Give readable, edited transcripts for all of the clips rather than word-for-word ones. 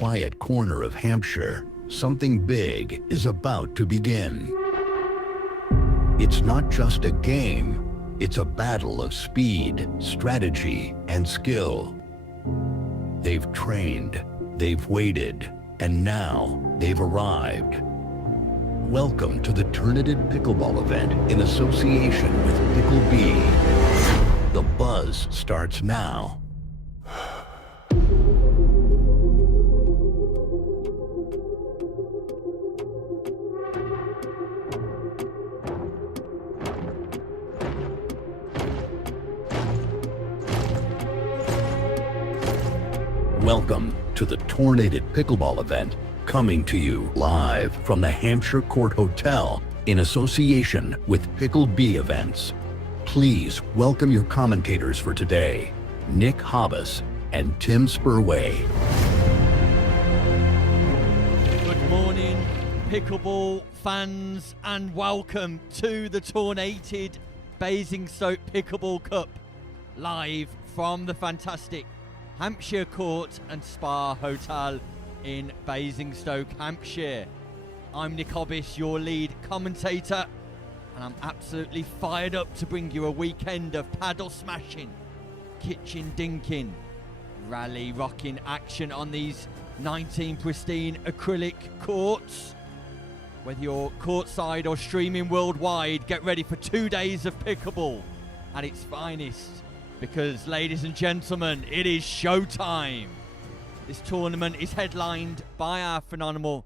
quiet corner of Hampshire, something big is about to begin. It's not just a game, it's a battle of speed, strategy, and skill. They've trained, they've waited, and now they've arrived. Welcome to the Tournated Pickleball event in association with PickleB. The buzz starts now. Welcome to the Tournated Pickleball event, coming to you live from the Hampshire Court Hotel in association with PickleB Events. Please welcome your commentators for today, Nick Hobbs and Tim Spurway. Good morning, Pickleball fans, and welcome to the Tournated Basingstoke Pickleball Cup, live from the fantastic Hampshire Court and Spa Hotel in Basingstoke, Hampshire. I'm Nick Hobbs, your lead commentator, and I'm absolutely fired up to bring you a weekend of paddle smashing, kitchen dinking, rally rocking action on these 19 pristine acrylic courts. Whether you're courtside or streaming worldwide, get ready for 2 days of pickleball at its finest. Because, ladies and gentlemen, it is showtime. This tournament is headlined by our phenomenal,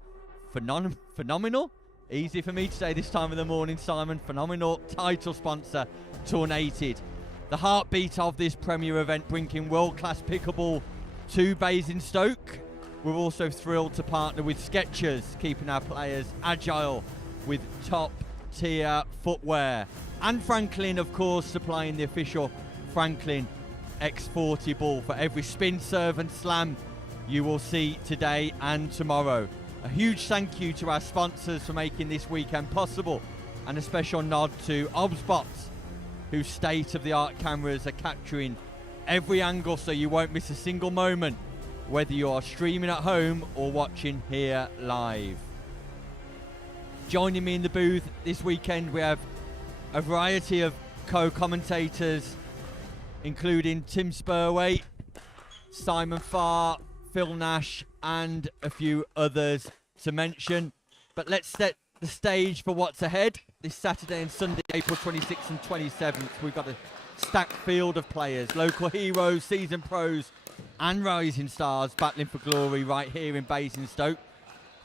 easy for me to say this time of the morning, Simon, phenomenal title sponsor, Tournated. The heartbeat of this premier event, bringing world-class pickleball to Basingstoke. We're also thrilled to partner with Skechers, keeping our players agile with top-tier footwear. And Franklin, of course, supplying the official Franklin X40 ball for every spin, serve and slam you will see today and tomorrow. A huge thank you to our sponsors for making this weekend possible, and a special nod to ObsBot, whose state-of-the-art cameras are capturing every angle so you won't miss a single moment, whether you are streaming at home or watching here live. Joining me in the booth this weekend, we have a variety of co-commentators, including Tim Spurway, Simon Farr, Phil Nash, and a few others to mention. But let's set the stage for what's ahead. This Saturday and Sunday, April 26th and 27th, we've got a stacked field of players, local heroes, seasoned pros, and rising stars battling for glory right here in Basingstoke.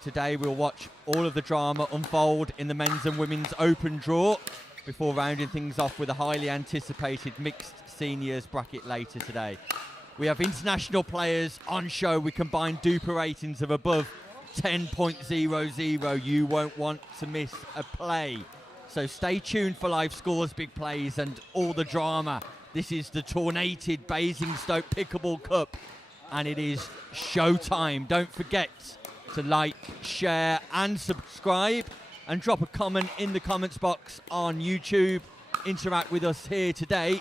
Today we'll watch all of the drama unfold in the men's and women's open draw before rounding things off with a highly anticipated mixed seniors bracket later today. We have international players on show with combined Duper ratings of above 10.00. You won't want to miss a play. So stay tuned for live scores, big plays, and all the drama. This is the Tournated Basingstoke Pickleball Cup, and it is showtime. Don't forget to like, share, and subscribe, and drop a comment in the comments box on YouTube. Interact with us here today.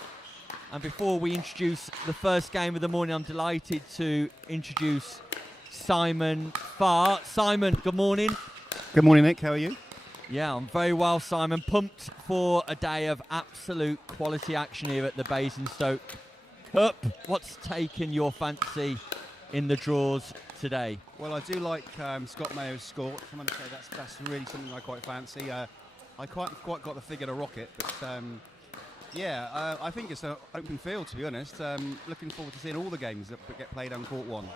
And before we introduce the first game of the morning, I'm delighted to introduce Simon Farr. Simon, good morning. Good morning, Nick. How are you? Yeah, I'm very well, Simon. Pumped for a day of absolute quality action here at the Basingstoke Cup. What's taken your fancy in the draws today? Well, I do like Scott Mayo's score. I'm going to say that's really something I quite fancy. I quite got the figure to rock it, but I think it's an open field, to be honest. Looking forward to seeing all the games that get played on Court 1.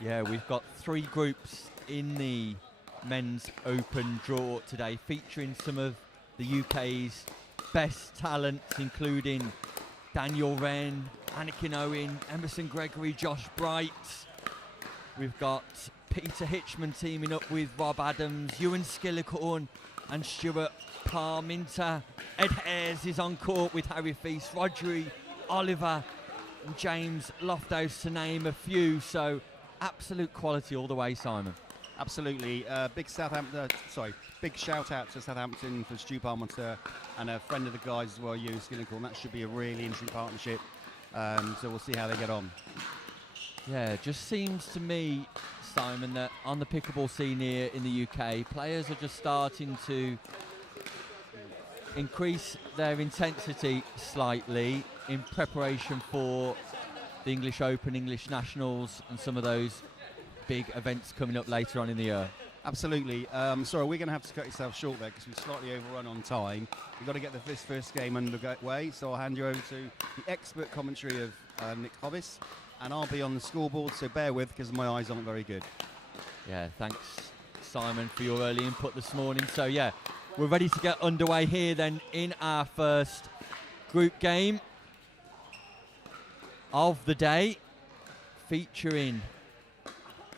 Yeah, we've got 3 groups in the men's open draw today, featuring some of the UK's best talents, including Daniel Wren, Anakin Owen, Emerson Gregory, Josh Bright. We've got Peter Hitchman teaming up with Rob Adams, Ewan Skillicorn and Stuart Parminter. Ed Ayres is on court with Harry Feast, Rodri, Oliver and James Lofthouse, to name a few. So absolute quality all the way, Simon. Absolutely. Big shout out to Southampton for Stu Parminter and a friend of the guys as well, Ewan Skillicorn. That should be a really interesting partnership. So we'll see how they get on. Yeah, it just seems to me, Simon, that on the pickleball scene here in the UK, players are just starting to increase their intensity slightly in preparation for the English Open, English Nationals, and some of those big events coming up later on in the year. Absolutely. Sorry, we're going to have to cut yourself short there because we've slightly overrun on time. We've got to get this first game underway, so I'll hand you over to the expert commentary of Nick Hobbs, and I'll be on the scoreboard, so bear with because my eyes aren't very good. Yeah, thanks, Simon, for your early input this morning. So, yeah, we're ready to get underway here then in our first group game of the day, featuring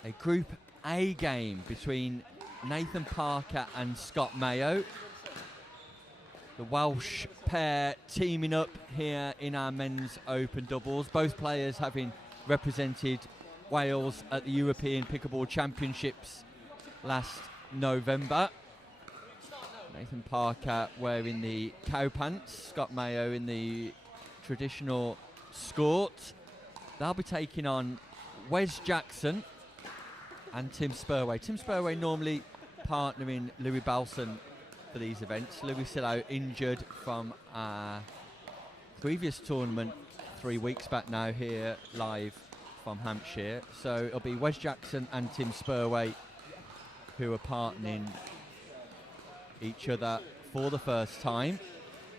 a Group A game between Nathan Parker and Scott Mayo. The Welsh pair teaming up here in our men's open doubles, both players having represented Wales at the European Pickleball Championships last November. Nathan Parker wearing the cow pants, Scott Mayo in the traditional skort. They'll be taking on Wes Jackson and Tim Spurway. Tim Spurway normally partnering Louis Balson for these events. Louis still out injured from our previous tournament 3 weeks back now here live from Hampshire. So it'll be Wes Jackson and Tim Spurway who are partnering each other for the first time.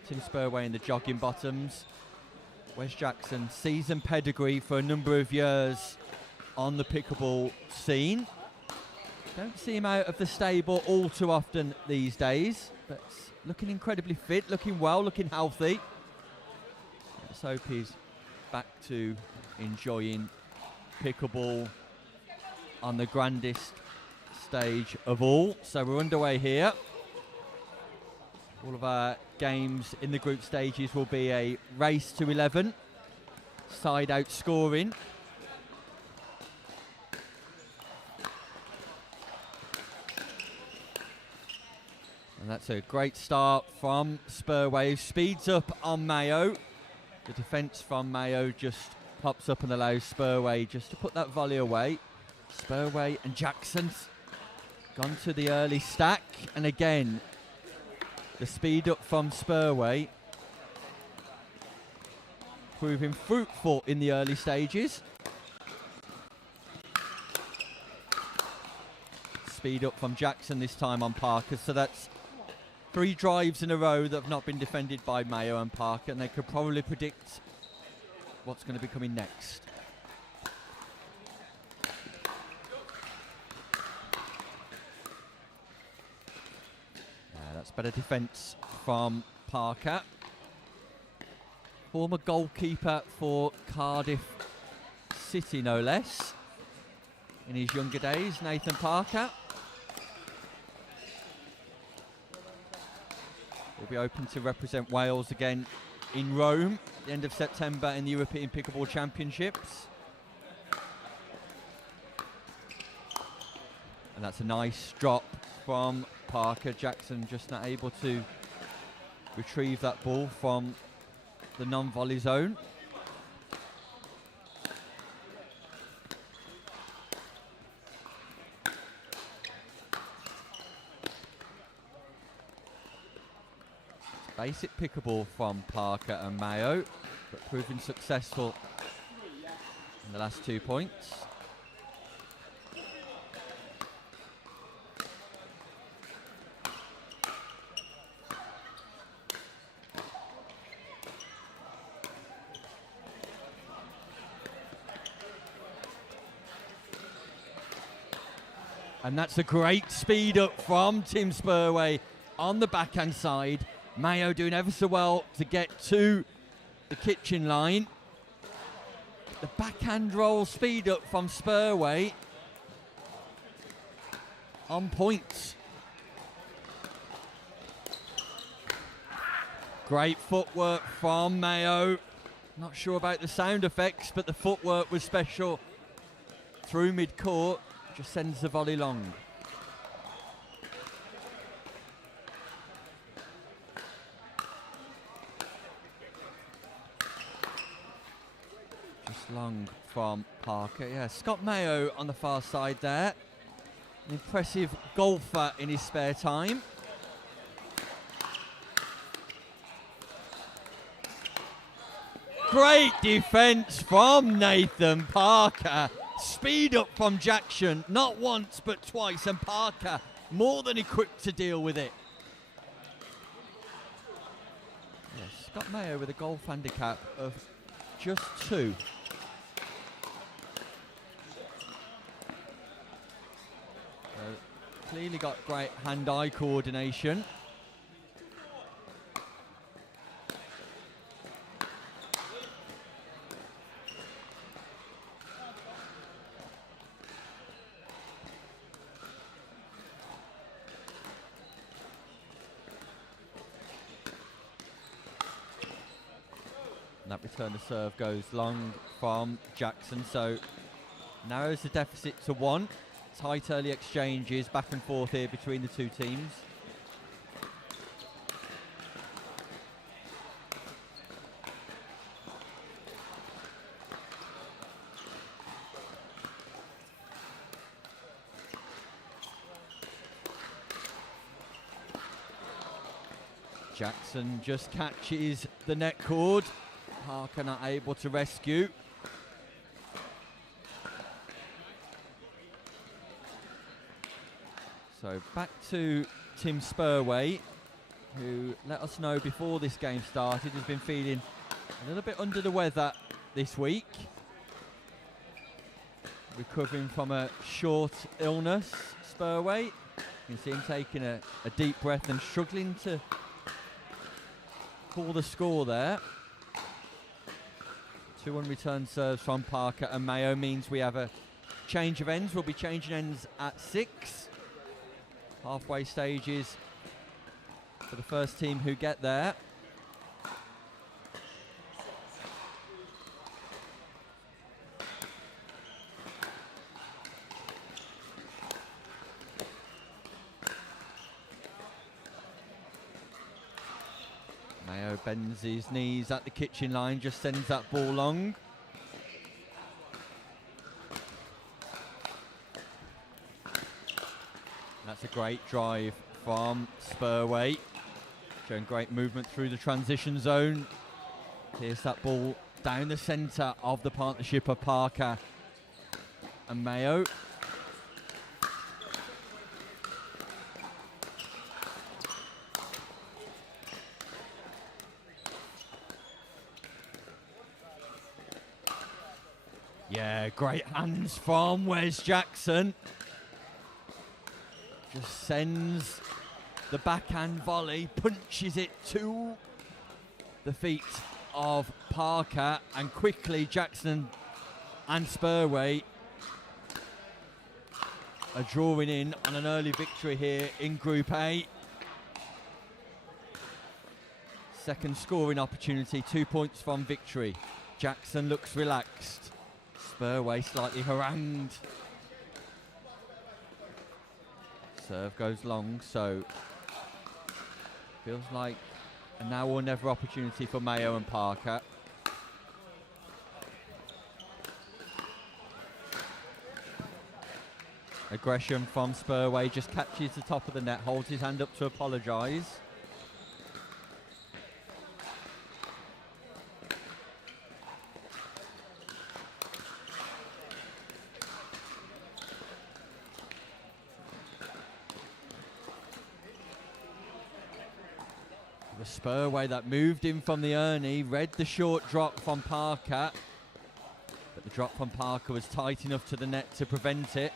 Tim Spurway in the jogging bottoms. Wes Jackson, season pedigree for a number of years on the pickleball scene. Don't see him out of the stable all too often these days, but looking incredibly fit, looking well, looking healthy. Let's hope he's back to enjoying pickleball on the grandest stage of all. So we're underway here. All of our games in the group stages will be a race to 11, side out scoring. And that's a great start from Spurway, who speeds up on Mayo. The defence from Mayo just pops up and allows Spurway just to put that volley away. Spurway and Jackson's gone to the early stack, and again, the speed up from Spurway proving fruitful in the early stages. Speed up from Jackson this time on Parker, so that's 3 drives in a row that have not been defended by Mayo and Parker, and they could probably predict what's going to be coming next. That's better defence from Parker. Former goalkeeper for Cardiff City, no less, in his younger days, Nathan Parker. Will be open to represent Wales again in Rome at the end of September in the European Pickleball Championships. And that's a nice drop from Parker. Jackson just not able to retrieve that ball from the non-volley zone. Basic pickleball from Parker and Mayo, but proving successful in the last 2 points. And that's a great speed up from Tim Spurway on the backhand side. Mayo doing ever so well to get to the kitchen line. The backhand roll speed up from Spurway on point. Great footwork from Mayo. Not sure about the sound effects, but the footwork was special through mid-court. Just sends the volley long. Just long from Parker. Yeah, Scott Mayo on the far side there. An impressive golfer in his spare time. Great defence from Nathan Parker. Speed up from Jackson, not once but twice, and Parker more than equipped to deal with it. Yes, Scott Mayo with a golf handicap of just 2. Clearly got great hand-eye coordination. And that return to serve goes long from Jackson, so narrows the deficit to 1. Tight early exchanges back and forth here between the two teams. Jackson just catches the net cord. Parker not able to rescue. So back to Tim Spurway, who let us know before this game started has been feeling a little bit under the weather this week. Recovering from a short illness, Spurway. You can see him taking a deep breath and struggling to call the score there. 2 unreturned serves from Parker and Mayo means we have a change of ends. We'll be changing ends at 6. Halfway stages for the first team who get there. Mayo bends his knees at the kitchen line, just sends that ball long. That's a great drive from Spurway. Showing great movement through the transition zone. Here's that ball down the centre of the partnership of Parker and Mayo. Yeah, great hands from Wes Jackson. Just sends the backhand volley, punches it to the feet of Parker, and quickly Jackson and Spurway are drawing in on an early victory here in Group A. Second scoring opportunity, 2 points from victory. Jackson looks relaxed. Spurway slightly harangued. Serve goes long, so feels like a now or never opportunity for Mayo and Parker. Aggression from Spurway, just catches the top of the net, holds his hand up to apologise. Spurway that moved in from the Ernie, read the short drop from Parker, but the drop from Parker was tight enough to the net to prevent it.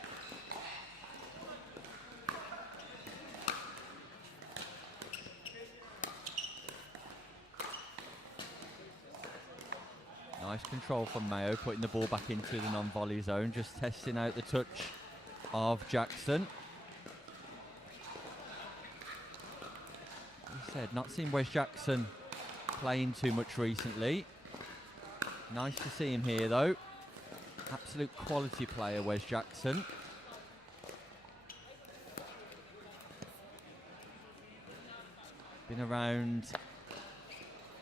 Nice control from Mayo, putting the ball back into the non-volley zone, just testing out the touch of Jackson. Said, not seen Wes Jackson playing too much recently. Nice to see him here though. Absolute quality player, Wes Jackson. Been around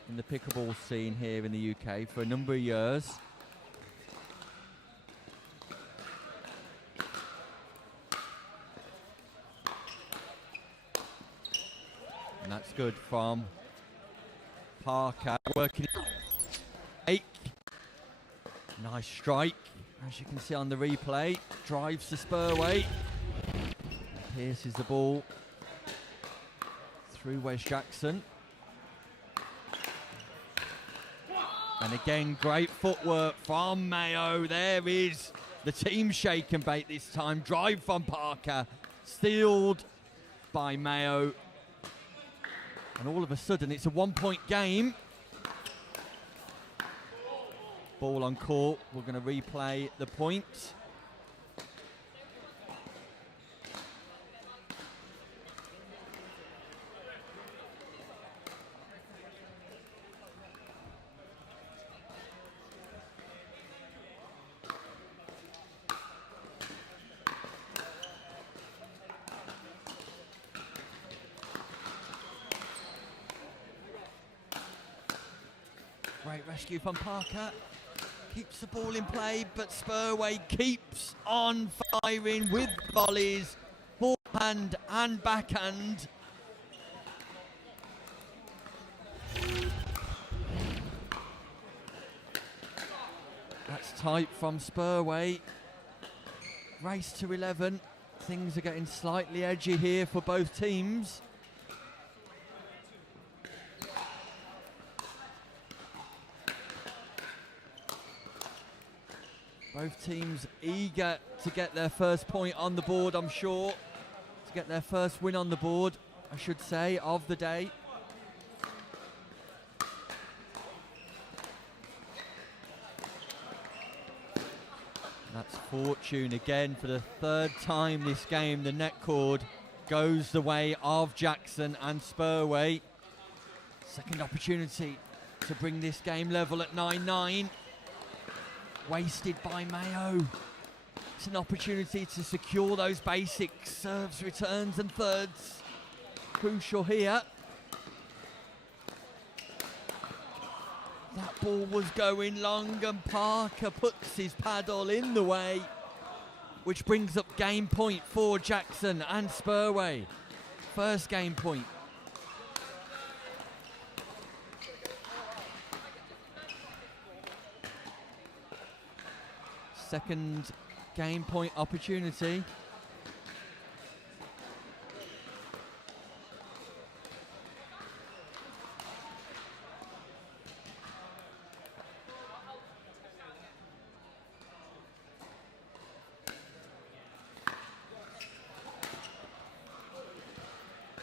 in the pickleball scene here in the UK for a number of years. good from Parker. Working. Nice strike. As you can see on the replay. Drives to Spurway. Pierces the ball through Wes Jackson. And again, great footwork from Mayo. There is the team shake and bake this time. Drive from Parker. Stealed by Mayo. And all of a sudden, it's a 1-point game. Ball on court. We're going to replay the point. Great rescue from Parker. Keeps the ball in play, but Spurway keeps on firing with volleys, forehand and backhand. That's tight from Spurway. Race to 11. Things are getting slightly edgy here for both teams. Both teams eager to get their first point on the board, I'm sure. To get their first win on the board, I should say, of the day. That's fortune again for the third time this game. The net cord goes the way of Jackson and Spurway. Second opportunity to bring this game level at 9-9. Wasted by Mayo. It's an opportunity to secure those basics. Serves, returns and thirds. Crucial here. That ball was going long and Parker puts his paddle in the way, which brings up game point for Jackson and Spurway. First game point. Second game point opportunity.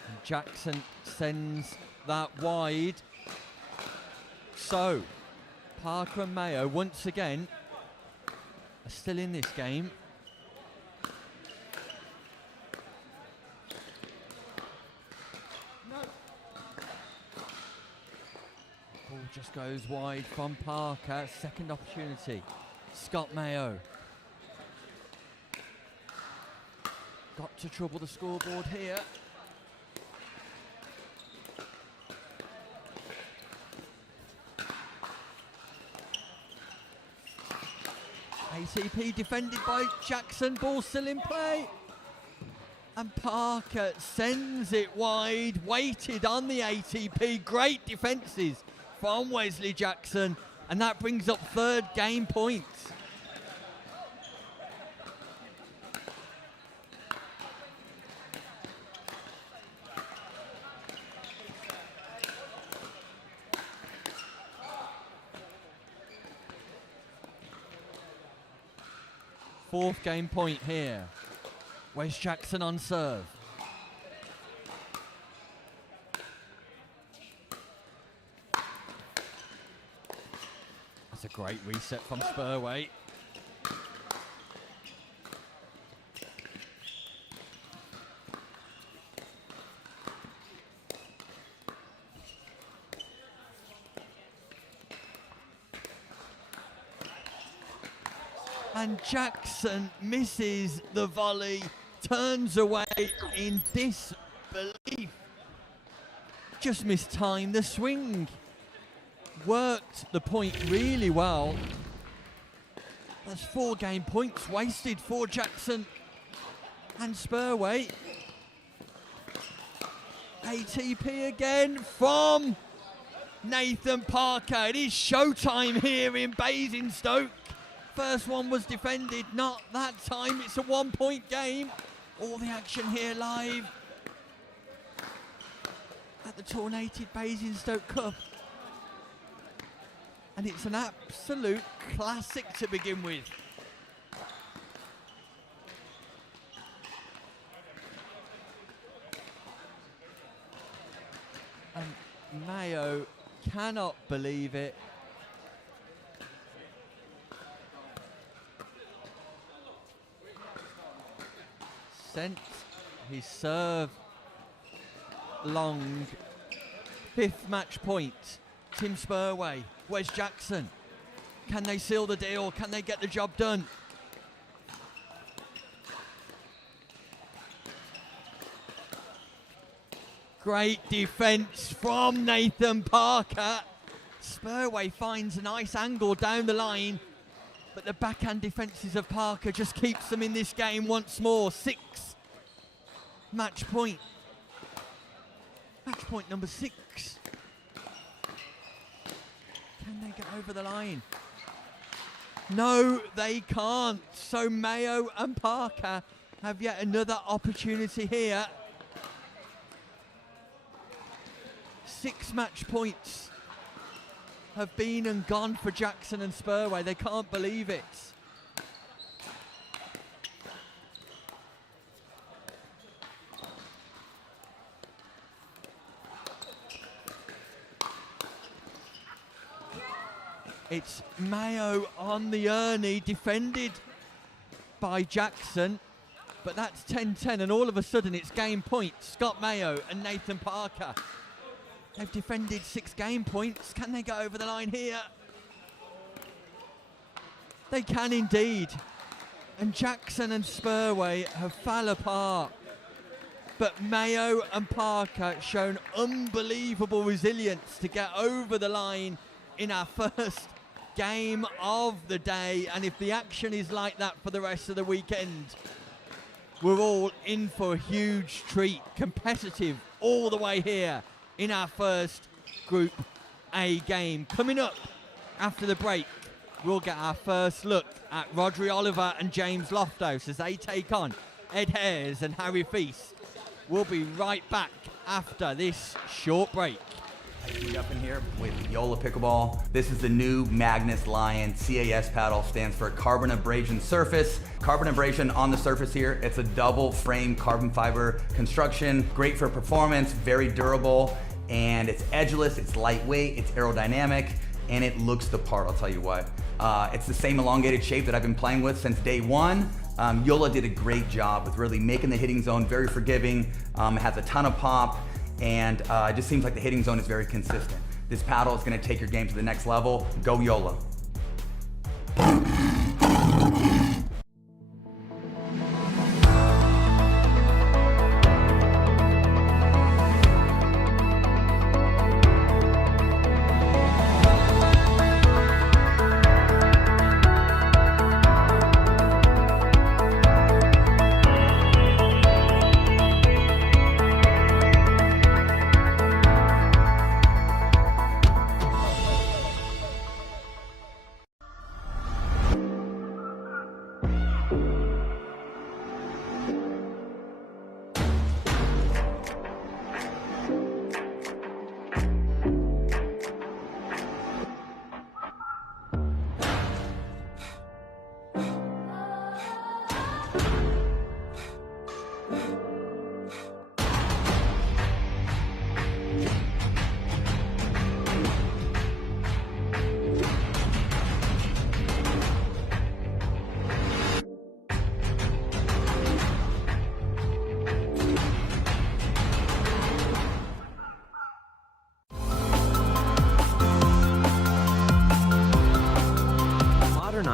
And Jackson sends that wide. So, Parker and Mayo once again are still in this game. No. Ball just goes wide from Parker. Second opportunity. Scott Mayo. Got to trouble the scoreboard here. ATP defended by Jackson, ball still in play. And Parker sends it wide, weighted on the ATP. Great defences from Wesley Jackson. And that brings up third game point. Fourth game point here. Wes Jackson on serve. That's a great reset from Spurway. And Jackson misses the volley, turns away in disbelief. Just mistimed the swing. Worked the point really well. That's 4 game points wasted for Jackson and Spurway. ATP again from Nathan Parker. It is showtime here in Basingstoke. First one was defended, not that time. It's a 1-point game. All the action here live at the Tournated Basingstoke Cup. And it's an absolute classic to begin with. And Mayo cannot believe it. Sent his serve long. 5th match point. Tim Spurway, Wes Jackson. Can they seal the deal? Can they get the job done? Great defense from Nathan Parker. Spurway finds a nice angle down the line, but the backhand defenses of Parker just keeps them in this game once more. 6. Match point. Match point number 6. Can they get over the line? No, they can't. So Mayo and Parker have yet another opportunity here. 6 match points have been and gone for Jackson and Spurway. They can't believe it. It's Mayo on the Ernie, defended by Jackson, but that's 10-10, and all of a sudden it's game points. Scott Mayo and Nathan Parker. They've defended 6 game points. Can they go over the line here? They can indeed. And Jackson and Spurway have fell apart. But Mayo and Parker shown unbelievable resilience to get over the line in our first game of the day. And if the action is like that for the rest of the weekend, we're all in for a huge treat. Competitive all the way here in our first Group A game. Coming up after the break, we'll get our first look at Rodri Oliver and James Loftus as they take on Ed Hares and Harry Feast. We'll be right back after this short break. Teamed up in here with Yola Pickleball. This is the new Magnus Lion CAS paddle. Stands for carbon abrasion surface. Carbon abrasion on the surface here. It's a double frame carbon fiber construction. Great for performance, very durable, and it's edgeless, it's lightweight, it's aerodynamic, and it looks the part, I'll tell you what. It's the same elongated shape that I've been playing with since day one. Yola did a great job with really making the hitting zone very forgiving. It has a ton of pop, and it just seems like the hitting zone is very consistent. This paddle is going to take your game to the next level. Go Yola.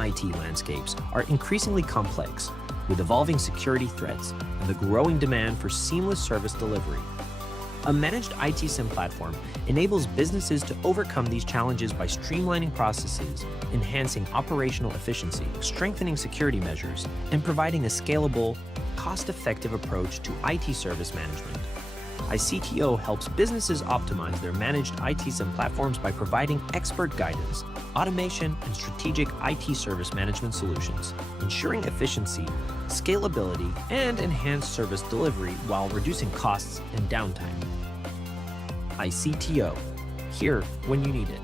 IT landscapes are increasingly complex, with evolving security threats and the growing demand for seamless service delivery. A managed IT SIM platform enables businesses to overcome these challenges by streamlining processes, enhancing operational efficiency, strengthening security measures, and providing a scalable, cost-effective approach to IT service management. ICTO helps businesses optimize their managed IT SIM platforms by providing expert guidance, automation, and strategic IT service management solutions, ensuring efficiency, scalability, and enhanced service delivery while reducing costs and downtime. ICTO, here when you need it.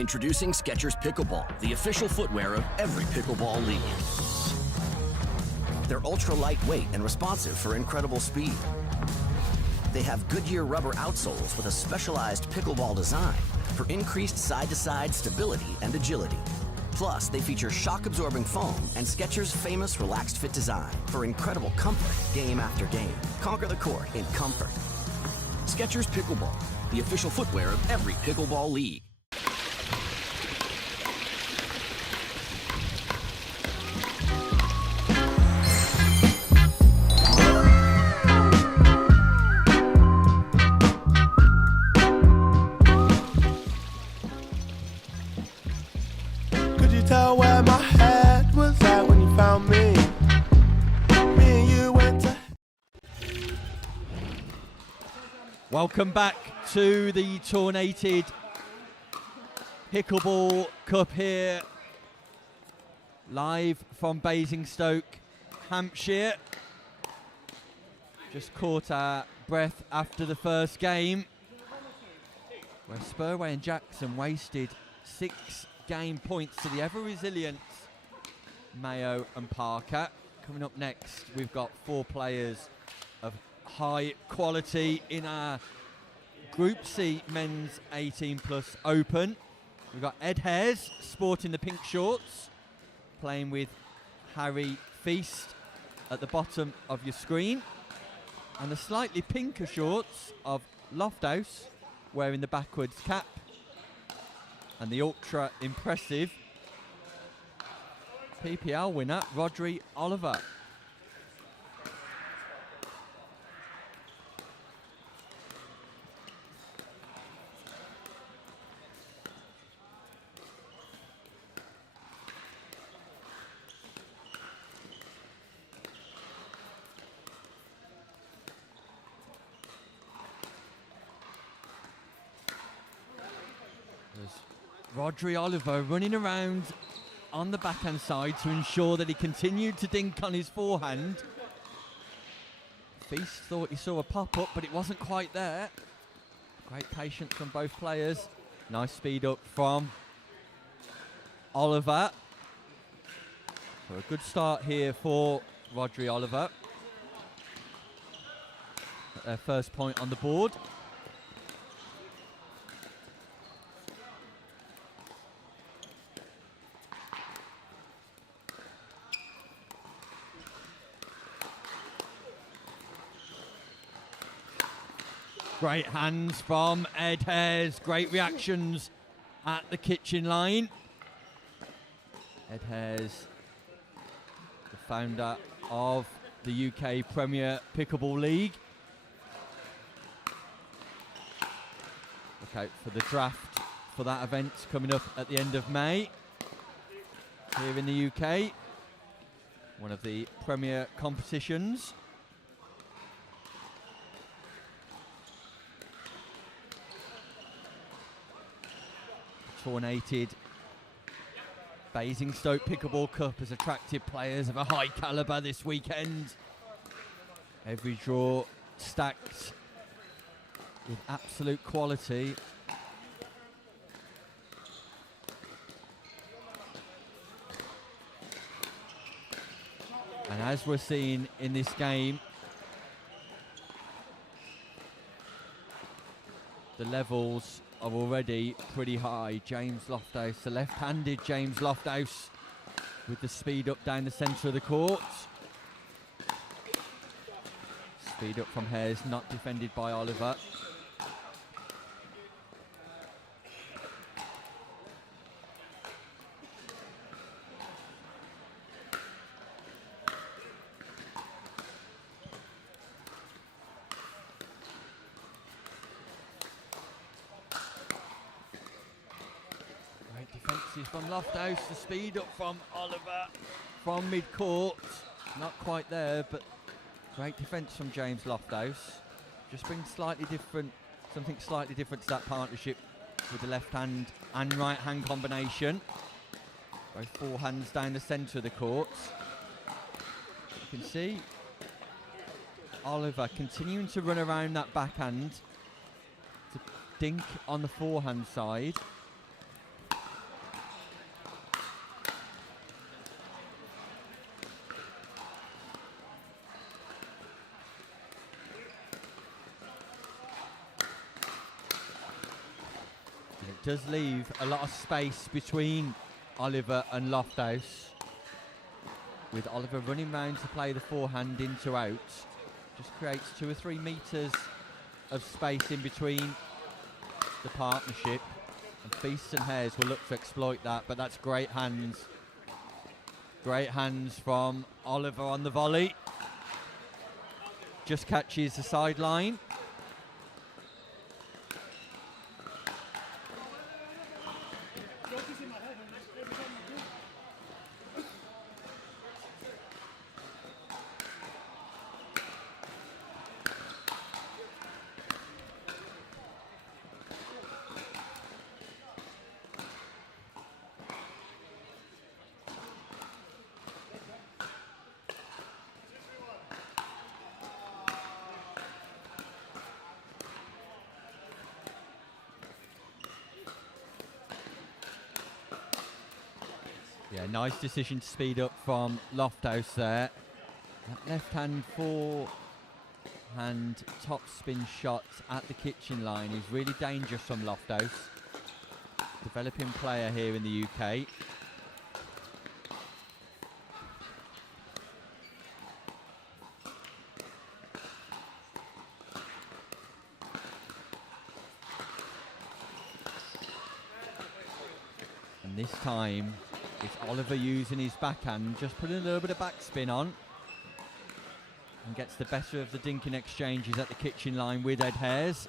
Introducing Skechers Pickleball, the official footwear of every pickleball league. They're ultra lightweight and responsive for incredible speed. They have Goodyear rubber outsoles with a specialized pickleball design for increased side-to-side stability and agility. Plus, they feature shock-absorbing foam and Skechers' famous relaxed fit design for incredible comfort game after game. Conquer the court in comfort. Skechers Pickleball, the official footwear of every pickleball league. Tell where my head was at when you found me. Me and you went to. Welcome back to the Tournated Pickleball Cup here, live from Basingstoke, Hampshire. Just caught our breath after the first game, where Spurway and Jackson wasted 6 game points to the ever-resilient Mayo and Parker. Coming up next, we've got 4 players of high quality in our Group C Men's 18+ Open. We've got Ed Hares sporting the pink shorts, playing with Harry Feast at the bottom of your screen, and the slightly pinker shorts of Lofthouse wearing the backwards cap, and the ultra impressive PPL winner, Rodri Oliver. Rodri Oliver running around on the backhand side to ensure that he continued to dink on his forehand. Feast thought he saw a pop-up, but it wasn't quite there. Great patience from both players. Nice speed up from Oliver. So a good start here for Rodri Oliver. At their first point on the board. Great hands from Ed Hares. Great reactions at the kitchen line. Ed Hares, the founder of the UK Premier Pickleball League. Look out for the draft for that event coming up at the end of May here in the UK. One of the premier competitions. Tournated Basingstoke Pickleball Cup has attracted players of a high calibre this weekend. Every draw stacked with absolute quality. And as we're seeing in this game, the levels are already pretty high. James Lofthouse, the left-handed James Lofthouse, with the speed up down the centre of the court. Speed up from Hares, not defended by Oliver. Great defences from Lofthouse. The speed up from Oliver from mid-court. Not quite there, but great defence from James Lofthouse. Just brings something slightly different to that partnership with the left hand and right hand combination. Both forehands down the centre of the court. You can see Oliver continuing to run around that backhand to dink on the forehand side. It does leave a lot of space between Oliver and Lofthouse, with Oliver running round to play the forehand into out. Just creates 2 or 3 metres of space in between the partnership, and Feast and Hares will look to exploit that, but that's great hands. Great hands from Oliver on the volley. Just catches the sideline. Yeah, nice decision to speed up from Lofthouse there. That left hand forehand top spin shot at the kitchen line is really dangerous from Lofthouse. Developing player here in the UK. And this time, it's Oliver using his backhand, just putting a little bit of backspin on, and gets the better of the dinking exchanges at the kitchen line with Ed Hares.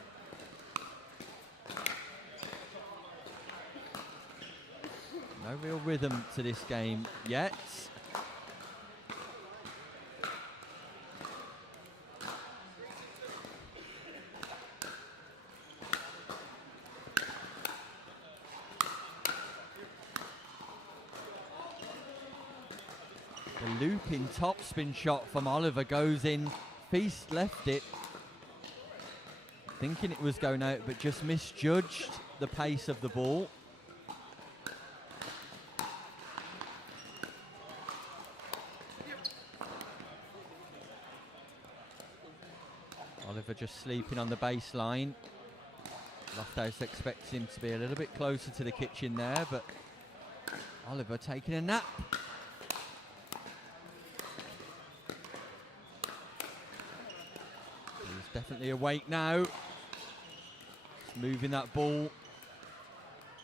No real rhythm to this game yet. The looping topspin shot from Oliver goes in. Feast left it, thinking it was going out, but just misjudged the pace of the ball. Oliver just sleeping on the baseline. Lofthouse expects him to be a little bit closer to the kitchen there, but Oliver taking a nap. He's definitely awake now. Just moving that ball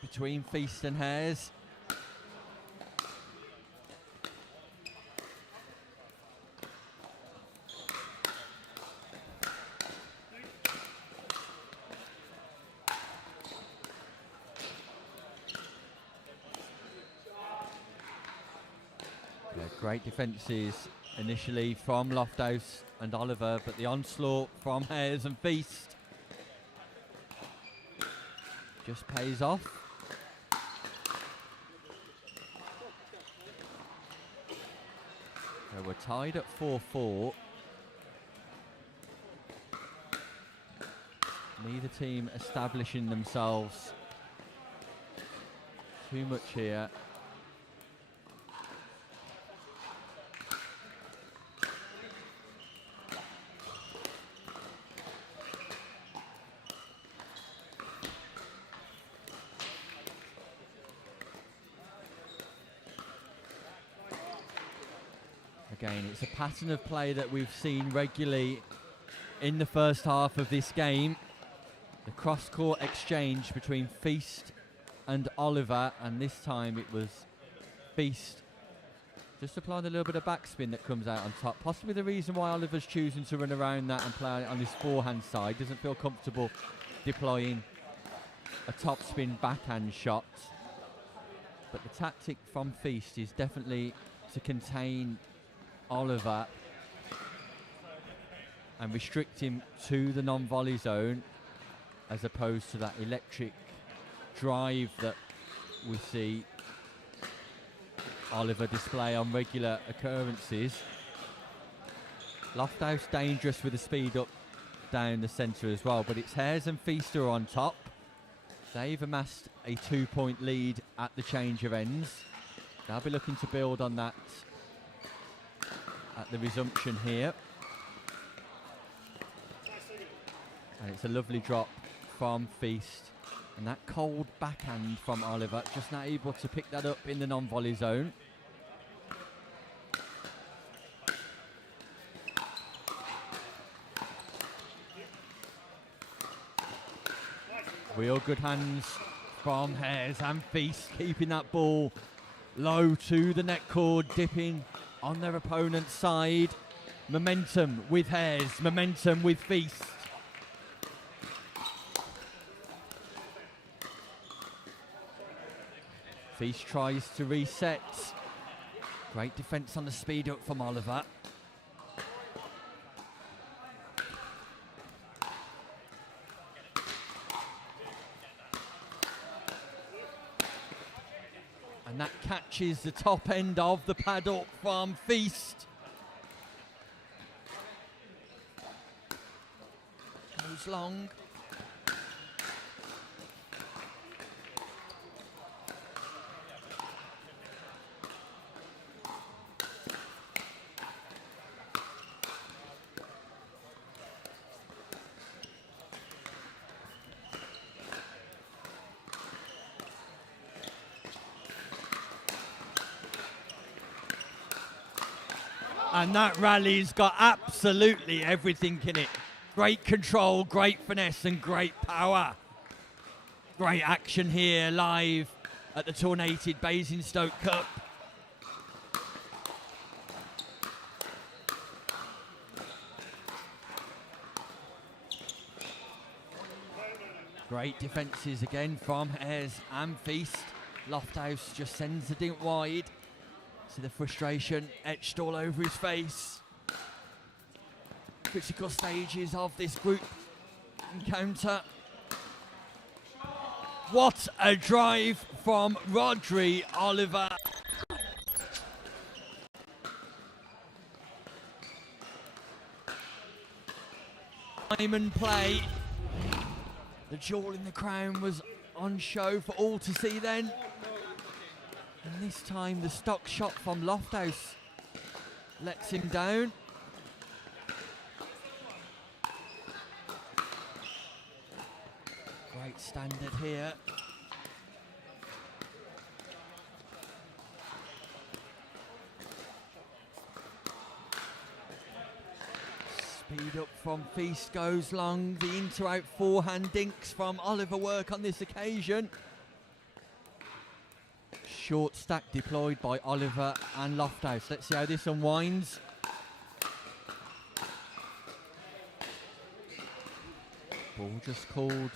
between Feast and Hares. Great defences initially from Lofthouse and Oliver, but the onslaught from Hares and Feast just pays off. So we're tied at 4-4. Neither team establishing themselves too much here. Again, it's a pattern of play that we've seen regularly in the first half of this game. The cross-court exchange between Feast and Oliver, and this time it was Feast just applying a little bit of backspin that comes out on top. Possibly the reason why Oliver's choosing to run around that and play on his forehand side. Doesn't feel comfortable deploying a topspin backhand shot. But the tactic from Feast is definitely to contain Oliver and restrict him to the non-volley zone, as opposed to that electric drive that we see Oliver display on regular occurrences. Lofthouse dangerous with the speed up down the centre as well, but it's Hares and Feast are on top. They've amassed a 2-point lead at the change of ends. They'll be looking to build on that at the resumption here. And it's a lovely drop from Feast. And that cold backhand from Oliver, just not able to pick that up in the non-volley zone. Real good hands from Hares and Feast, keeping that ball low to the net cord, dipping on their opponent's side. Momentum with Hares, momentum with Feast. Feast tries to reset. Great defence on the speed up from Oliver. And that catches the top end of the paddle from Feast. Goes long. And that rally's got absolutely everything in it. Great control, great finesse, and great power. Great action here live at the Tournated Basingstoke Cup. Great defences again from Hares and Feast. Lofthouse just sends the dink wide. See the frustration etched all over his face. Critical stages of this group encounter. What a drive from Rodri Oliver. Diamond play. The jewel in the crown was on show for all to see then. And this time the stock shot from Lofthouse lets him down. Great standard here. Speed up from Feast goes long. The into-out forehand dinks from Oliver work on this occasion. Short stack deployed by Oliver and Lofthouse. Let's see how this unwinds. Ball just called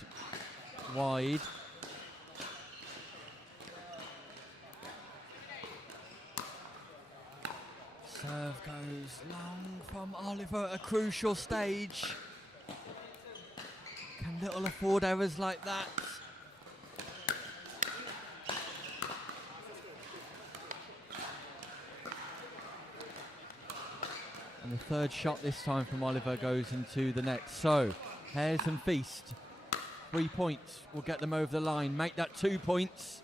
wide. Serve goes long from Oliver at a crucial stage. Can Little afford errors like that? And the third shot this time from Oliver goes into the net. So, Hares and Feast, 3 points will get them over the line. Make that 2 points.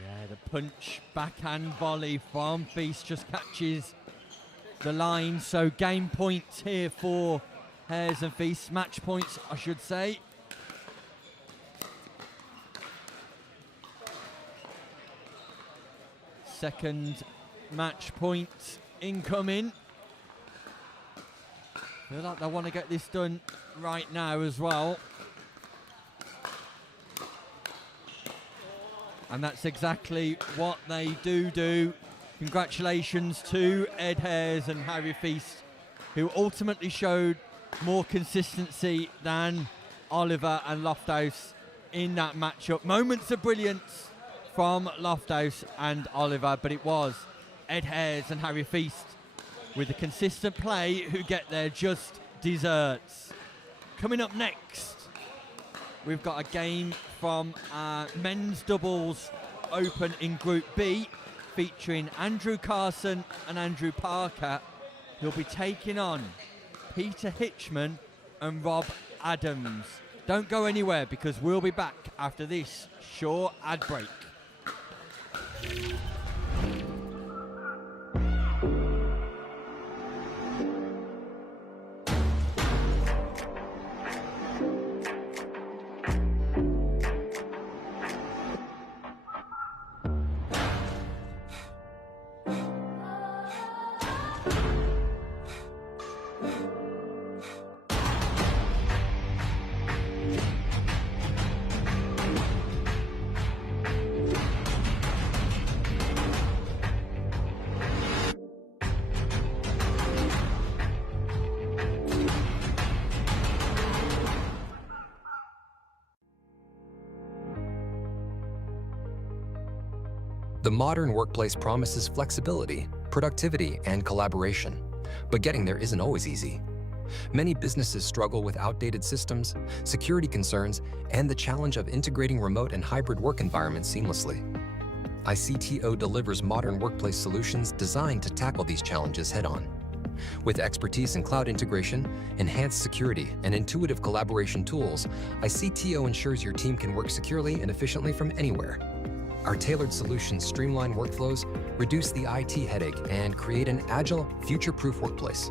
Yeah, the punch backhand volley from Feast just catches the line. So game points here for Hares and Feast. Match points, I should say. second match point incoming. Feel like they want to get this done right now as well. And that's exactly what they do. Congratulations to Ed Hares and Harry Feast, who ultimately showed more consistency than Oliver and Lofthouse in that matchup. Moments of brilliance from Lofthouse and Oliver, but it was Ed Hares and Harry Feast with the consistent play who get their just desserts. Coming up next, we've got a game from men's doubles open in Group B, featuring Andrew Carson and Andrew Parker, who'll be taking on Peter Hitchman and Rob Adams. Don't go anywhere, because we'll be back after this short ad break. The modern workplace promises flexibility, productivity, and collaboration, but getting there isn't always easy. Many businesses struggle with outdated systems, security concerns, and the challenge of integrating remote and hybrid work environments seamlessly. ICTO delivers modern workplace solutions designed to tackle these challenges head-on. With expertise in cloud integration, enhanced security, and intuitive collaboration tools, ICTO ensures your team can work securely and efficiently from anywhere. Our tailored solutions streamline workflows, reduce the IT headache, and create an agile, future-proof workplace.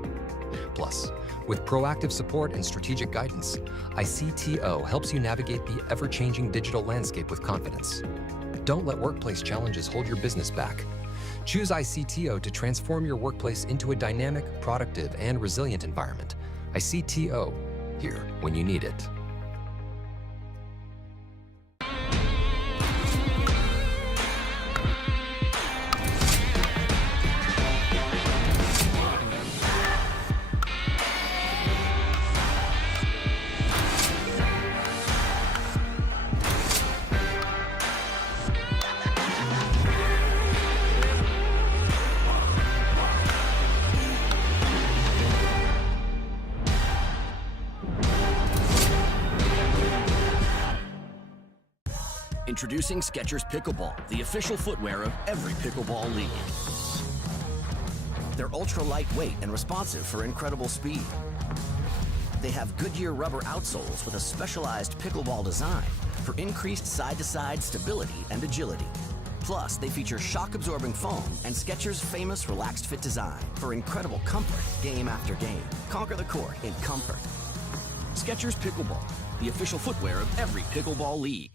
Plus, with proactive support and strategic guidance, ICTO helps you navigate the ever-changing digital landscape with confidence. Don't let workplace challenges hold your business back. Choose ICTO to transform your workplace into a dynamic, productive, and resilient environment. ICTO, here when you need it. Introducing Skechers Pickleball, the official footwear of every pickleball league. They're ultra lightweight and responsive for incredible speed. They have Goodyear rubber outsoles with a specialized pickleball design for increased side-to-side stability and agility. Plus, they feature shock-absorbing foam and Skechers' famous relaxed fit design for incredible comfort game after game. Conquer the court in comfort. Skechers Pickleball, the official footwear of every pickleball league.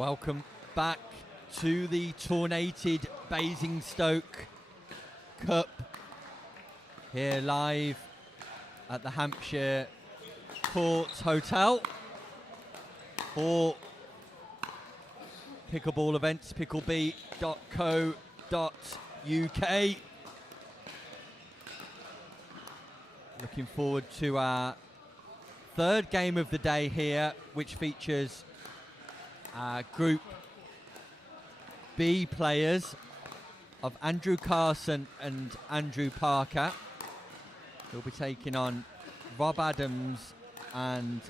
Welcome back to the Tournated Basingstoke Cup here live at the Hampshire Courts Hotel for Pickleball events, pickleb.co.uk. Looking forward to our third game of the day here, which features Group B players of Andrew Carson and Andrew Parker. Who'll be taking on Rob Adams and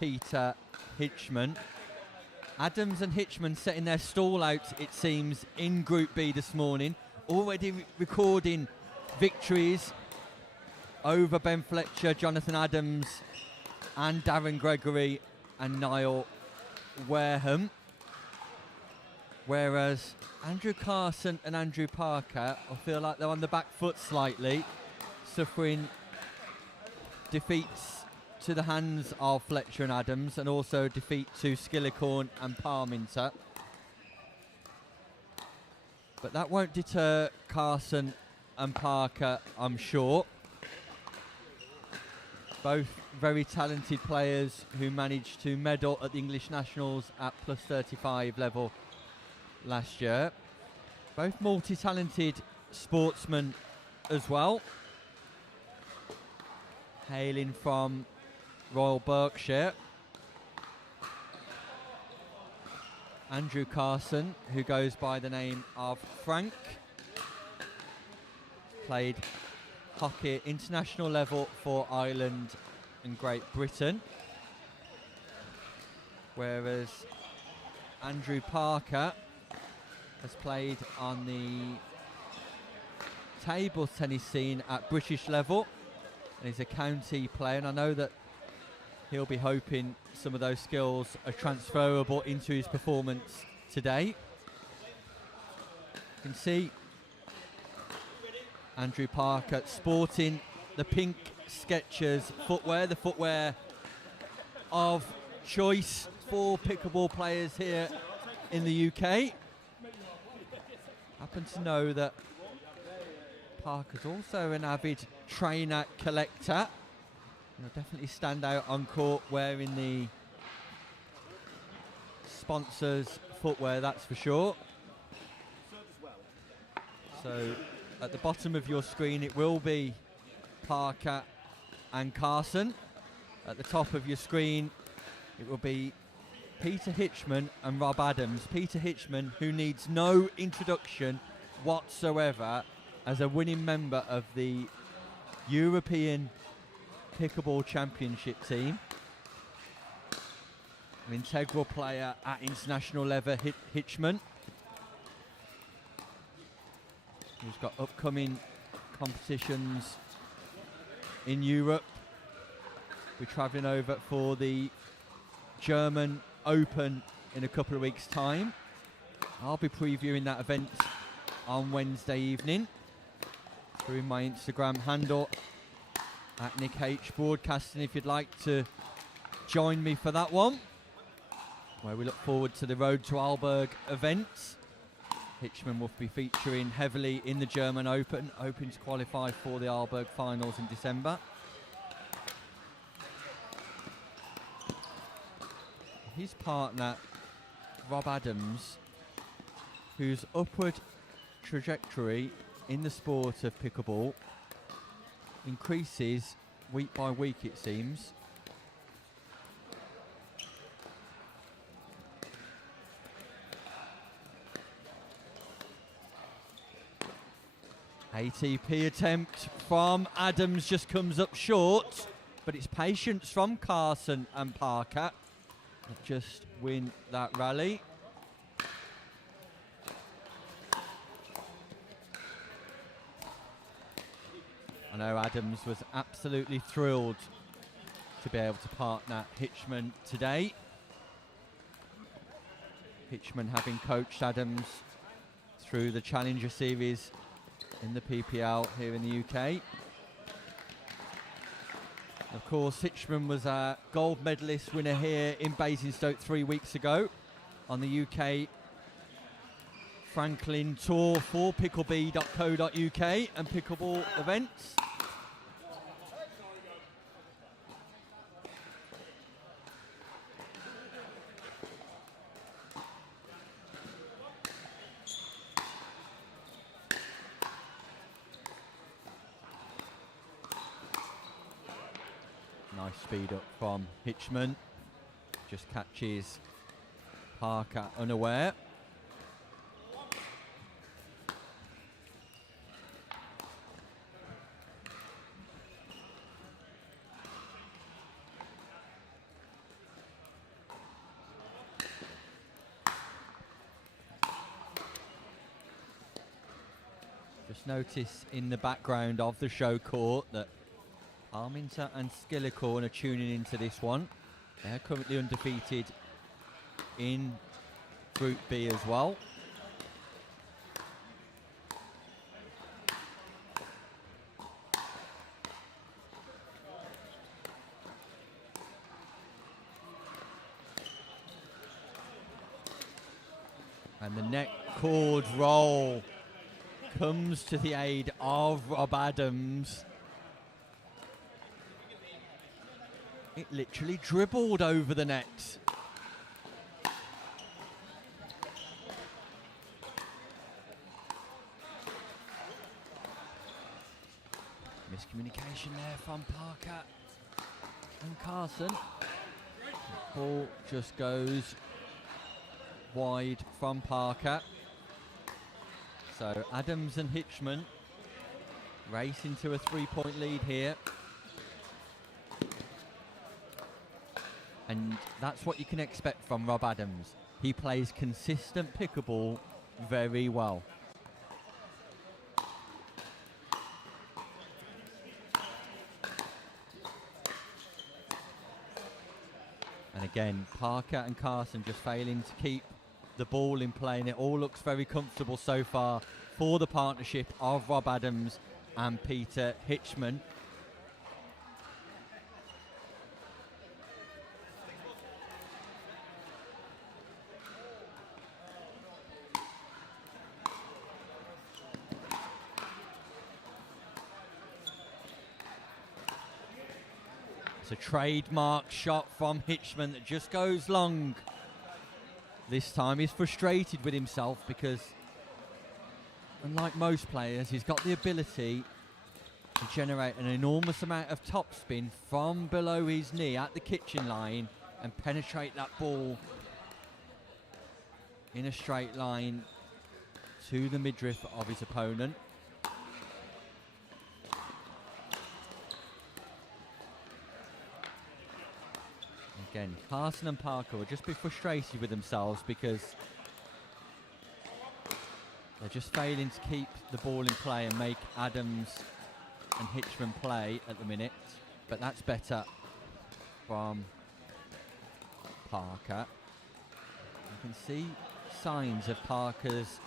Peter Hitchman. Adams and Hitchman setting their stall out, it seems, in Group B this morning. Already recording victories over Ben Fletcher, Jonathan Adams, and Darren Gregory and Niall Wareham. Whereas Andrew Carson and Andrew Parker, I feel like they're on the back foot slightly, suffering defeats to the hands of Fletcher and Adams, and also defeat to Skillicorn and Parminter. But that won't deter Carson and Parker, I'm sure. Both very talented players who managed to medal at the English Nationals at plus 35 level last year. Both multi-talented sportsmen as well, hailing from Royal Berkshire. Andrew Carson, who goes by the name of Frank, played hockey international level for Ireland and Great Britain, whereas Andrew Parker has played on the table tennis scene at British level, and he's a county player, and I know that he'll be hoping some of those skills are transferable into his performance today. You can see Andrew Parker sporting the pink Skechers footwear, the footwear of choice for pickleball players here in the UK. Happen to know that Parker's also an avid trainer collector. He'll definitely stand out on court wearing the sponsors' footwear, that's for sure. So at the bottom of your screen it will be Parker and Carson. At the top of your screen it will be Peter Hitchman and Rob Adams. Peter Hitchman, who needs no introduction whatsoever as a winning member of the European Pickleball Championship team. An integral player at international level, Hitchman, who's got upcoming competitions in Europe. We're travelling over for the German Open in a couple of weeks' time. I'll be previewing that event on Wednesday evening through my Instagram handle at Nick H Broadcasting, if you'd like to join me for that one, where we look forward to the Road to Aalborg events. Hitchman will be featuring heavily in the German Open, hoping to qualify for the Aalborg finals in December. His partner, Rob Adams, whose upward trajectory in the sport of pickleball increases week by week, it seems. ATP attempt from Adams just comes up short, but it's patience from Carson and Parker that just win that rally. I know Adams was absolutely thrilled to be able to partner Hitchman today. Hitchman having coached Adams through the Challenger Series in the PPL here in the UK. Of course, Hitchman was a gold medalist winner here in Basingstoke 3 weeks ago on the UK Franklin Tour for pickleb.co.uk and Pickleball events. Nice speed up from Hitchman. Just catches Parker unaware. Just notice in the background of the show court that Arminter and Skillicorn are tuning into this one. They're currently undefeated in Group B as well. And the neck cord roll comes to the aid of Rob Adams. It literally dribbled over the net. Miscommunication there from Parker and Carson. Ball just goes wide from Parker. So Adams and Hitchman race into a 3-point lead here. And that's what you can expect from Rob Adams. He plays consistent pickleball very well. And again, Parker and Carson just failing to keep the ball in play, and it all looks very comfortable so far for the partnership of Rob Adams and Peter Hitchman. It's a trademark shot from Hitchman that just goes long. This time he's frustrated with himself because, unlike most players, he's got the ability to generate an enormous amount of topspin from below his knee at the kitchen line and penetrate that ball in a straight line to the midriff of his opponent. Again, Carson and Parker will just be frustrated with themselves because they're just failing to keep the ball in play and make Adams and Hitchman play at the minute. But that's better from Parker. You can see signs of Parker's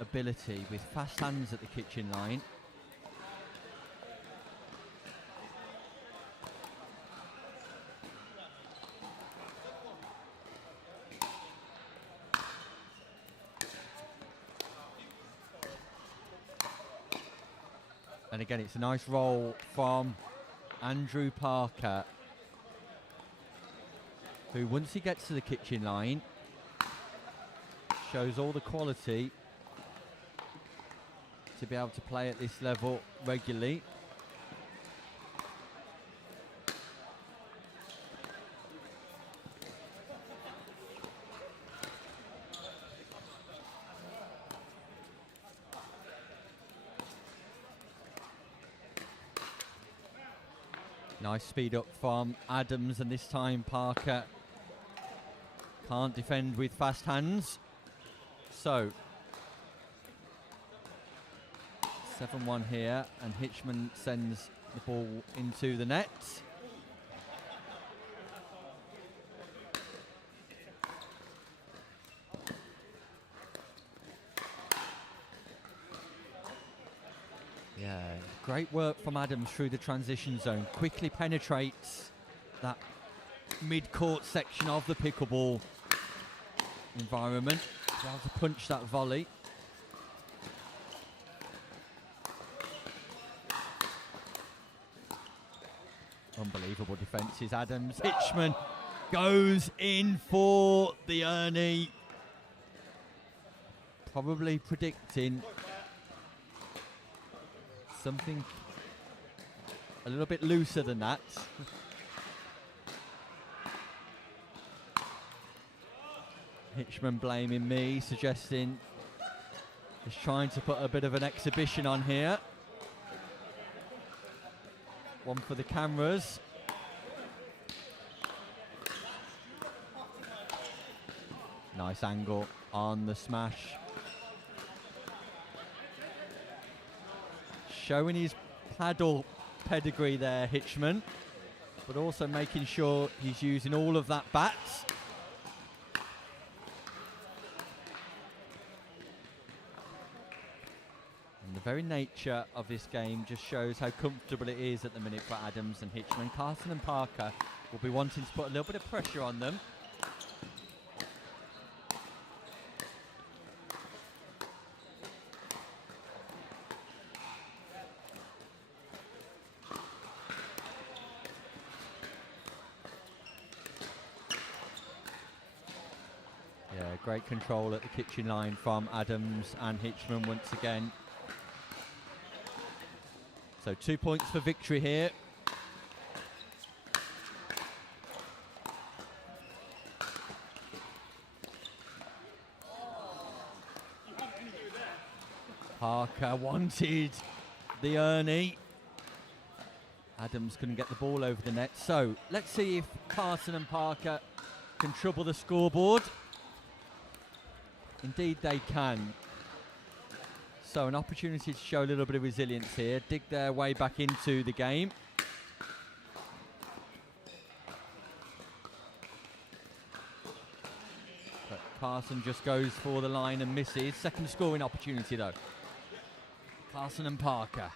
ability with fast hands at the kitchen line. And again, it's a nice roll from Andrew Parker, who, once he gets to the kitchen line, shows all the quality to be able to play at this level regularly. Nice speed up from Adams, and this time Parker can't defend with fast hands. So 7-1 here, and Hitchman sends the ball into the net. Yeah, great work from Adams through the transition zone. Quickly penetrates that mid-court section of the pickleball environment to be able to punch that volley. Unbelievable defences. Adams. Hitchman goes in for the Ernie. Probably predicting something a little bit looser than that. Hitchman blaming me, suggesting he's trying to put a bit of an exhibition on here. One for the cameras. Nice angle on the smash. Showing his paddle pedigree there, Hitchman, but also making sure he's using all of that bat. And the very nature of this game just shows how comfortable it is at the minute for Adams and Hitchman. Carson and Parker will be wanting to put a little bit of pressure on them. Yeah, great control at the kitchen line from Adams and Hitchman once again. So 2 points for victory here. Parker wanted the Ernie. Adams couldn't get the ball over the net. So let's see if Carson and Parker can trouble the scoreboard. Indeed they can. So an opportunity to show a little bit of resilience here, dig their way back into the game. But Carson just goes for the line and misses. Second scoring opportunity though. Carson and Parker.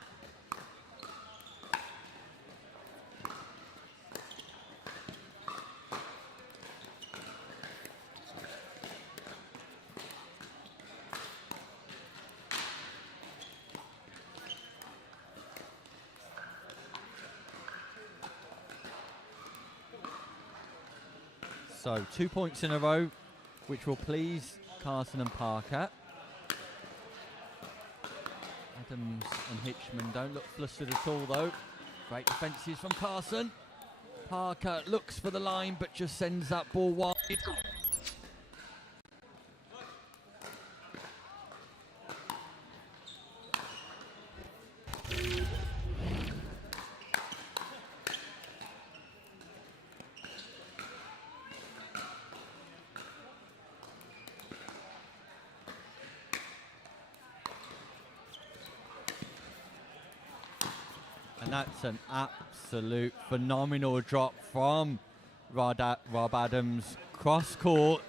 So 2 points in a row, which will please Carson and Parker. Adams and Hitchman don't look flustered at all though. Great defences from Carson. Parker looks for the line but just sends that ball wide. 'And that's an absolute phenomenal drop from Rob Adams, cross court.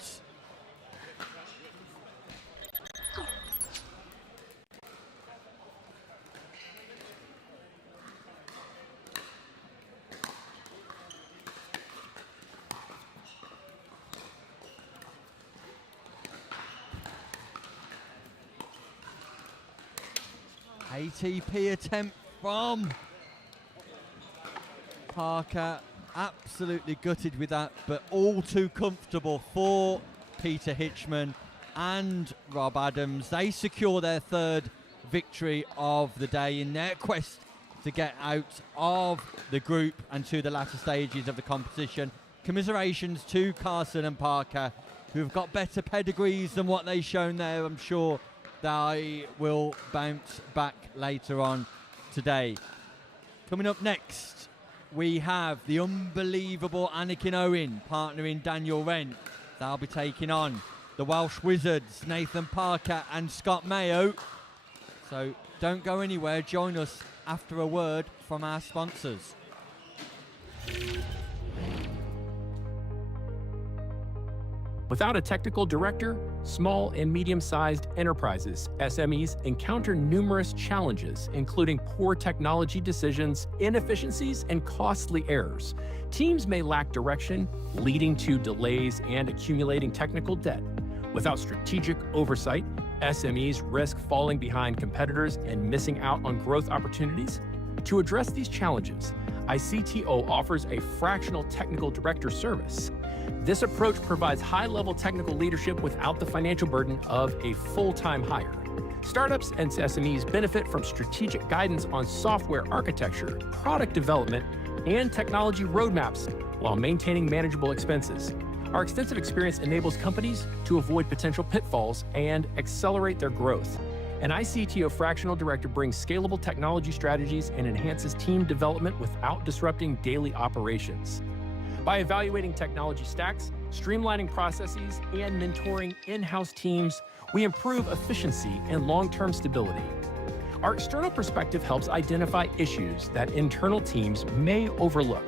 ATP attempt from Parker, absolutely gutted with that, but all too comfortable for Peter Hitchman and Rob Adams. They secure their third victory of the day in their quest to get out of the group and to the latter stages of the competition. Commiserations to Carson and Parker, who've got better pedigrees than what they've shown there. I'm sure they will bounce back later on today. Coming up next, we have the unbelievable Anakin Owen partnering Daniel Wren. They'll be taking on the Welsh Wizards, Nathan Parker and Scott Mayo. So don't go anywhere. Join us after a word from our sponsors. Without a technical director, small and medium-sized enterprises, SMEs, encounter numerous challenges, including poor technology decisions, inefficiencies, and costly errors. Teams may lack direction, leading to delays and accumulating technical debt. Without strategic oversight, SMEs risk falling behind competitors and missing out on growth opportunities. To address these challenges, ICTO offers a fractional technical director service. This approach provides high-level technical leadership without the financial burden of a full-time hire. Startups and SMEs benefit from strategic guidance on software architecture, product development, and technology roadmaps while maintaining manageable expenses. Our extensive experience enables companies to avoid potential pitfalls and accelerate their growth. An ICTO fractional director brings scalable technology strategies and enhances team development without disrupting daily operations. By evaluating technology stacks, streamlining processes, and mentoring in-house teams, we improve efficiency and long-term stability. Our external perspective helps identify issues that internal teams may overlook.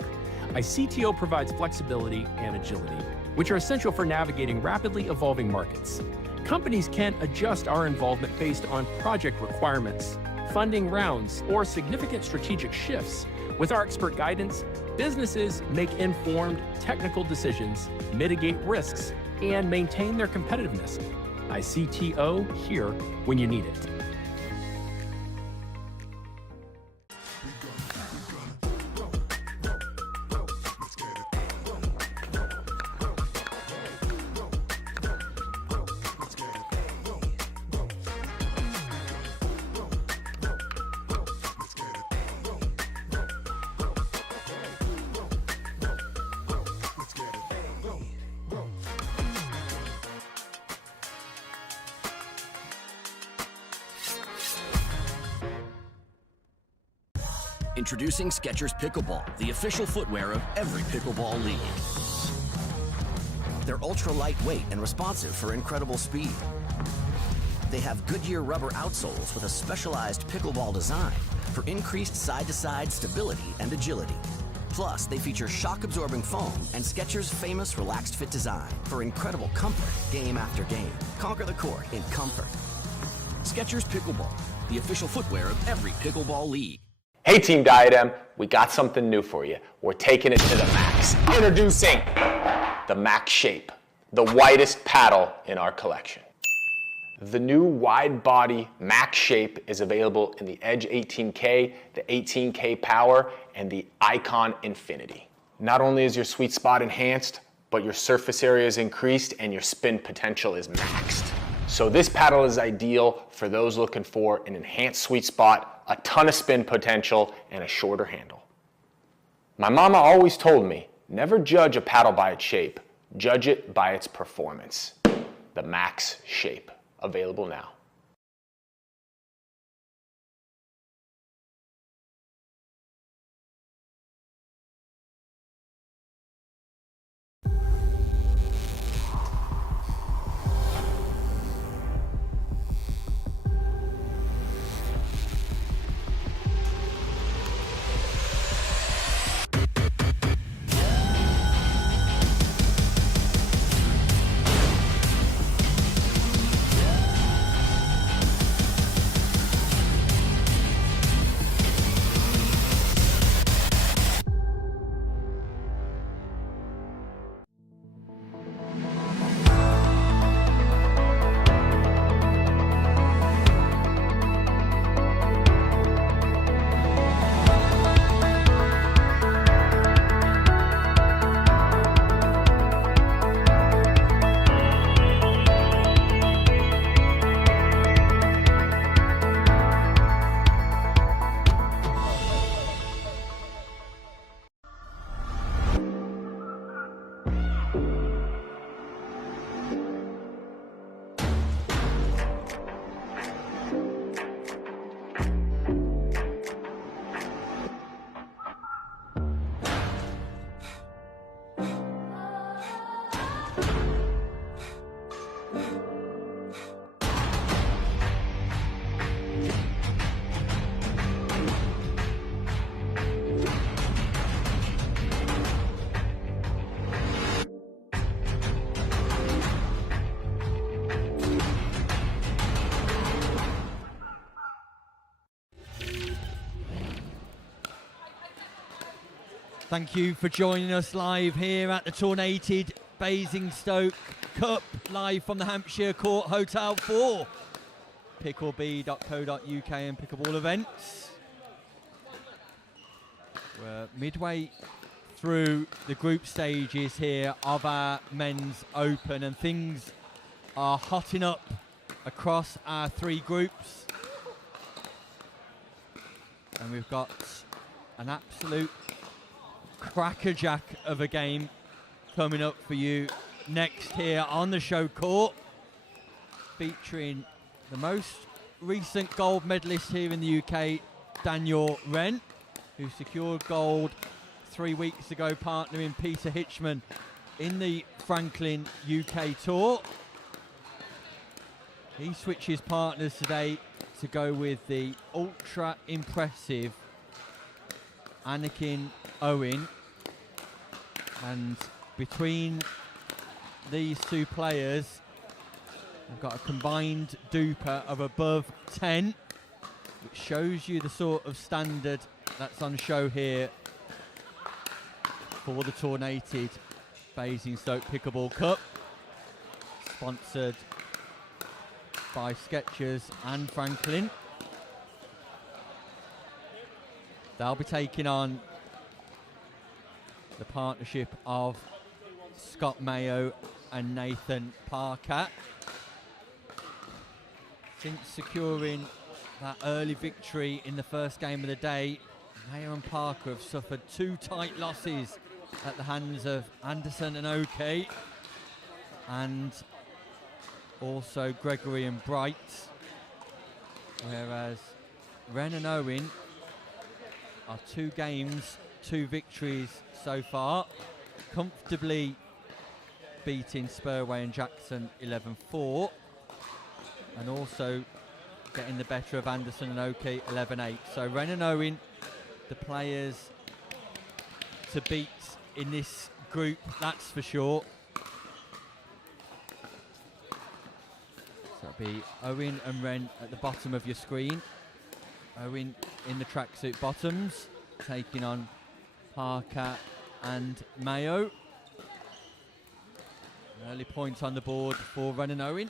ICTO provides flexibility and agility, which are essential for navigating rapidly evolving markets. Companies can adjust our involvement based on project requirements, funding rounds, or significant strategic shifts. With our expert guidance, businesses make informed technical decisions, mitigate risks, and maintain their competitiveness. ICTO, here when you need it. Introducing Skechers Pickleball, the official footwear of every pickleball league. They're ultra lightweight and responsive for incredible speed. They have Goodyear rubber outsoles with a specialized pickleball design for increased side-to-side stability and agility. Plus, they feature shock-absorbing foam and Skechers' famous relaxed fit design for incredible comfort game after game. Conquer the court in comfort. Skechers Pickleball, the official footwear of every pickleball league. Hey Team Diadem, we got something new for you. We're taking it to the max. Introducing the Max Shape, the widest paddle in our collection. The new wide body Max Shape is available in the Edge 18K, the 18K Power, and the Icon Infinity. Not only is your sweet spot enhanced, but your surface area is increased and your spin potential is maxed. So this paddle is ideal for those looking for an enhanced sweet spot, a ton of spin potential, and a shorter handle. My mama always told me, never judge a paddle by its shape, judge it by its performance. The Max Shape, available now. Thank you for joining us live here at the Tournated Basingstoke Cup live from the Hampshire Court Hotel for PickleB.co.uk and Pickleball events. We're midway through the group stages here of our men's open, and things are hotting up across our three groups. And we've got an absolute crackerjack of a game coming up for you next here on the show court, featuring the most recent gold medalist here in the UK, Daniel Wren, who secured gold 3 weeks ago, partnering Peter Hitchman in the Franklin UK Tour. He switches partners today to go with the ultra impressive Anakin Owen, and between these two players we've got a combined duper of above 10, which shows you the sort of standard that's on show here for the Tournated Basingstoke Pickleball Cup, sponsored by Skechers and Franklin. They'll be taking on the partnership of Scott Mayo and Nathan Parker. Since securing that early victory in the first game of the day, Mayo and Parker have suffered 2 tight losses at the hands of Anderson and Oakey, and also Gregory and Bright, whereas Wren and Owen are 2 games, 2 victories so far, comfortably beating Spurway and Jackson 11-4, and also getting the better of Anderson and Oakey 11-8. So Wren and Owen, the players to beat in this group, that's for sure. So it'll be Owen and Wren at the bottom of your screen. Owen in the tracksuit bottoms, taking on Parker and Mayo. An early point on the board for Wren and Owen.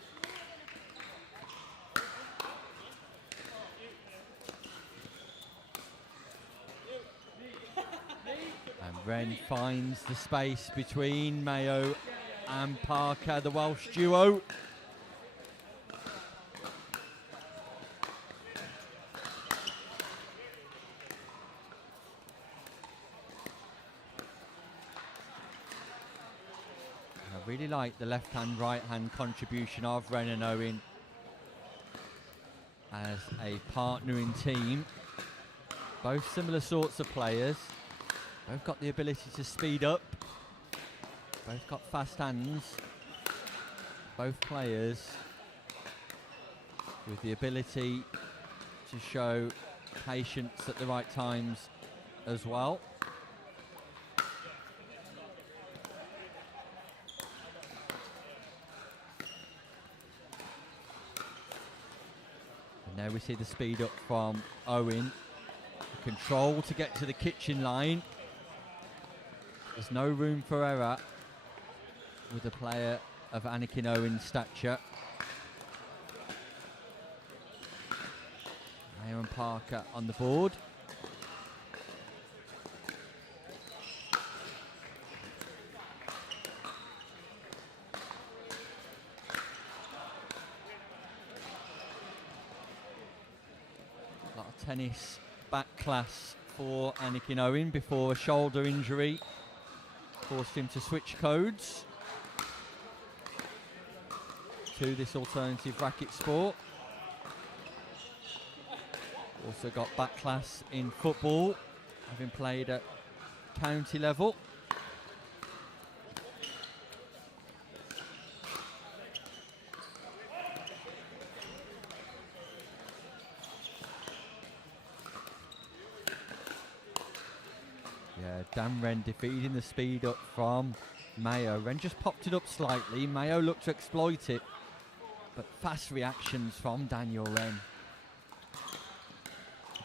And Wren finds the space between Mayo and Parker, the Welsh duo. I really like the left-hand, right-hand contribution of Wren and Owen as a partnering team. Both similar sorts of players. Both got the ability to speed up. Both got fast hands. Both players with the ability to show patience at the right times as well. And there we see the speed up from Owen. The control to get to the kitchen line. There's no room for error with a player of Anakin Owen's stature. Aaron Parker on the board. A lot of tennis back class for Anakin Owen before a shoulder injury forced him to switch codes to this alternative racket sport. Also got back class in football, having played at county level. Yeah, Dan Wren defeating the speed up from Mayo. Wren just popped it up slightly. Mayo looked to exploit it, but fast reactions from Daniel Wren.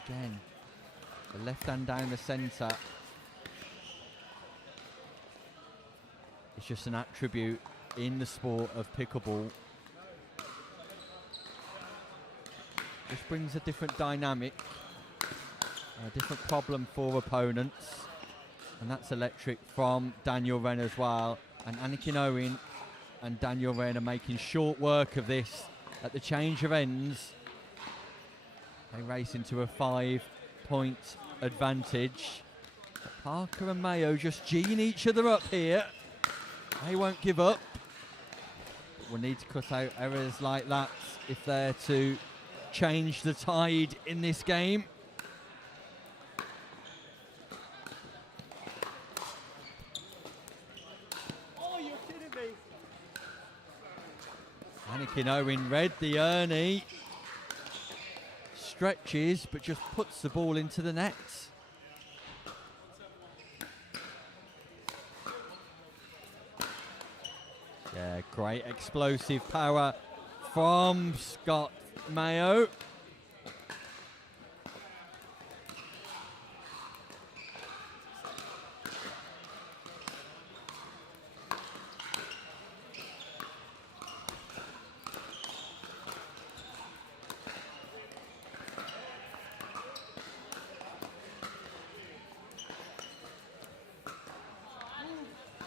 Again, the left hand down the centre is It's just an attribute in the sport of pickleball. Just brings a different dynamic, a different problem for opponents. And that's electric from Daniel Wren as well. And Anakin Owen and Daniel Wren are making short work of this at the change of ends. They race into a 5-point advantage. Parker and Mayo just geeing each other up here. They won't give up. But we'll need to cut out errors like that if they're to change the tide in this game. Anakin Owen read the Ernie. Stretches, but just puts the ball into the net. Yeah, great explosive power from Scott Mayo.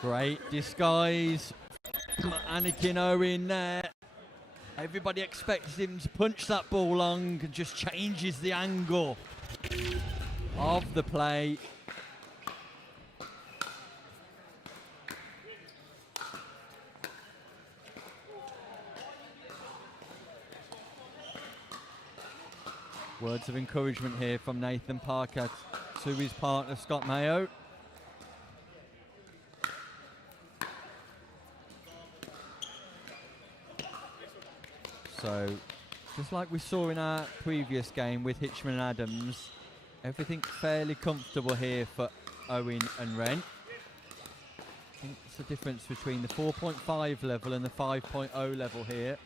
Great disguise from Anakin Owen there. Everybody expects him to punch that ball long and just changes the angle of the play. Words of encouragement here from Nathan Parker to his partner Scott Mayo. So, just like we saw in our previous game with Hitchman and Adams, everything fairly comfortable here for Owen and Wren. I think it's the difference between the 4.5 level and the 5.0 level here.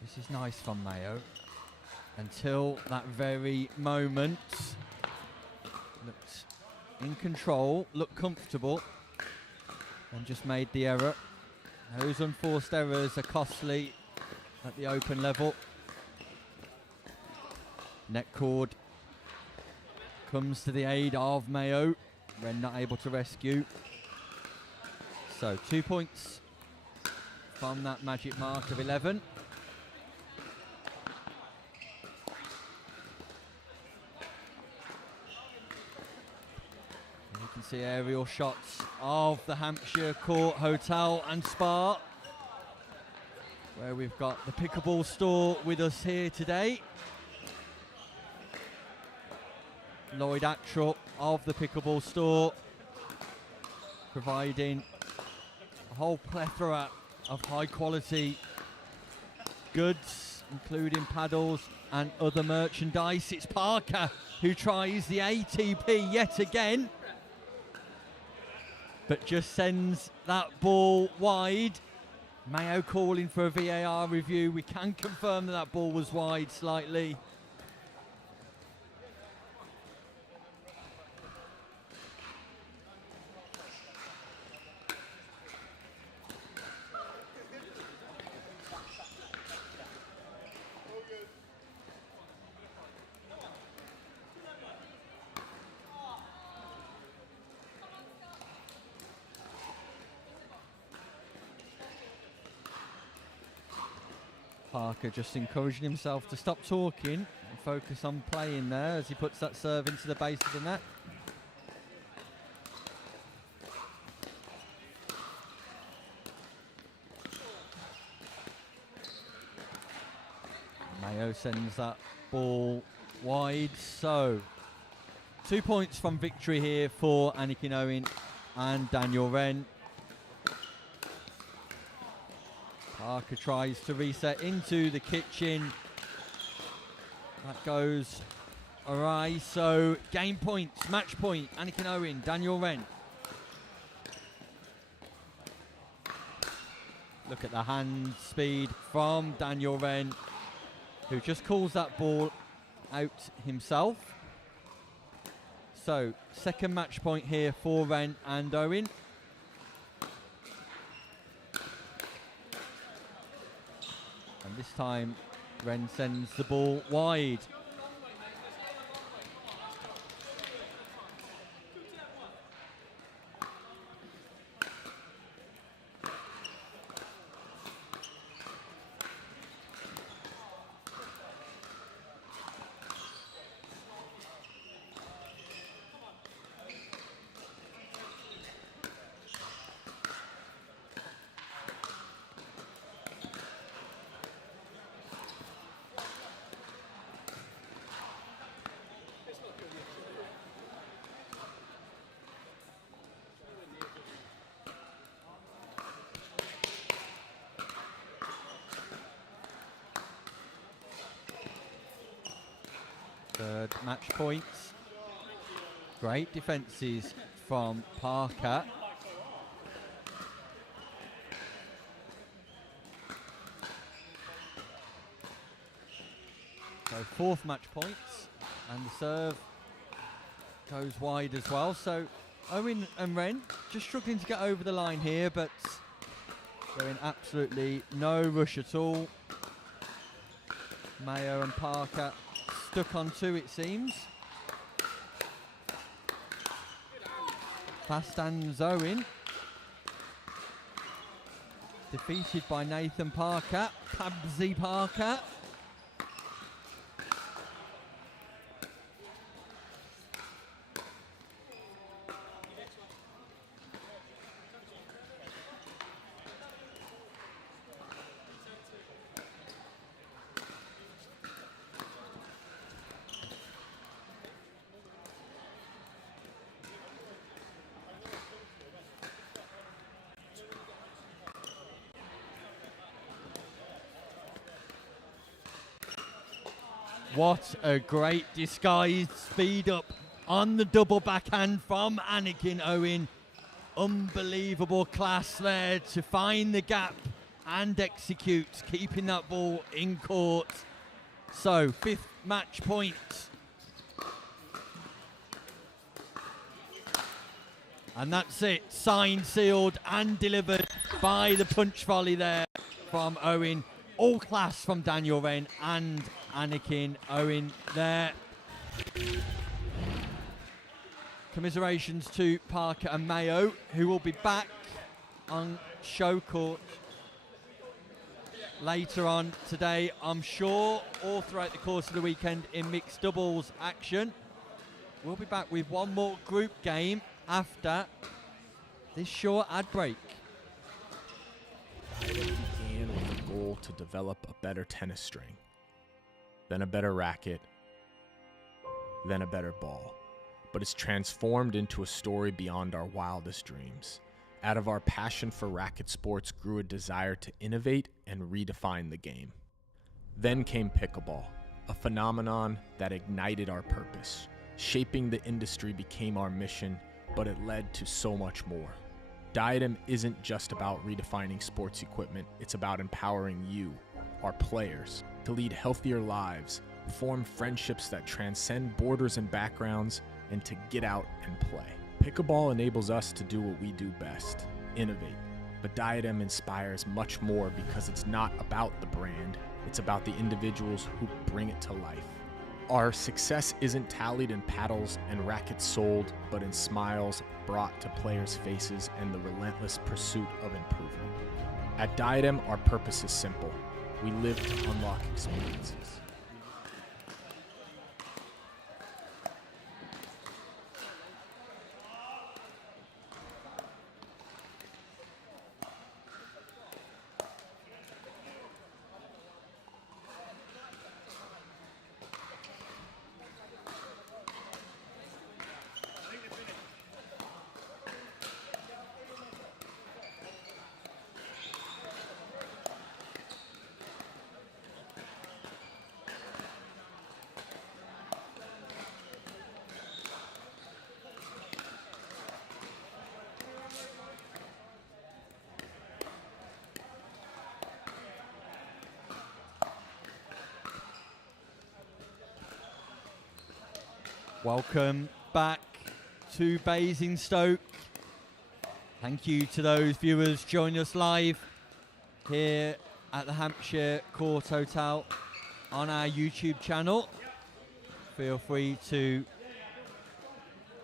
This is nice from Mayo. Until that very moment. Looked in control, looked comfortable, and just made the error. Those unforced errors are costly at the open level. Net cord comes to the aid of Mayo. Wren not able to rescue. So 2 points from that magic mark of 11. See aerial shots of the Hampshire Court Hotel and Spa, where we've got the Pickleball store with us here today. Lloyd Attrell of the Pickleball store, providing a whole plethora of high quality goods, including paddles and other merchandise. It's Parker who tries the ATP yet again, but just sends that ball wide. Mayo calling for a VAR review. We can confirm that that ball was wide slightly. Parker just encouraging himself to stop talking and focus on playing there as he puts that serve into the base of the net. Mayo sends that ball wide, so 2 points from victory here for Anakin Owen and Daniel Wren. Parker tries to reset into the kitchen. That goes awry, so game points, match point, Anakin Owen, Daniel Wren. Look at the hand speed from Daniel Wren, who just calls that ball out himself. So, second match point here for Ren and Owen. And this time, Ren sends the ball wide. Third match point. Great defences from Parker. So fourth match point, and the serve goes wide as well. So Owen and Ren just struggling to get over the line here, but they're in absolutely no rush at all. Mayo and Parker stuck on two, it seems. Fast hands Owen. Defeated by Nathan Parker. Pabsy Parker. What a great disguised speed up on the double backhand from Anakin Owen. Unbelievable class there to find the gap and execute, keeping that ball in court. So, fifth match point. And that's it, signed, sealed and delivered by the punch volley there from Owen. All class from Daniel Wren and Anakin Owen there. Commiserations to Parker and Mayo, who will be back on show court later on today, I'm sure, or throughout the course of the weekend in mixed doubles action. We'll be back with one more group game after this short ad break. It began with a goal to develop a better tennis string, then a better racket, then a better ball. But it's transformed into a story beyond our wildest dreams. Out of our passion for racket sports grew a desire to innovate and redefine the game. Then came Pickleball, a phenomenon that ignited our purpose. Shaping the industry became our mission, but it led to so much more. Diadem isn't just about redefining sports equipment, it's about empowering you, our players, to lead healthier lives, form friendships that transcend borders and backgrounds, and to get out and play. Pickleball enables us to do what we do best, innovate. But Diadem inspires much more because it's not about the brand, it's about the individuals who bring it to life. Our success isn't tallied in paddles and rackets sold, but in smiles brought to players' faces and the relentless pursuit of improvement. At Diadem, our purpose is simple. We live to unlock experiences. Welcome back to Basingstoke. Thank you to those viewers joining us live here at the Hampshire Court Hotel on our YouTube channel. Feel free to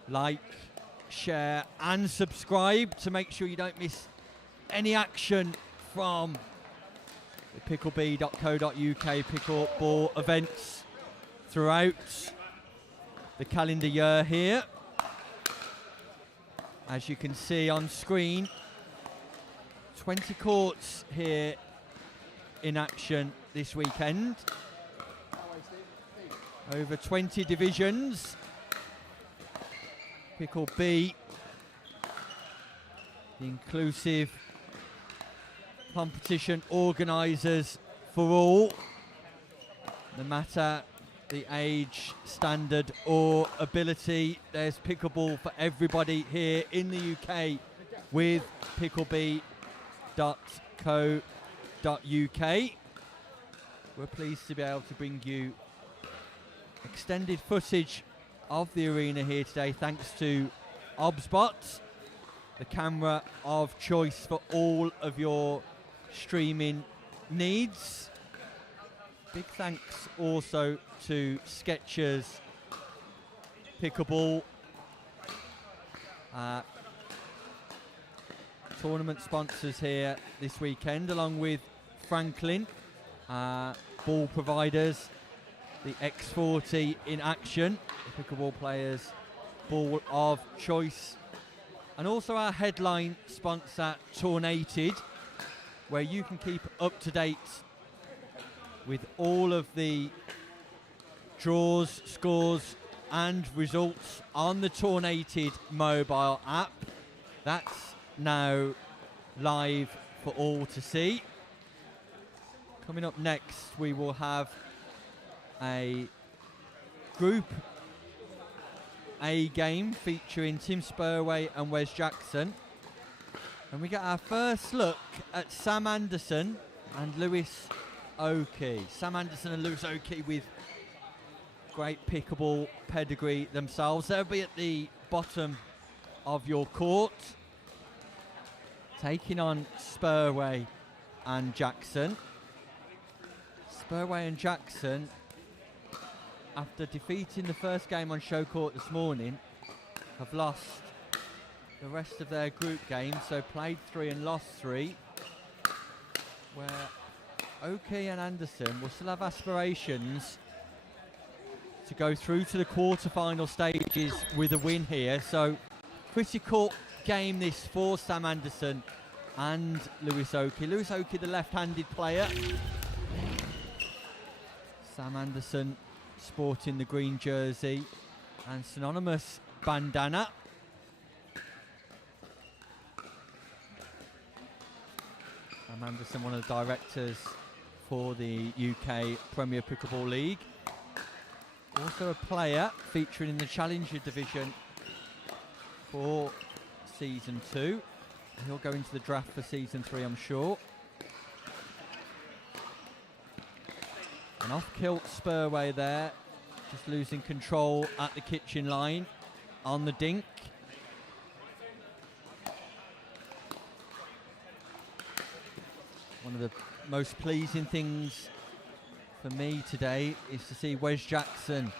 like, share and subscribe to make sure you don't miss any action from the pickleb.co.uk pickleball events throughout the calendar year here. As you can see on screen, 20 courts here in action this weekend. Over 20 divisions. PickleB, the inclusive competition organisers for all, no matter the age, standard or ability. There's pickleball for everybody here in the UK with pickleb.co.uk. We're pleased to be able to bring you extended footage of the arena here today, thanks to OBSBot, the camera of choice for all of your streaming needs. Big thanks also to Skechers Pickleball, tournament sponsors here this weekend, along with Franklin, ball providers, the X40 in action, the pickleball players' ball of choice, and also our headline sponsor, Tournated, where you can keep up to date with all of the draws, scores and results on the Tournated mobile app. That's now live for all to see. Coming up next, we will have a Group A game featuring Tim Spurway and Wes Jackson. And we get our first look at Sam Anderson and Lewis Oakey. Sam Anderson and Lewis Oakey with great pickleball pedigree themselves. They'll be at the bottom of your court, taking on Spurway and Jackson. Spurway and Jackson, after defeating the first game on show court this morning, have lost the rest of their group games, so played 3 and lost 3, where Oakey and Anderson will still have aspirations to go through to the quarterfinal stages with a win here. So critical game this for Sam Anderson and Lewis Oakey. Lewis Oakey, the left-handed player. Sam Anderson sporting the green jersey and synonymous bandana. Sam Anderson, one of the directors for the UK Premier Pickleball League. Also a player featuring in the Challenger division for Season 2. He'll go into the draft for Season 3, I'm sure. An off-kilt Spurway there, just losing control at the kitchen line on the dink. One of the most pleasing things for me today is to see Wes Jackson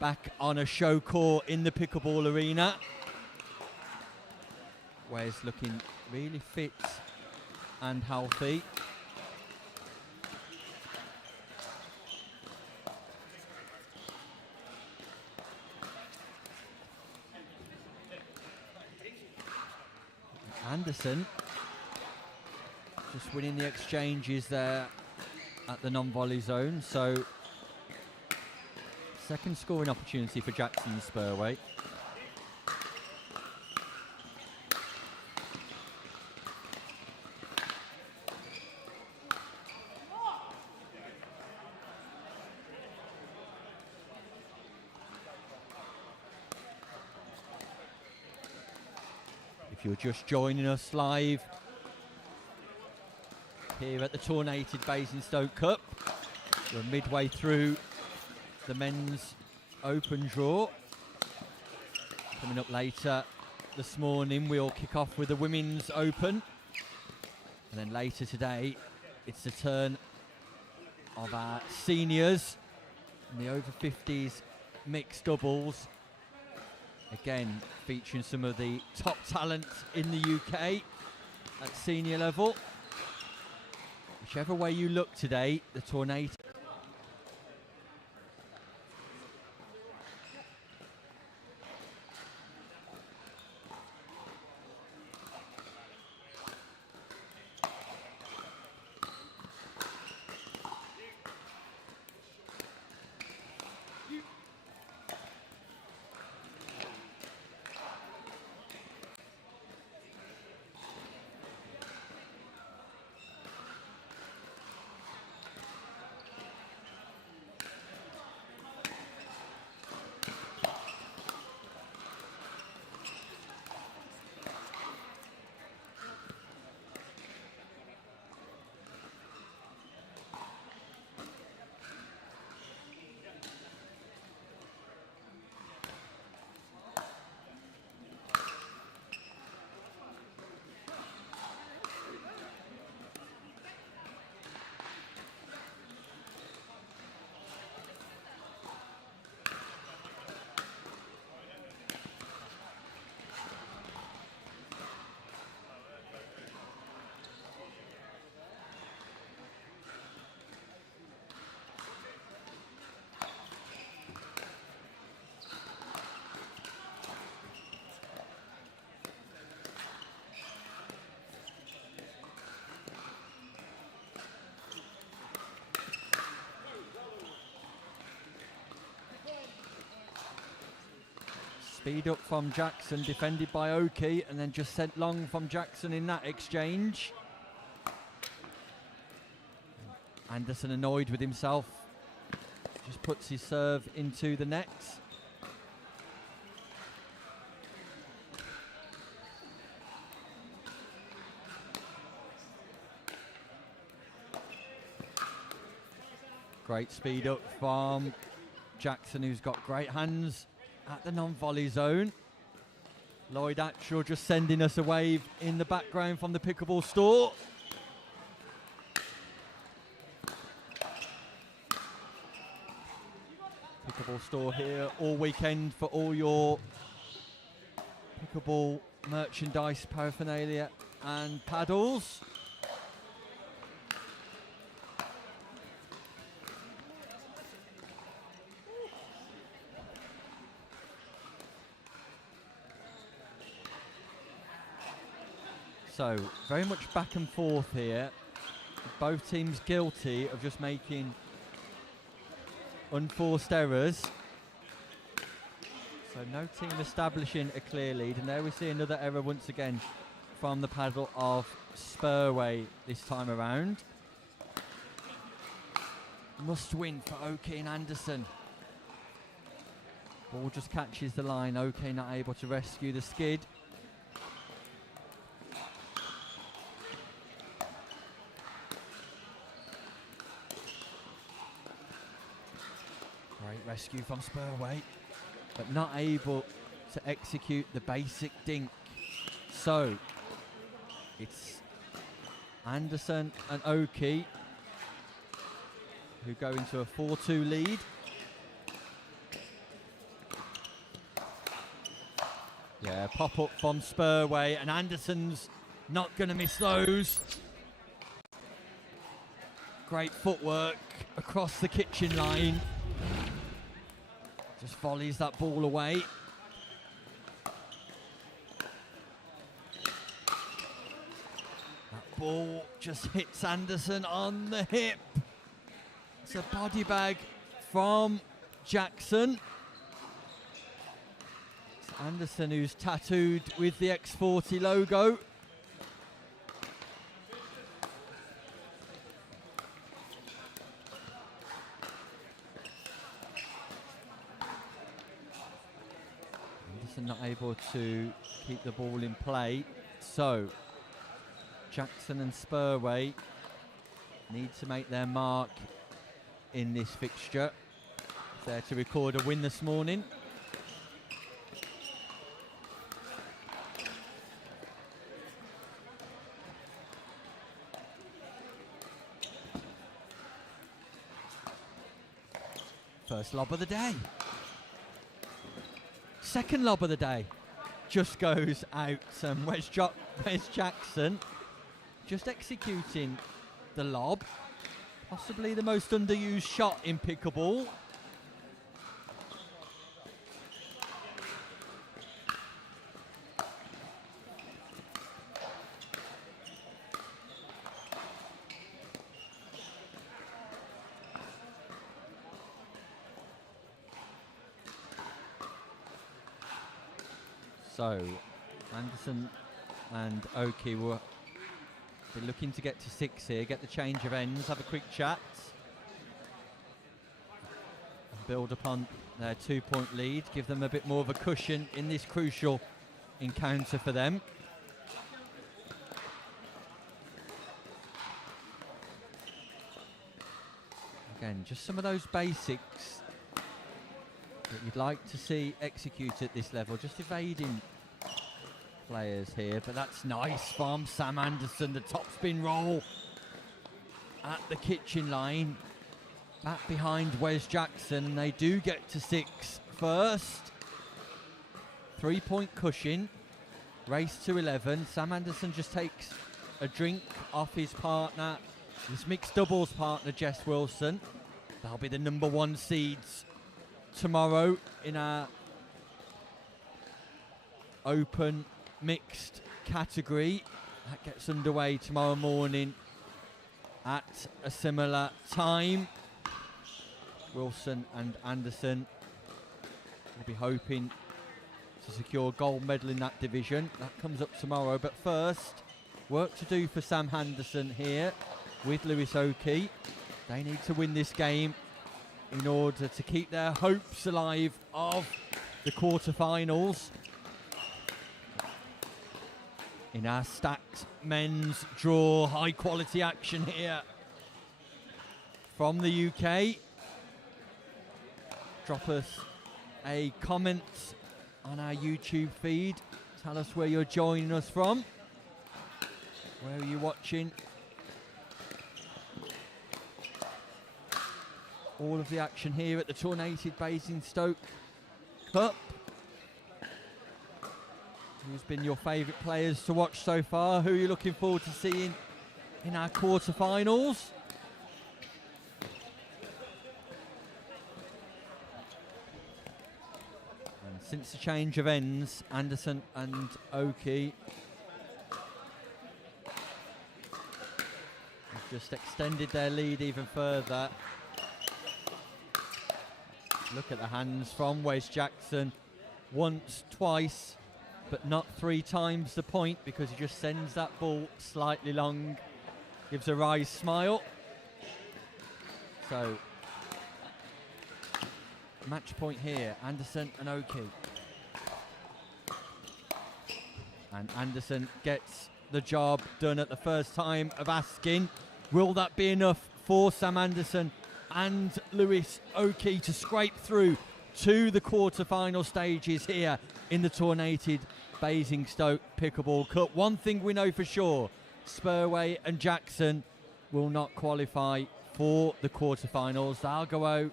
back on a show court in the pickleball arena. Wes looking really fit and healthy. Anderson just winning the exchanges there at the non-volley zone, so second scoring opportunity for Jackson and Spurway. If you're just joining us live here at the Tournated Basingstoke Cup, we're midway through the men's open draw. Coming up later this morning, we'll kick off with the Women's Open. And then later today, it's the turn of our seniors in the over 50s mixed doubles. Again, featuring some of the top talent in the UK at senior level. Whichever way you look today, the Tournated. Speed up from Jackson, defended by Oki, and then just sent long from Jackson in that exchange. Anderson annoyed with himself. Just puts his serve into the net. Great speed up from Jackson, who's got great hands at the non-volley zone. Lloyd Atchell just sending us a wave in the background from the Pickleball store. Pickleball store here all weekend for all your pickleball merchandise, paraphernalia and paddles. So, very much back and forth here. Both teams guilty of just making unforced errors. So no team establishing a clear lead. And there we see another error once again from the paddle of Spurway this time around. Must win for Oki and Anderson. Ball just catches the line. Oki not able to rescue the skid. Great rescue from Spurway, but not able to execute the basic dink. So it's Anderson and Oki who go into a 4-2 lead. Yeah, pop up from Spurway, and Anderson's not going to miss those. Great footwork across the kitchen line. Just volleys that ball away. That ball just hits Anderson on the hip. It's a body bag from Jackson. It's Anderson who's tattooed with the X40 logo. Not able to keep the ball in play, so Jackson and Spurway need to make their mark in this fixture if they're to record a win this morning. First lob of the day. Second lob of the day. Just goes out. Wes Jackson just executing the lob. Possibly the most underused shot in pickleball. So, Anderson and Oki will be looking to get to 6 here, get the change of ends, have a quick chat, and build upon their 2-point lead, give them a bit more of a cushion in this crucial encounter for them. Again, just some of those basics that you'd like to see executed at this level, just evading players here, but that's nice from Sam Anderson, the top spin roll at the kitchen line, back behind Wes Jackson, and they do get to 6 first. 3-point cushion, race to 11. Sam Anderson just takes a drink off his partner, his mixed doubles partner, Jess Wilson. They'll be the number 1 seeds tomorrow in our open mixed category. That gets underway tomorrow morning at a similar time. Wilson and Anderson will be hoping to secure a gold medal in that division. That comes up tomorrow, but first, work to do for Sam Anderson here with Lewis Oki. They need to win this game in order to keep their hopes alive of the quarterfinals. In our stacked men's draw, high quality action here from the UK. Drop us a comment on our YouTube feed. Tell us where you're joining us from. Where are you watching? All of the action here at the Tournated Basingstoke Cup. Who's been your favourite players to watch so far? Who are you looking forward to seeing in our quarterfinals? And since the change of ends, Anderson and Oki have just extended their lead even further. Look at the hands from Wes Jackson. Once, twice, but not 3 times the point, because he just sends that ball slightly long. Gives a wry smile. So, match point here, Anderson and Oki. And Anderson gets the job done at the first time of asking. Will that be enough for Sam Anderson and Lewis Oki to scrape through to the quarter-final stages here in the Tournated Basingstoke Pickleball Cup? One thing we know for sure, Spurway and Jackson will not qualify for the quarterfinals. They'll go out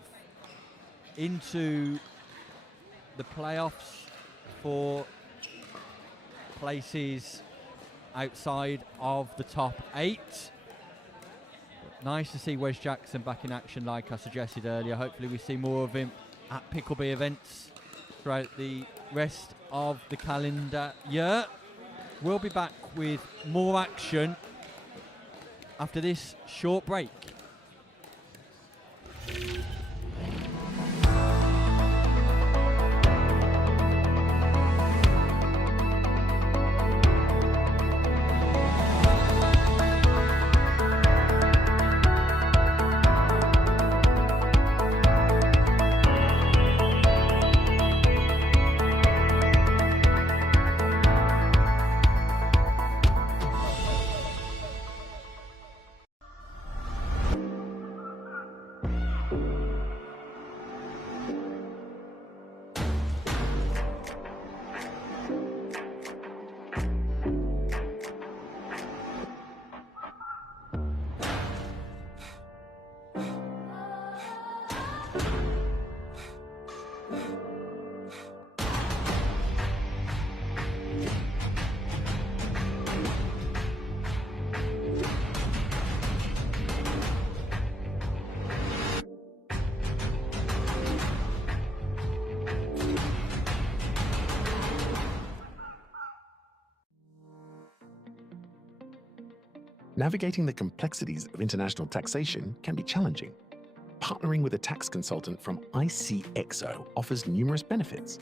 into the playoffs for places outside of the top 8. Nice to see Wes Jackson back in action, like I suggested earlier. Hopefully we see more of him at PickleB events throughout the rest of the calendar year. We'll be back with more action after this short break. Navigating the complexities of international taxation can be challenging. Partnering with a tax consultant from ICXO offers numerous benefits.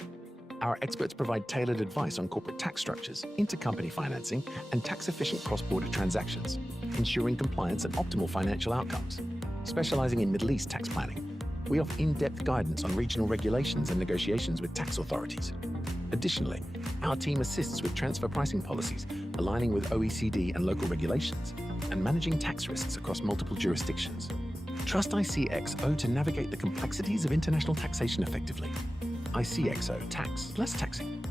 Our experts provide tailored advice on corporate tax structures, intercompany financing, and tax-efficient cross-border transactions, ensuring compliance and optimal financial outcomes. Specializing in Middle East tax planning, we offer in-depth guidance on regional regulations and negotiations with tax authorities. Additionally, our team assists with transfer pricing policies, aligning with OECD and local regulations, and managing tax risks across multiple jurisdictions. Trust ICXO to navigate the complexities of international taxation effectively. ICXO Tax Less Taxing.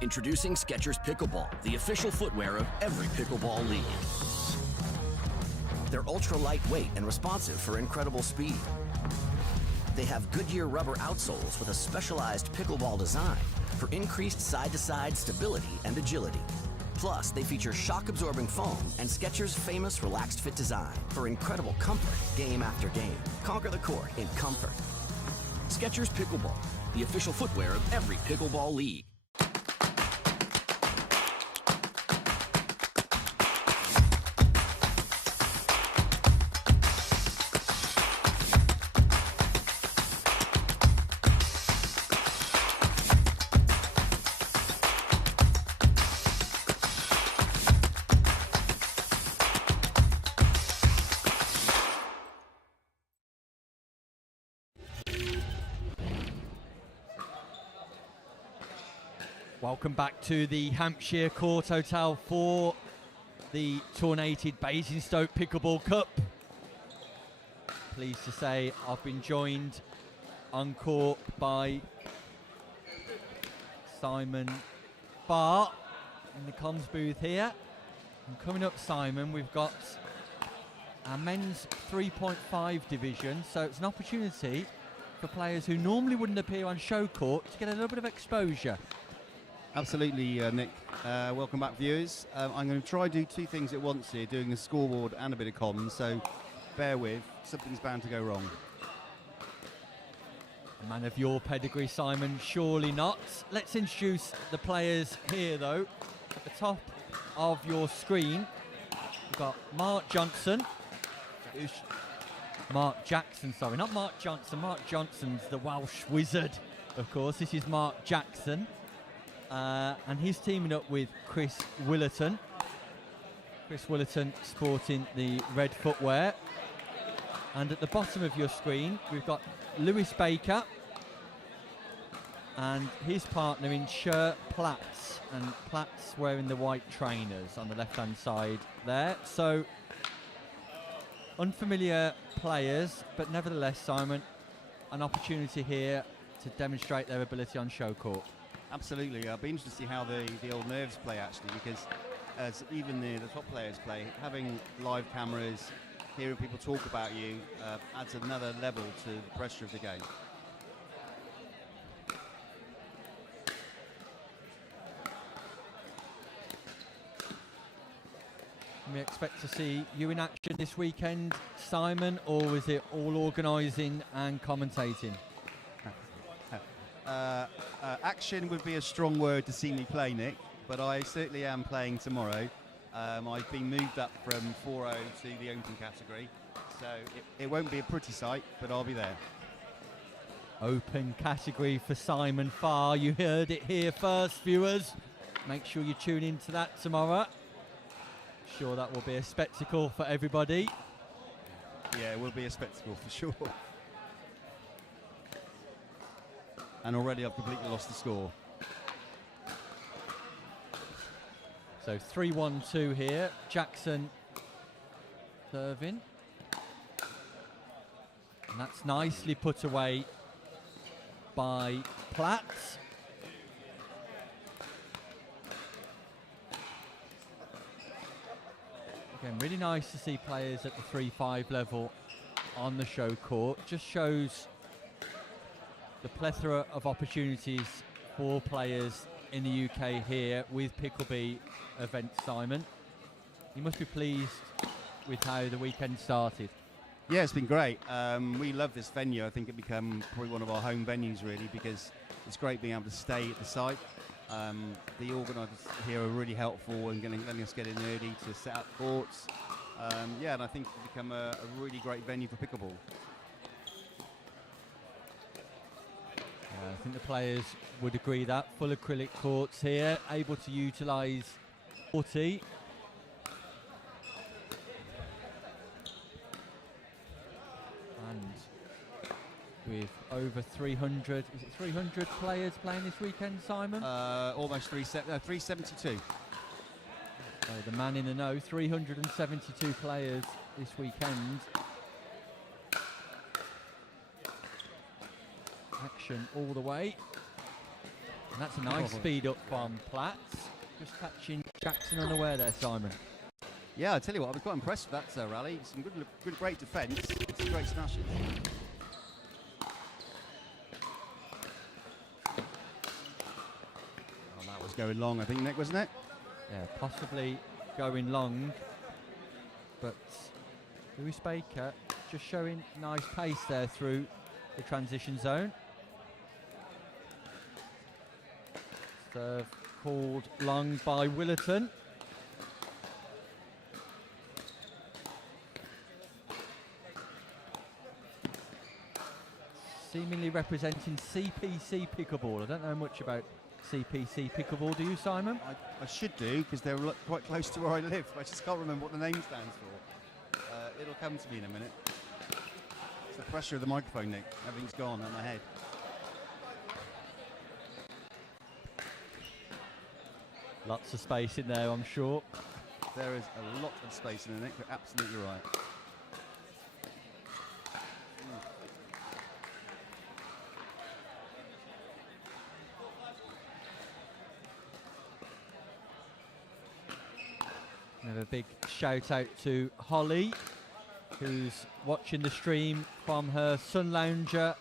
Introducing Skechers Pickleball, the official footwear of every pickleball league. They're ultra lightweight and responsive for incredible speed. They have Goodyear rubber outsoles with a specialized pickleball design for increased side-to-side stability and agility. Plus, they feature shock-absorbing foam and Skechers' famous relaxed fit design for incredible comfort game after game. Conquer the court in comfort. Skechers Pickleball, the official footwear of every pickleball league. Welcome back to the Hampshire Court Hotel for the Tournated Basingstoke Pickleball Cup. Pleased to say I've been joined on court by Simon Barr in the comms booth here. And coming up, Simon, we've got our men's 3.5 division, so it's an opportunity for players who normally wouldn't appear on show court to get a little bit of exposure. Absolutely, Nick. Welcome back, viewers. I'm going to try and do two things at once here, doing a scoreboard and a bit of comms, so bear with. Something's bound to go wrong. A man of your pedigree, Simon, surely not. Let's introduce the players here, though. At the top of your screen, we've got Mark Johnson. Mark Jackson, sorry, not Mark Johnson. Mark Johnson's the Welsh wizard, of course. This is Mark Jackson. And he's teaming up with Chris Willerton. Chris Willerton sporting the red footwear. And at the bottom of your screen, we've got Lewis Baker and his partner in shirt Platts. And Platts wearing the white trainers on the left-hand side there. So, unfamiliar players, but nevertheless, Simon, an opportunity here to demonstrate their ability on show court. Absolutely. I'll be interested to see how the old nerves play, actually, because as even the top players play, having live cameras, hearing people talk about you adds another level to the pressure of the game. Can we expect to see you in action this weekend, Simon, or is it all organising and commentating? Action would be a strong word to see me play, Nick, but I certainly am playing tomorrow. I've been moved up from 4-0 to the open category, so it won't be a pretty sight, but I'll be there. Open category for Simon Farr. You heard it here first, viewers. Make sure you tune into that tomorrow. Sure, that will be a spectacle for everybody. Yeah, it will be a spectacle for sure. And already I've completely lost the score. So 3-1-2 here. Jackson serving. And that's nicely put away by Platts. Again, really nice to see players at the 3-5 level on the show court. Just shows the plethora of opportunities for players in the UK here with PickleB events, Simon. You must be pleased with how the weekend started. Yeah, it's been great. We love this venue. I think it become probably one of our home venues, really, because it's great being able to stay at the site. The organisers here are really helpful and letting us get in early to set up courts. And I think it's become a really great venue for pickleball. I think the players would agree that. Full acrylic courts here, able to utilise 40. And with over 300, is it 300 players playing this weekend, Simon? Almost 372. So the man in the know, 372 players this weekend. Action all the way. And that's a nice speed up from Platts. Just catching Jackson unaware there, Simon. Yeah, I tell you what, I was quite impressed with that rally. Some great defence, some great smashes. Oh, that was going long, I think, Nick, wasn't it? Yeah, possibly going long, but Lewis Baker just showing nice pace there through the transition zone. Serve called long by Willerton. Seemingly representing CPC Pickleball. I don't know much about CPC Pickleball, do you, Simon? I should do, because they're quite close to where I live. I just can't remember what the name stands for. It'll come to me in a minute. It's the pressure of the microphone, Nick. Everything's gone out of my head. Lots of space in there, I'm sure. There is a lot of space in there, Nick. You're absolutely right. And a big shout out to Holly, who's watching the stream from her sun lounger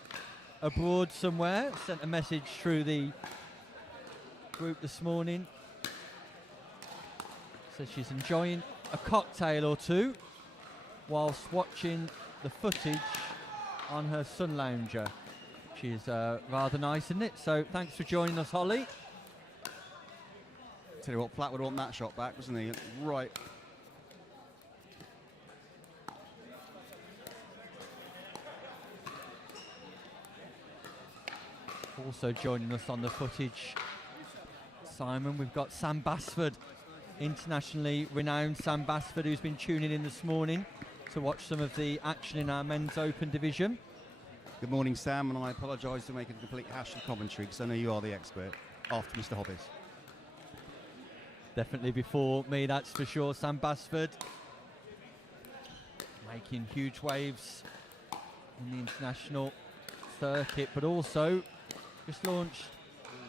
abroad somewhere. Sent a message through the group this morning. Says she's enjoying a cocktail or two whilst watching the footage on her sun lounger, which is rather nice, isn't it? So thanks for joining us, Holly. Tell you what, Platt would want that shot back, wasn't he? Right. Also joining us on the footage, Simon, we've got Sam Basford, internationally renowned Sam Basford, who's been tuning in this morning to watch some of the action in our men's open division. Good morning, Sam, and I apologise for making a complete hash of commentary, because I know you are the expert, after Mr. Hobbs. Definitely before me, that's for sure. Sam Basford making huge waves in the international circuit, but also just launched.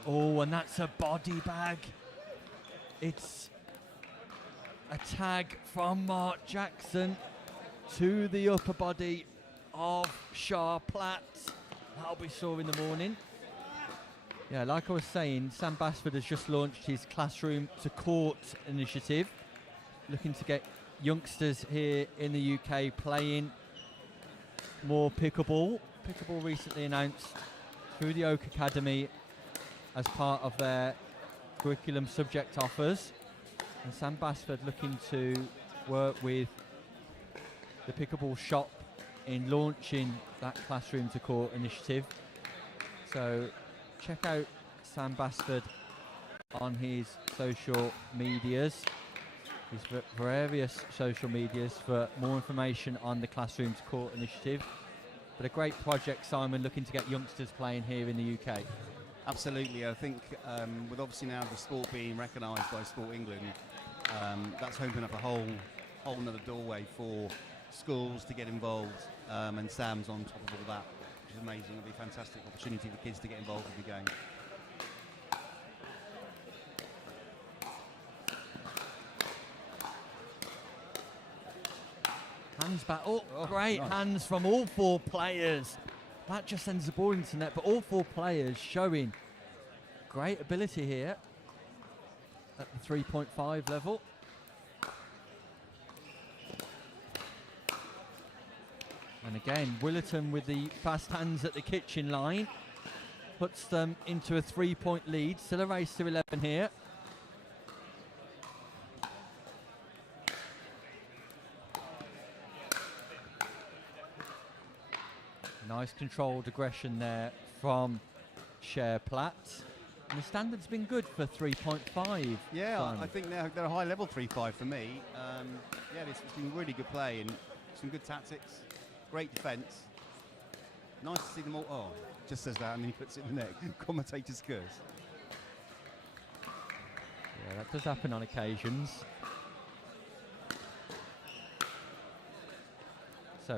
Oh, and that's a body bag. It's a tag from Mark Jackson to the upper body of Shah Platt. That'll be sore in the morning. Yeah, like I was saying, Sam Basford has just launched his Classroom to Court initiative, looking to get youngsters here in the UK playing more pickleball. Pickleball recently announced through the Oak Academy as part of their curriculum subject offers, and Sam Basford looking to work with the Pickleball shop in launching that Classroom to Court initiative. So check out Sam Basford on his social medias, his various social medias, for more information on the Classroom to Court initiative. But a great project, Simon, looking to get youngsters playing here in the UK. Absolutely. I think with obviously now the sport being recognised by Sport England, that's opening up a whole another doorway for schools to get involved, and Sam's on top of all that, which is amazing. It'll be a fantastic opportunity for kids to get involved with the game. Hands back. Oh, Oh, great nice. hands from all four players. That just sends the ball into net, but all four players showing great ability here at the 3.5 level. And again, Willerton with the fast hands at the kitchen line puts them into a 3-point lead. Still a race to 11 here. Nice controlled aggression there from Cher Platt. And the standard's been good for 3.5. Yeah, Simon. I think they're a high level 3-5 for me. Yeah, it's been really good play and some good tactics, great defence. Nice to see them all. Oh, just says that and then he puts it in the net. Commentator's curse. Yeah, that does happen on occasions. So,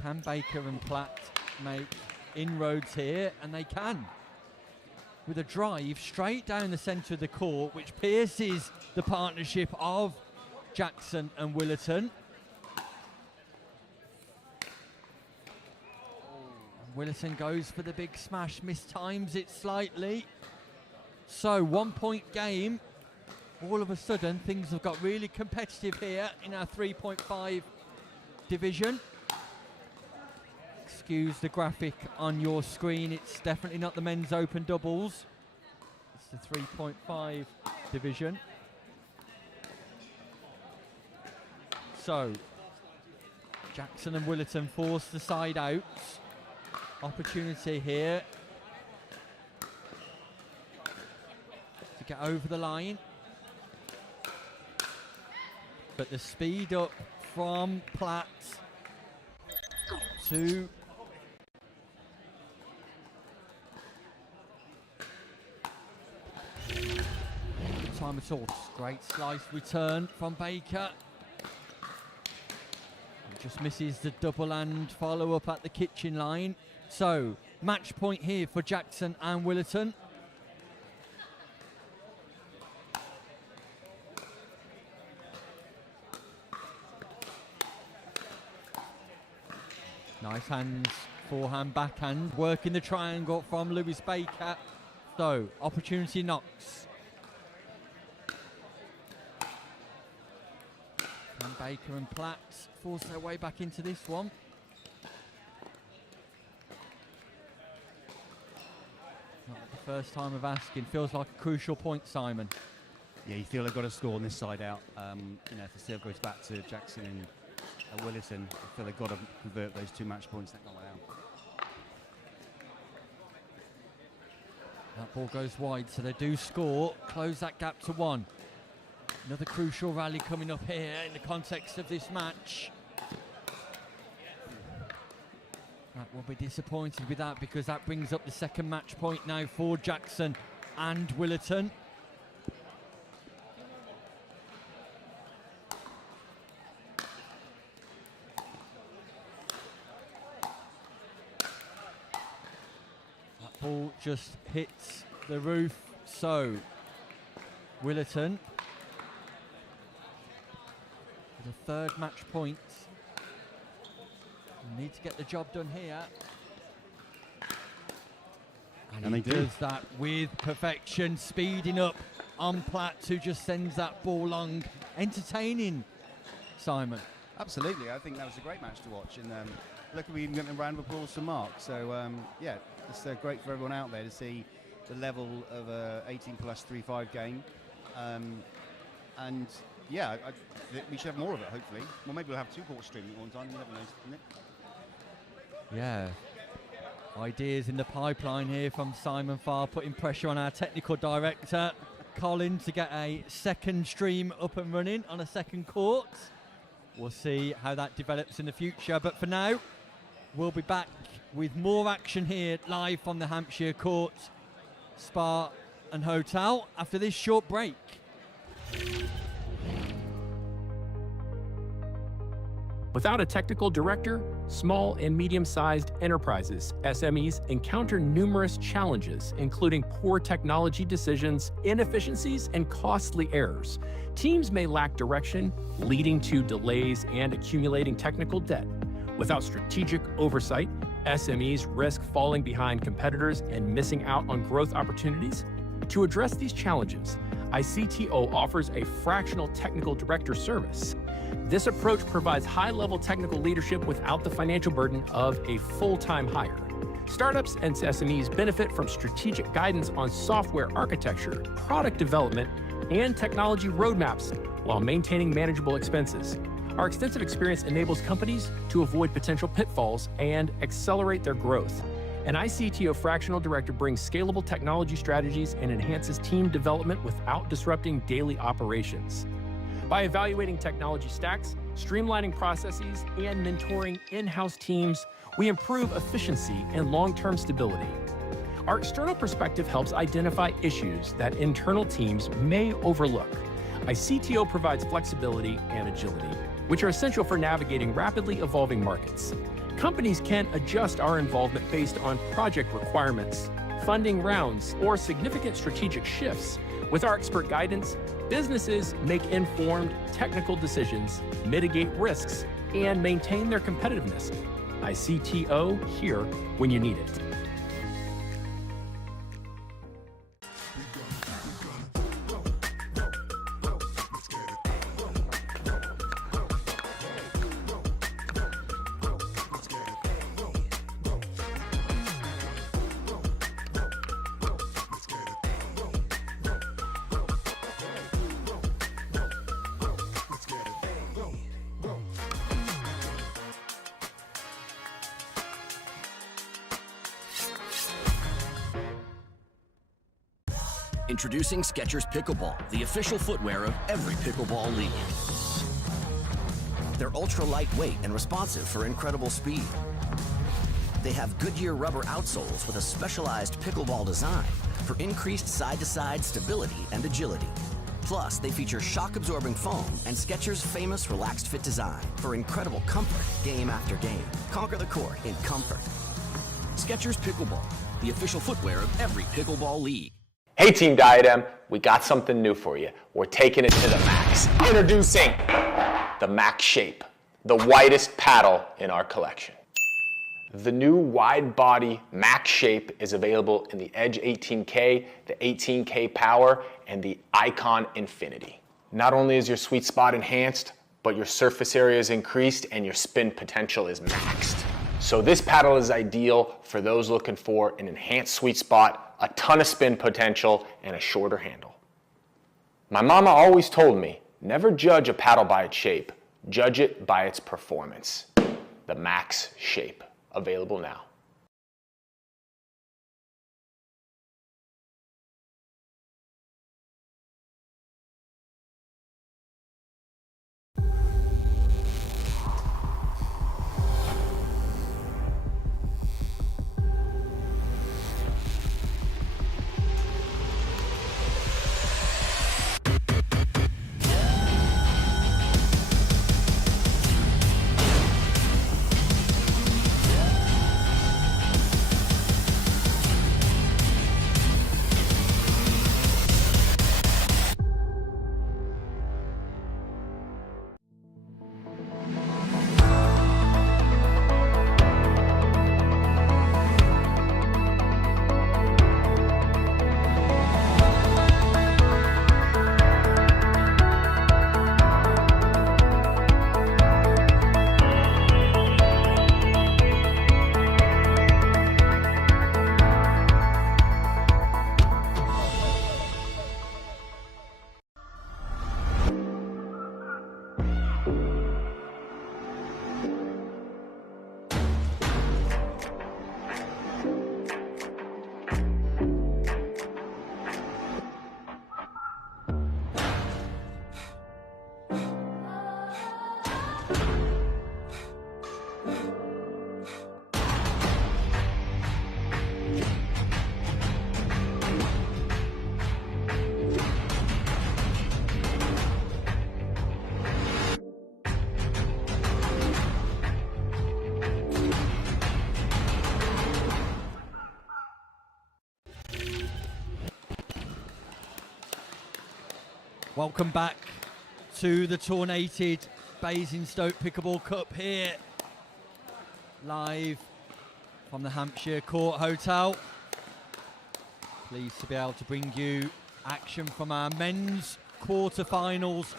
can Baker and Platt make inroads here? And they can. With a drive straight down the centre of the court, which pierces the partnership of Jackson and Willerton. Willerton goes for the big smash, mistimes it slightly. So 1 point game. All of a sudden things have got really competitive here in our 3.5 division. Excuse the graphic on your screen, it's definitely not the men's open doubles. It's the 3.5 division. So Jackson and Willerton force the side out. Opportunity here to get over the line, but the speed up from Platt to time at all. Great slice return from Baker. Just misses the double and follow up at the kitchen line. So, match point here for Jackson and Willerton. Nice hands, forehand, backhand, working the triangle from Lewis Baker. So, opportunity knocks. And Baker and Platt force their way back into this one. Not the first time of asking. Feels like a crucial point, Simon. Yeah, you feel they've got to score on this side out. If the serve goes back to Jackson and Willerton, I feel they've got to convert those 2 match points. That one out. That ball goes wide, so they do score. Close that gap to 1. Another crucial rally coming up here in the context of this match. That will be disappointed with that because that brings up the second match point now for Jackson and Willerton. That ball just hits the roof, so Willerton the third match point. Need to get the job done here. And he does that with perfection, speeding up on Platt, who just sends that ball long. Entertaining, Simon. Absolutely, I think that was a great match to watch. And look, we even got a round of applause for Mark. So yeah, it's great for everyone out there to see the level of a 18 plus 3-5 game. And yeah, we should have more of it, hopefully. Well, maybe we'll have 2 courts streaming at one time. You never know, isn't it? Yeah. Ideas in the pipeline here from Simon Farr, putting pressure on our technical director, Colin, to get a second stream up and running on a second court. We'll see how that develops in the future. But for now, we'll be back with more action here live from the Hampshire Court, Spa and Hotel after this short break. Without a technical director, small and medium-sized enterprises, SMEs, encounter numerous challenges, including poor technology decisions, inefficiencies, and costly errors. Teams may lack direction, leading to delays and accumulating technical debt. Without strategic oversight, SMEs risk falling behind competitors and missing out on growth opportunities. To address these challenges, ICTO offers a fractional technical director service. This approach provides high-level technical leadership without the financial burden of a full-time hire. Startups and SMEs benefit from strategic guidance on software architecture, product development, and technology roadmaps while maintaining manageable expenses. Our extensive experience enables companies to avoid potential pitfalls and accelerate their growth. An ICTO fractional director brings scalable technology strategies and enhances team development without disrupting daily operations. By evaluating technology stacks, streamlining processes, and mentoring in-house teams, we improve efficiency and long-term stability. Our external perspective helps identify issues that internal teams may overlook. ICTO provides flexibility and agility, which are essential for navigating rapidly evolving markets. Companies can adjust our involvement based on project requirements, funding rounds, or significant strategic shifts. With our expert guidance, businesses make informed technical decisions, mitigate risks, and maintain their competitiveness. ICTO here when you need it. Introducing Skechers Pickleball, the official footwear of every pickleball league. They're ultra lightweight and responsive for incredible speed. They have Goodyear rubber outsoles with a specialized pickleball design for increased side-to-side stability and agility. Plus, they feature shock-absorbing foam and Skechers' famous relaxed fit design for incredible comfort game after game. Conquer the court in comfort. Skechers Pickleball, the official footwear of every pickleball league. Hey Team Diadem, we got something new for you. We're taking it to the max. Introducing the Max Shape, the widest paddle in our collection. The new wide body Max Shape is available in the Edge 18K, the 18K Power, and the Icon Infinity. Not only is your sweet spot enhanced, but your surface area is increased and your spin potential is maxed. So this paddle is ideal for those looking for an enhanced sweet spot, a ton of spin potential, and a shorter handle. My mama always told me, never judge a paddle by its shape, judge it by its performance. The Max Shape, available now. Welcome back to the Tournated Basingstoke Pickleball Cup here, live from the Hampshire Court Hotel. Pleased to be able to bring you action from our men's quarterfinals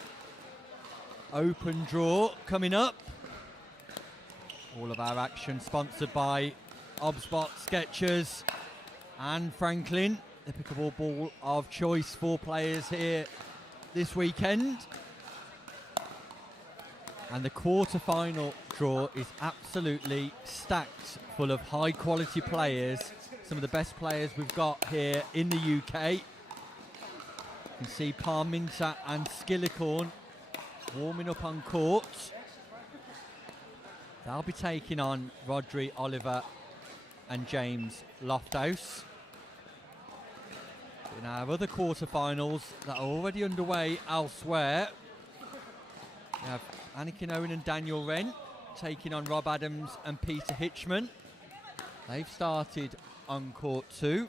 open draw coming up. All of our action sponsored by Obspot, Skechers and Franklin, the pickleball ball of choice for players here this weekend. And the quarter-final draw is absolutely stacked full of high-quality players, some of the best players we've got here in the UK. You can see Parminter and Skillicorn warming up on court. They'll be taking on Rodri, Oliver and James Lofthouse. In our other quarterfinals that are already underway elsewhere, we have Anakin Owen and Daniel Wren taking on Rob Adams and Peter Hitchman. They've started on court 2,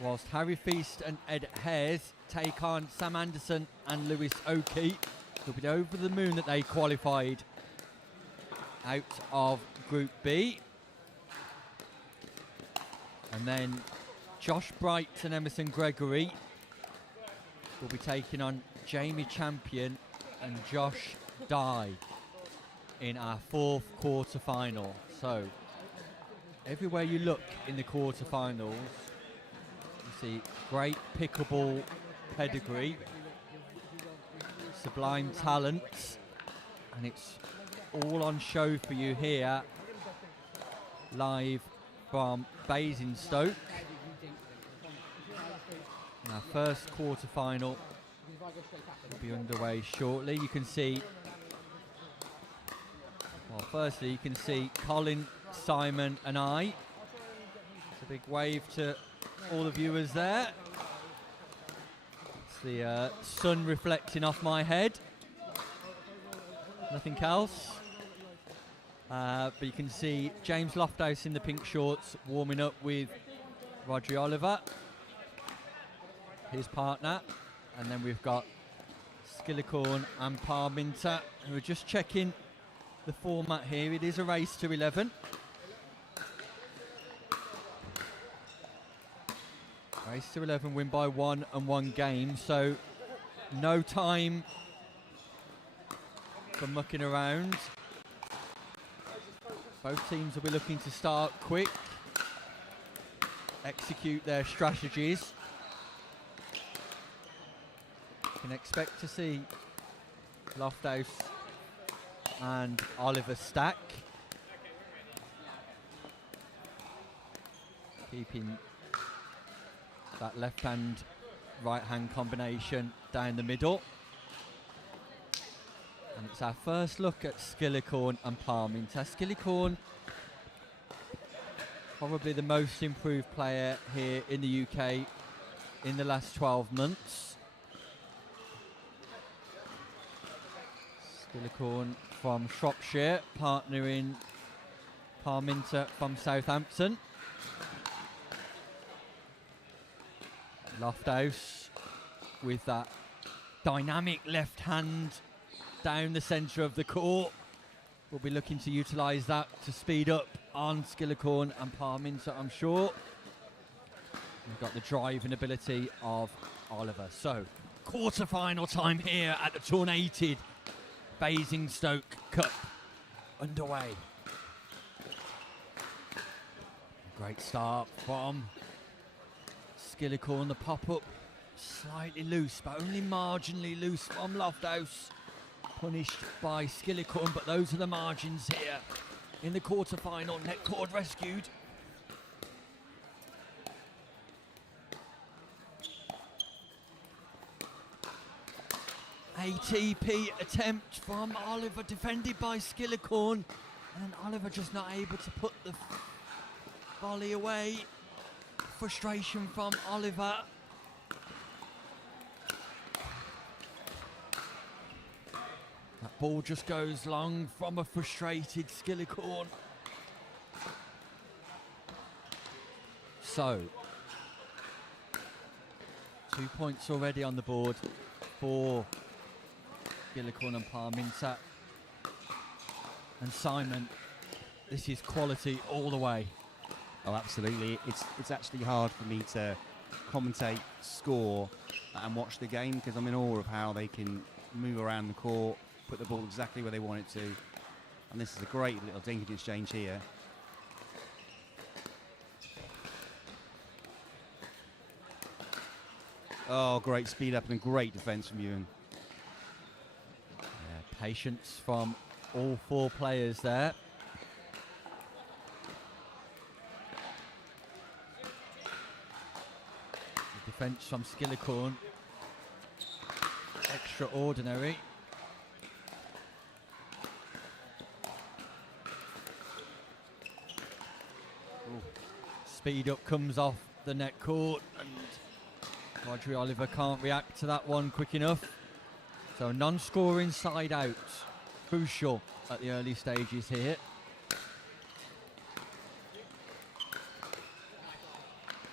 whilst Harry Feast and Ed Hares take on Sam Anderson and Lewis Oakey. They'll be over the moon that they qualified out of Group B. And then Josh Bright and Emerson Gregory will be taking on Jamie Champion and Josh Dye in our 4th quarter-final. So everywhere you look in the quarter-finals, you see great pickleball pedigree, sublime talents, and it's all on show for you here live from Basingstoke. And our first quarter-final will be underway shortly. You can see, well, firstly you can see Colin, Simon and I. It's a big wave to all the viewers there. It's the sun reflecting off my head. Nothing else. But you can see James Lofthouse in the pink shorts warming up with Rodri Oliver, his partner. And then we've got Skillicorn and Parminter, who are just checking the format here. It is a race to 11. Race to 11, win by 1 and 1 game, so no time for mucking around. Both teams will be looking to start quick, execute their strategies. You can expect to see Lofthouse and Oliver stack, keeping that left-hand, right-hand combination down the middle. And it's our first look at Skillicorn and Parminter. Skillicorn, probably the most improved player here in the UK in the last 12 months. Skillicorn from Shropshire, partnering Parminter from Southampton. Lofthouse with that dynamic left hand down the centre of the court. We'll be looking to utilise that to speed up on Skillicorn and Parminter, I'm sure. We've got the driving ability of Oliver. So, quarter-final time here at the Tournated Basingstoke Cup underway. Great start from Skillicorn. The pop-up slightly loose, but only marginally loose from Lofthouse. Punished by Skillicorn, but those are the margins here in the quarter-final. Net cord rescued. ATP attempt from Oliver, defended by Skillicorn, and Oliver just not able to put the volley away. Frustration from Oliver. That ball just goes long from a frustrated Skillicorn. So, 2 points already on the board for Gillicorn and Parminter. And Simon, this is quality all the way. Oh, absolutely. It's actually hard for me to commentate, score, and watch the game because I'm in awe of how they can move around the court, put the ball exactly where they want it to. And this is a great little dinking exchange here. Oh, great speed up and great defence from Ewan. Yeah, patience from all 4 players there. The defence from Skillicorn, extraordinary. Ooh. Speed up comes off the net court, and Audrey Oliver can't react to that one quick enough. So non-scoring side out, crucial at the early stages here.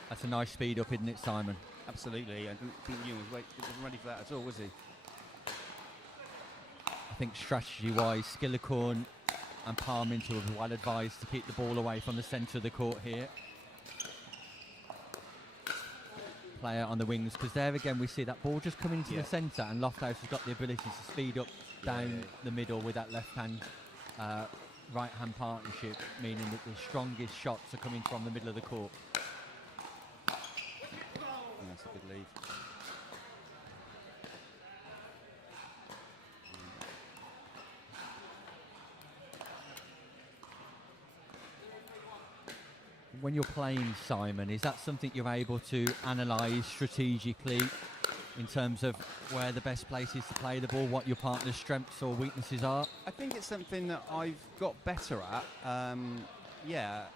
That's a nice speed up, isn't it, Simon? Absolutely. I didn't think Ewan wasn't ready for that at all, was he? I think strategy-wise, Skillicorn and Parminter were well advised to keep the ball away from the centre of the court here. Player on the wings, because there again we see that ball just coming into the centre, and Lofthouse has got the ability to speed up down the middle with that left-hand, right-hand partnership, meaning that the strongest shots are coming from the middle of the court. That's a good lead. When you're playing, Simon, is that something you're able to analyse strategically in terms of where the best place is to play the ball, what your partner's strengths or weaknesses are? I think it's something that I've got better at. Well,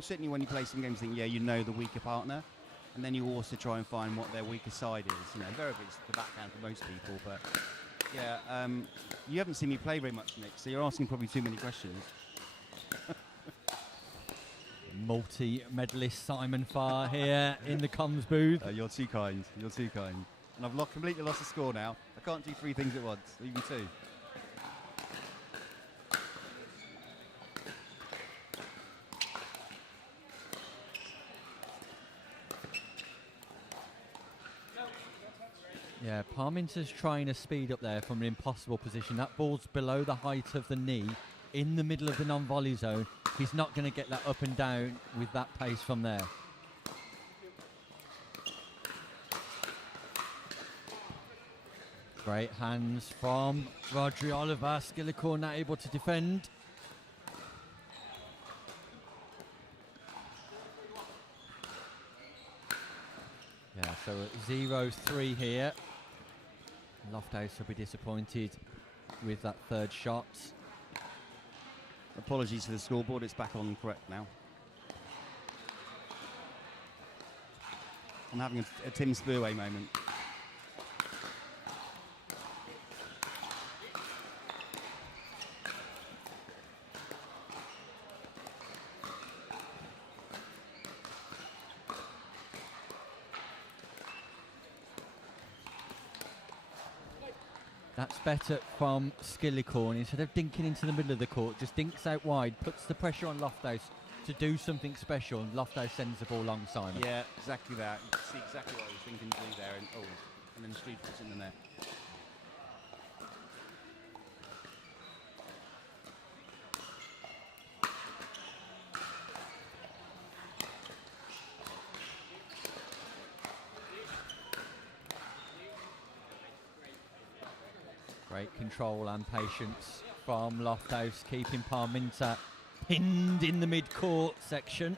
certainly when you play some games, you know the weaker partner, and then you also try and find what their weaker side is. Invariably it's the backhand for most people, but you haven't seen me play very much, Nick, so you're asking probably too many questions. Multi-medalist Simon Farr here in the comms booth. You're too kind. You're too kind. And I've completely lost the score now. I can't do 3 things at once, even 2. Yeah, Parminter's trying to speed up there from an impossible position. That ball's below the height of the knee, in the middle of the non-volley zone. He's not going to get that up and down with that pace from there. Great hands from Rodri Oliver. Skillicorn not able to defend. Yeah, so 0-3 here. Lofthouse will be disappointed with that 3rd shot. Apologies for the scoreboard, it's back on correct now. I'm having a Tim Spurway moment. That's better from Skillicorn. Instead of dinking into the middle of the court, just dinks out wide, puts the pressure on Lofthouse to do something special, and Lofthouse sends the ball long, Simon. Yeah, exactly that. You can see exactly what I was thinking to do there, and then Street puts it in the net. Great control and patience from Lofthouse, keeping Parminter pinned in the mid-court section.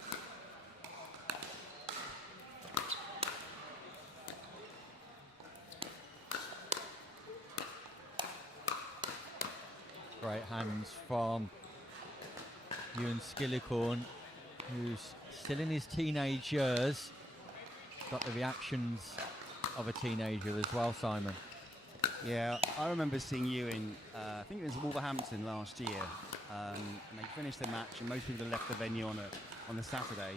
Great hands from Ewan Skillicorn, who's still in his teenage years. Got the reactions of a teenager as well, Simon. Yeah, I remember seeing you in, I think it was Wolverhampton last year, and they finished the match, and most people had left the venue on the Saturday.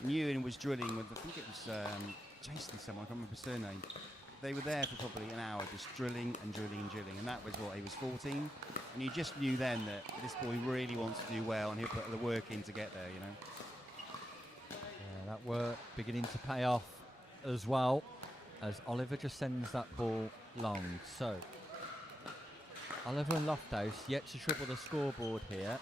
And Ewan was drilling with, I think it was Jason, someone, I can't remember his surname. They were there for probably an hour just drilling and drilling and drilling, and that was what, he was 14, and you just knew then that this boy really wants to do well and he'll put the work in to get there, you know. Yeah, that work beginning to pay off as well, as Oliver just sends that ball long. So Oliver and Lofthouse yet to triple the scoreboard here.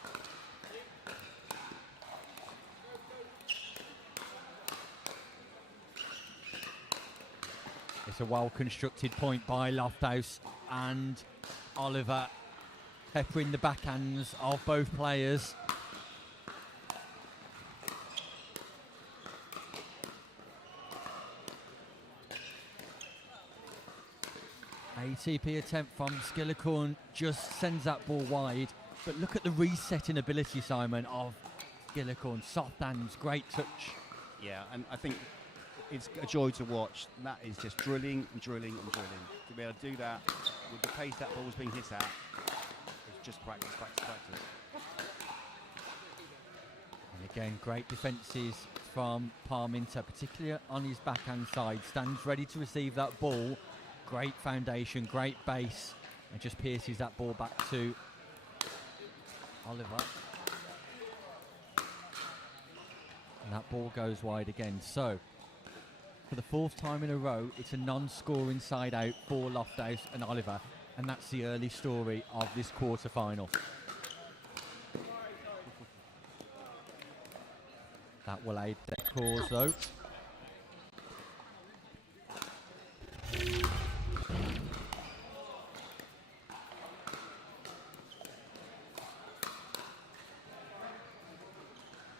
It's a well-constructed point by Lofthouse, and Oliver peppering the backhands of both players. ATP attempt from Skillicorn just sends that ball wide, but look at the resetting ability, Simon, of Skillicorn. Soft hands, great touch. Yeah, and I think it's a joy to watch. That is just drilling and drilling and drilling. To be able to do that with the pace that ball's being hit at, it's just practice, practice, practice. And again, great defences from Parminter, particularly on his backhand side. Stands ready to receive that ball. Great foundation, great base, and just pierces that ball back to Oliver. And that ball goes wide again. So, for the fourth time in a row, it's a non-scoring side out for Lofthouse and Oliver, and that's the early story of this quarter-final. That will aid their cause, though.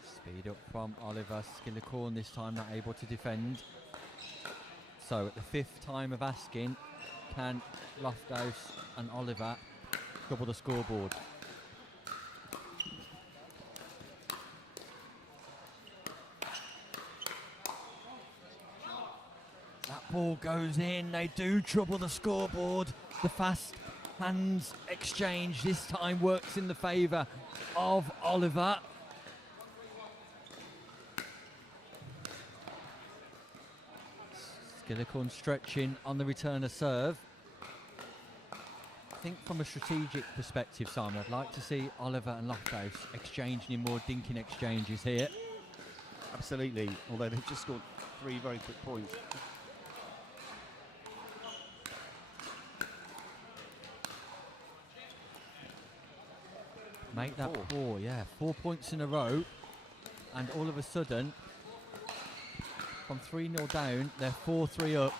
Speed up from Oliver. Skillicorn this time not able to defend. So at the fifth time of asking, can Lofthouse and Oliver double the scoreboard? That ball goes in. They do trouble the scoreboard. The fast hands exchange this time works in the favour of Oliver. Skillicorn stretching on the return of serve. I think from a strategic perspective, Simon, I'd like to see Oliver and Lofthouse exchanging in more dinking exchanges here. Absolutely, although they've just scored 3 very quick points. Make that 4, yeah. 4 points in a row, and all of a sudden, from 3-0 down, they're 4-3 up.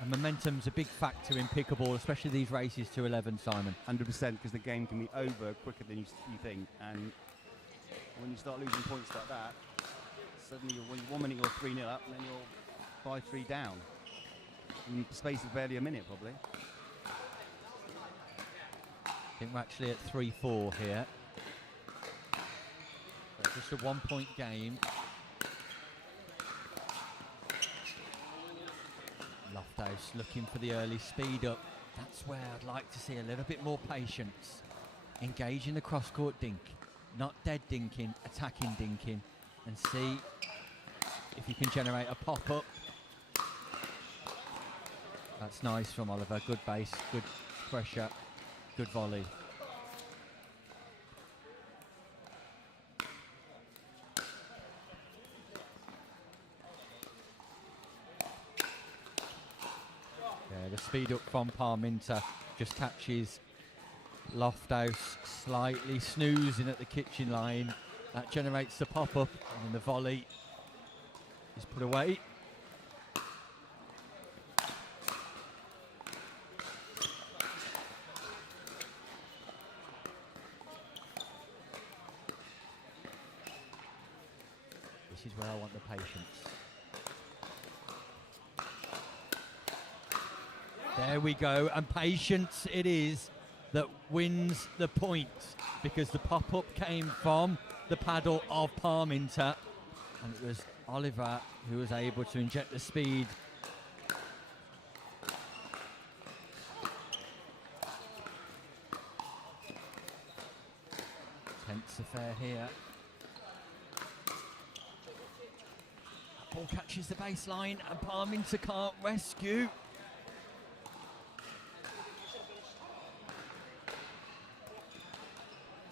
And momentum's a big factor in pickleball, especially these races to 11, Simon. 100%, because the game can be over quicker than you think, and when you start losing points like that, suddenly you're 1 minute you're 3-0 up, and then you're 5-3 down in the space of barely a minute, probably. I think we're actually at 3-4 here. So just a 1 point game. Lofthouse looking for the early speed up. That's where I'd like to see a little bit more patience. Engaging the cross-court dink. Not dead dinking, attacking dinking. And see if you can generate a pop-up. That's nice from Oliver. Good base, good pressure, good volley. Yeah, the speed up from Parminter just catches Lofthouse slightly snoozing at the kitchen line. That generates the pop-up, and then the volley is put away. This is where I want the patience. There we go, and patience it is that wins the point, because the pop-up came from the paddle of Parminter, and it was Oliver who was able to inject the speed. Tense affair here. Ball catches the baseline and Parminter can't rescue.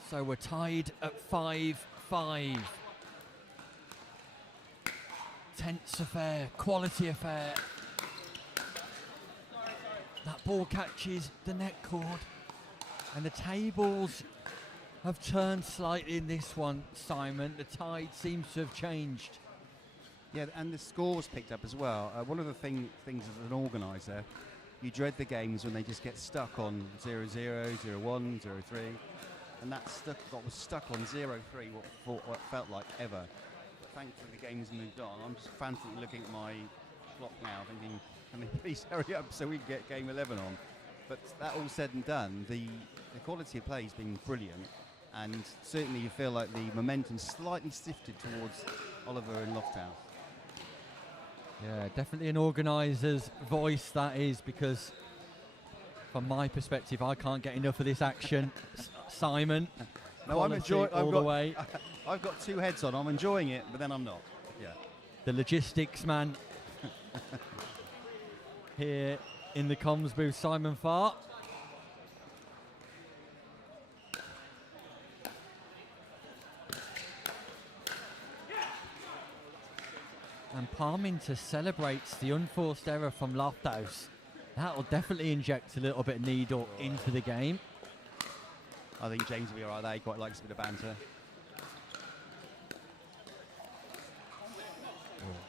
So we're tied at 5-5. Tense affair, quality affair. That ball catches the net cord. And the tables have turned slightly in this one, Simon. The tide seems to have changed. Yeah, and the scores picked up as well. One of the things as an organiser, you dread the games when they just get stuck on 0-0, 0-1, 0-3. And that was stuck on 0-3 what felt like ever. But thankfully the game's moved on. I'm just frantically looking at my clock now thinking, can they please hurry up so we can get game 11 on? But that all said and done, the quality of play has been brilliant, and certainly you feel like the momentum slightly shifted towards Oliver and Lofthouse. Yeah, definitely an organiser's voice that is, because from my perspective I can't get enough of this action. Simon, no, I'm enjoying all the way. I've got two heads on. I'm enjoying it, but then I'm not. Yeah. The logistics man here in the comms booth, Simon Farr. And Parminter celebrates the unforced error from Lofthouse. That will definitely inject a little bit of needle into the game. I think James will be all right there. He quite likes a bit of banter.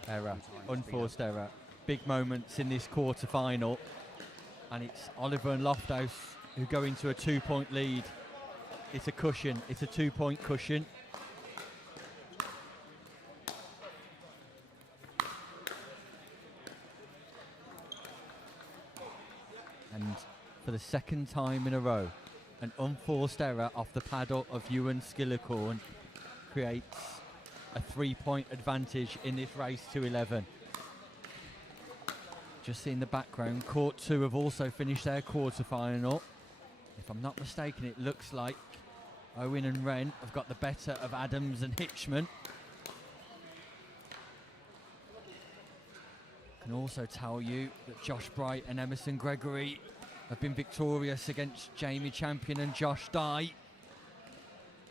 Error, unforced error. Big moments in this quarter-final. And it's Oliver and Lofthouse who go into a 2-point lead. It's a cushion. It's a 2-point cushion. And for the second time in a row, an unforced error off the paddle of Ewan Skillicorn creates a 3-point advantage in this race to 11. Just see in the background, Court 2 have also finished their quarter-final. If I'm not mistaken, it looks like Owen and Wren have got the better of Adams and Hitchman. Can also tell you that Josh Bright and Emerson Gregory have been victorious against Jamie Champion and Josh Dye.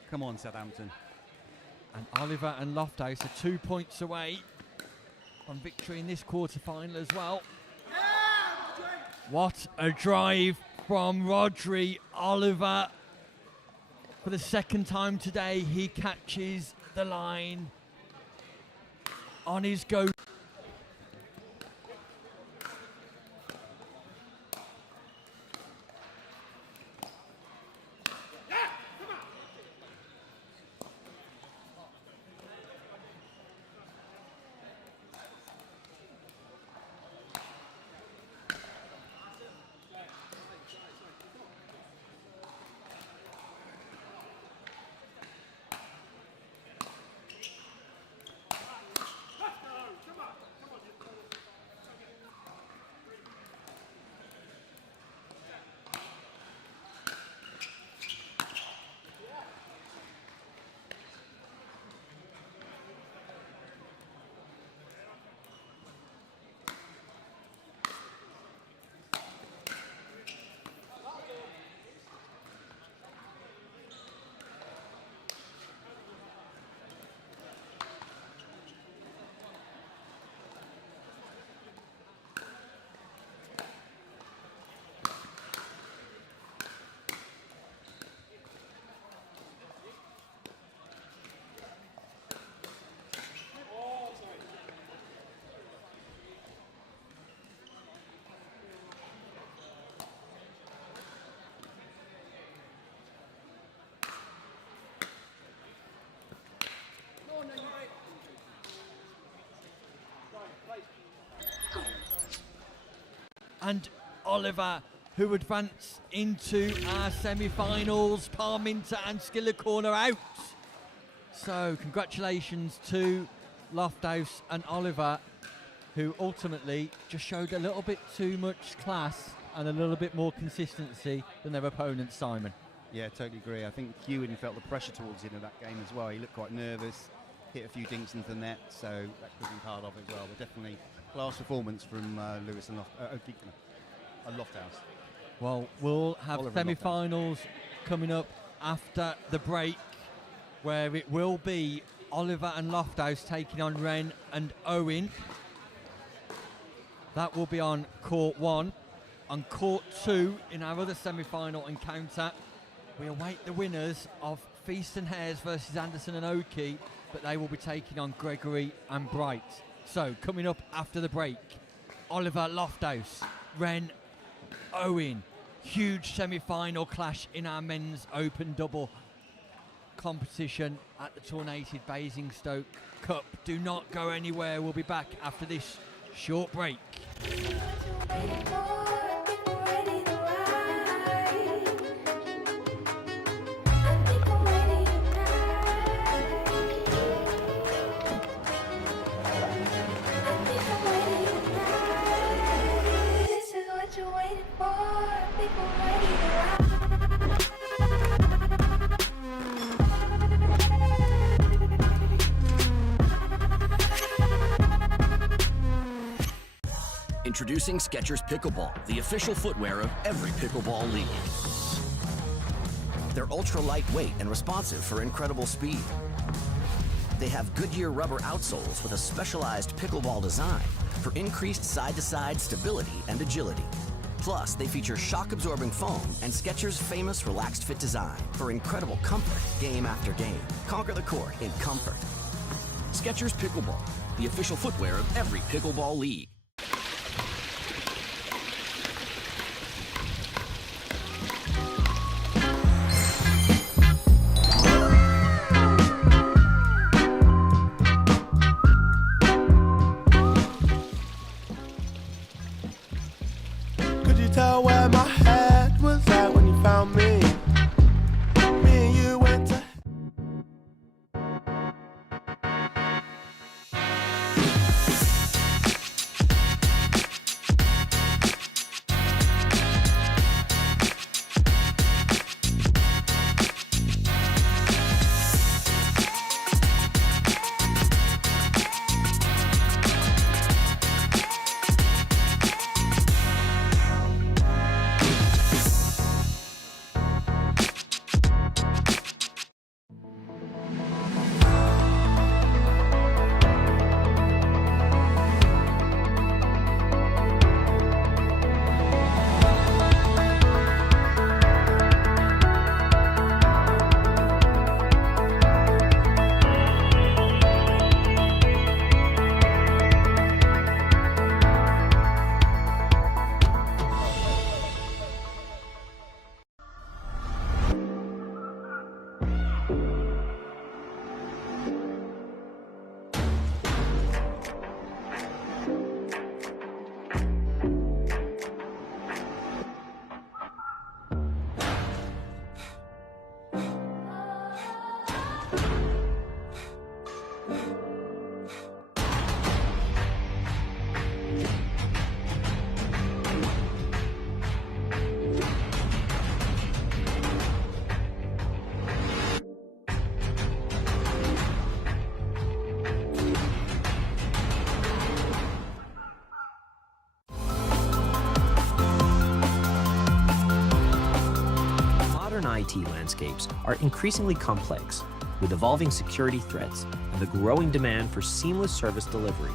Come on, Southampton. And Oliver and Lofthouse are 2 points away from victory in this quarter-final as well. What a drive from Rodri Oliver. For the second time today, he catches the line on his go. And Oliver, who advance into our semi-finals. Parminter and Skillicorn are out. So congratulations to Lofthouse and Oliver, who ultimately just showed a little bit too much class and a little bit more consistency than their opponent, Simon. Yeah, totally agree. I think Ewan felt the pressure towards the end of that game as well. He looked quite nervous. hit a few dinks into the net, so that could be part of it as well. But definitely class performance from Lewis and Lofthouse. Well, we'll have Oliver semi-finals coming up after the break, where it will be Oliver and Lofthouse taking on Ren and Owen. That will be on court 1. On court 2, in our other semi-final encounter, we await the winners of Feast and Hares versus Anderson and Oakey, but they will be taking on Gregory and Bright. So, coming up after the break, Oliver Lofthouse, Ren Owen. Huge semi-final clash in our men's open double competition at the Tournated Basingstoke Cup. Do not go anywhere. We'll be back after this short break. Introducing Skechers Pickleball, the official footwear of every pickleball league. They're ultra lightweight and responsive for incredible speed. They have Goodyear rubber outsoles with a specialized pickleball design for increased side-to-side stability and agility. Plus, they feature shock-absorbing foam and Skechers' famous relaxed fit design for incredible comfort game after game. Conquer the court in comfort. Skechers Pickleball, the official footwear of every pickleball league. Could you tell where my head was at when you found me? Me and you went to IT landscapes are increasingly complex, with evolving security threats and the growing demand for seamless service delivery.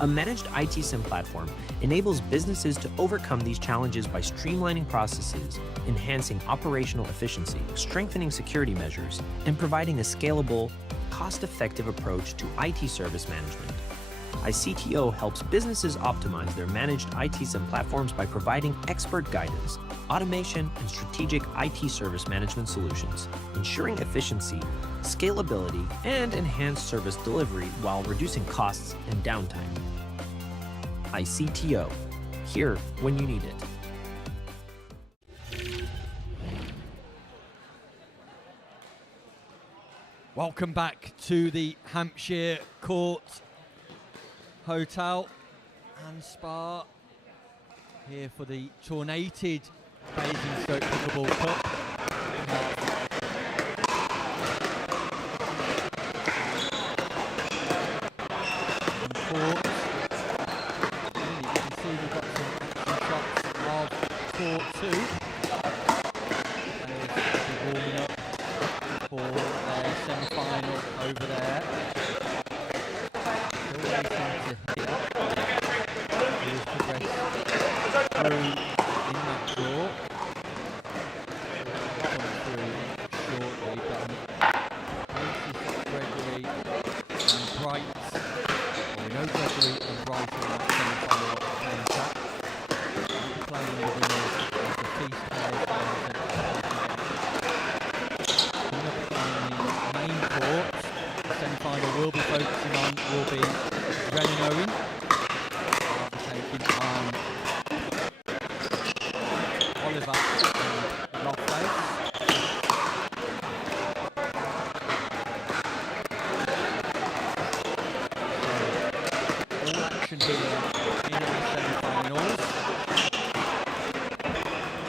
A managed IT SIM platform enables businesses to overcome these challenges by streamlining processes, enhancing operational efficiency, strengthening security measures, and providing a scalable, cost-effective approach to IT service management. iCTO helps businesses optimize their managed IT SIM platforms by providing expert guidance, automation, and strategic IT service management solutions, ensuring efficiency, scalability, and enhanced service delivery while reducing costs and downtime. iCTO, here when you need it. Welcome back to the Hampshire Court Hotel and Spa here for the Tournated Basingstoke Pickleball Cup. court 2. Players will be warming up for their semi-final over there. Still waiting to hear who has progressed through in that draw. Come through shortly, but places Gregory and Bright. Well, we know Gregory and Bright are not semi-final playing track. Playing the winners of the Feast players. Coming up on the main court, the semi-final we'll be focusing on will be Ren and Owen. They'll be taking on Oliver and Loftus. All action here in our semi-finals.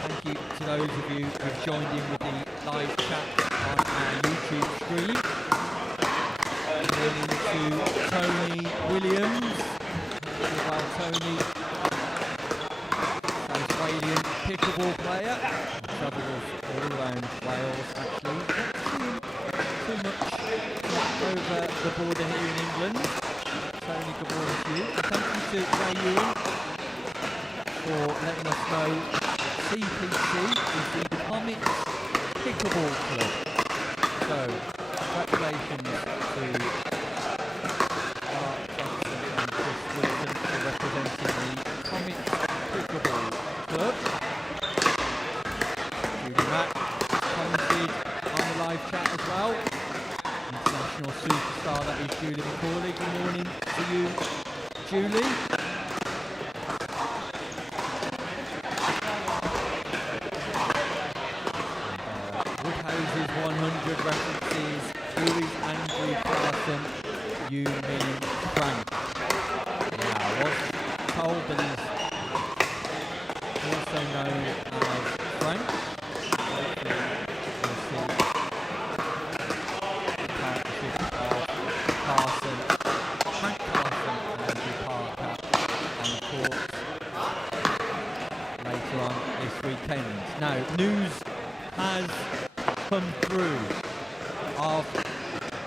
Thank you to those of you who've joined in with the live chat on our YouTube stream. Turning to Tony Williams. Well, Tony, Australian pickleball player. Travels all around Wales, actually. Too much over the border here in England. Tony, good morning to you. And thank you to Ray Ewan for letting us know CPC is the Comics Pickleball Club. So, congratulations to Mark Johnson and Chris Wilson for representing the Comics Pickleball Club. Julie Mack commented on the live chat as well. International superstar that is Julie McCauley. Good morning to you, Julie. Woodhouse's 100 references. Louis Andrew Carson, you mean Frank. Yeah, I was told that he's also known as Frank. Hopefully we'll see the partnership of Carson, Frank Carson and Andrew Parker on the court later on this weekend. Now, news has come through of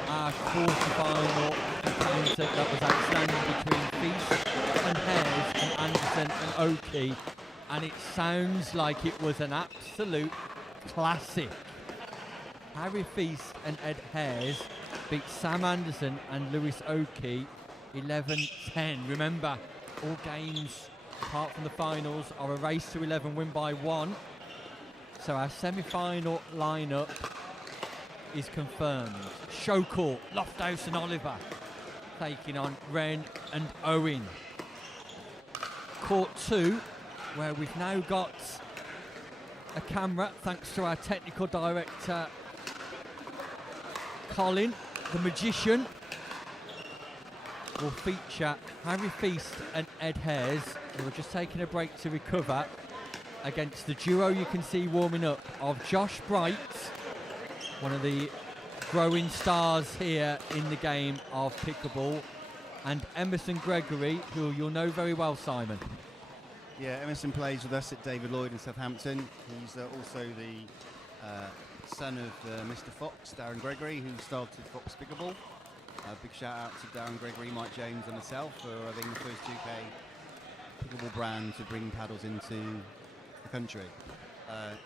our quarter-final encounter that was outstanding between Feast and Hares and Anderson and Oakey, and it sounds like it was an absolute classic. Harry Feast and Ed Hares beat Sam Anderson and Lewis Oakey 11-10. Remember, all games apart from the finals are a race to 11 win by 1. So our semi-final lineup is confirmed. Showcourt, Lofthouse and Oliver taking on Ren and Owen. Court 2, where we've now got a camera, thanks to our technical director, Colin, the magician, will feature Harry Feast and Ed Hares, who are just taking a break to recover, against the duo you can see warming up of Josh Bright, one of the growing stars here in the game of pickleball, and Emerson Gregory, who you'll know very well, Simon. Yeah, Emerson plays with us at David Lloyd in Southampton. He's also the son of Mr. Fox, Darren Gregory, who started Fox Pickleball. Big shout out to Darren Gregory, Mike James and myself for, I think, the first UK pickleball brand to bring paddles into the country.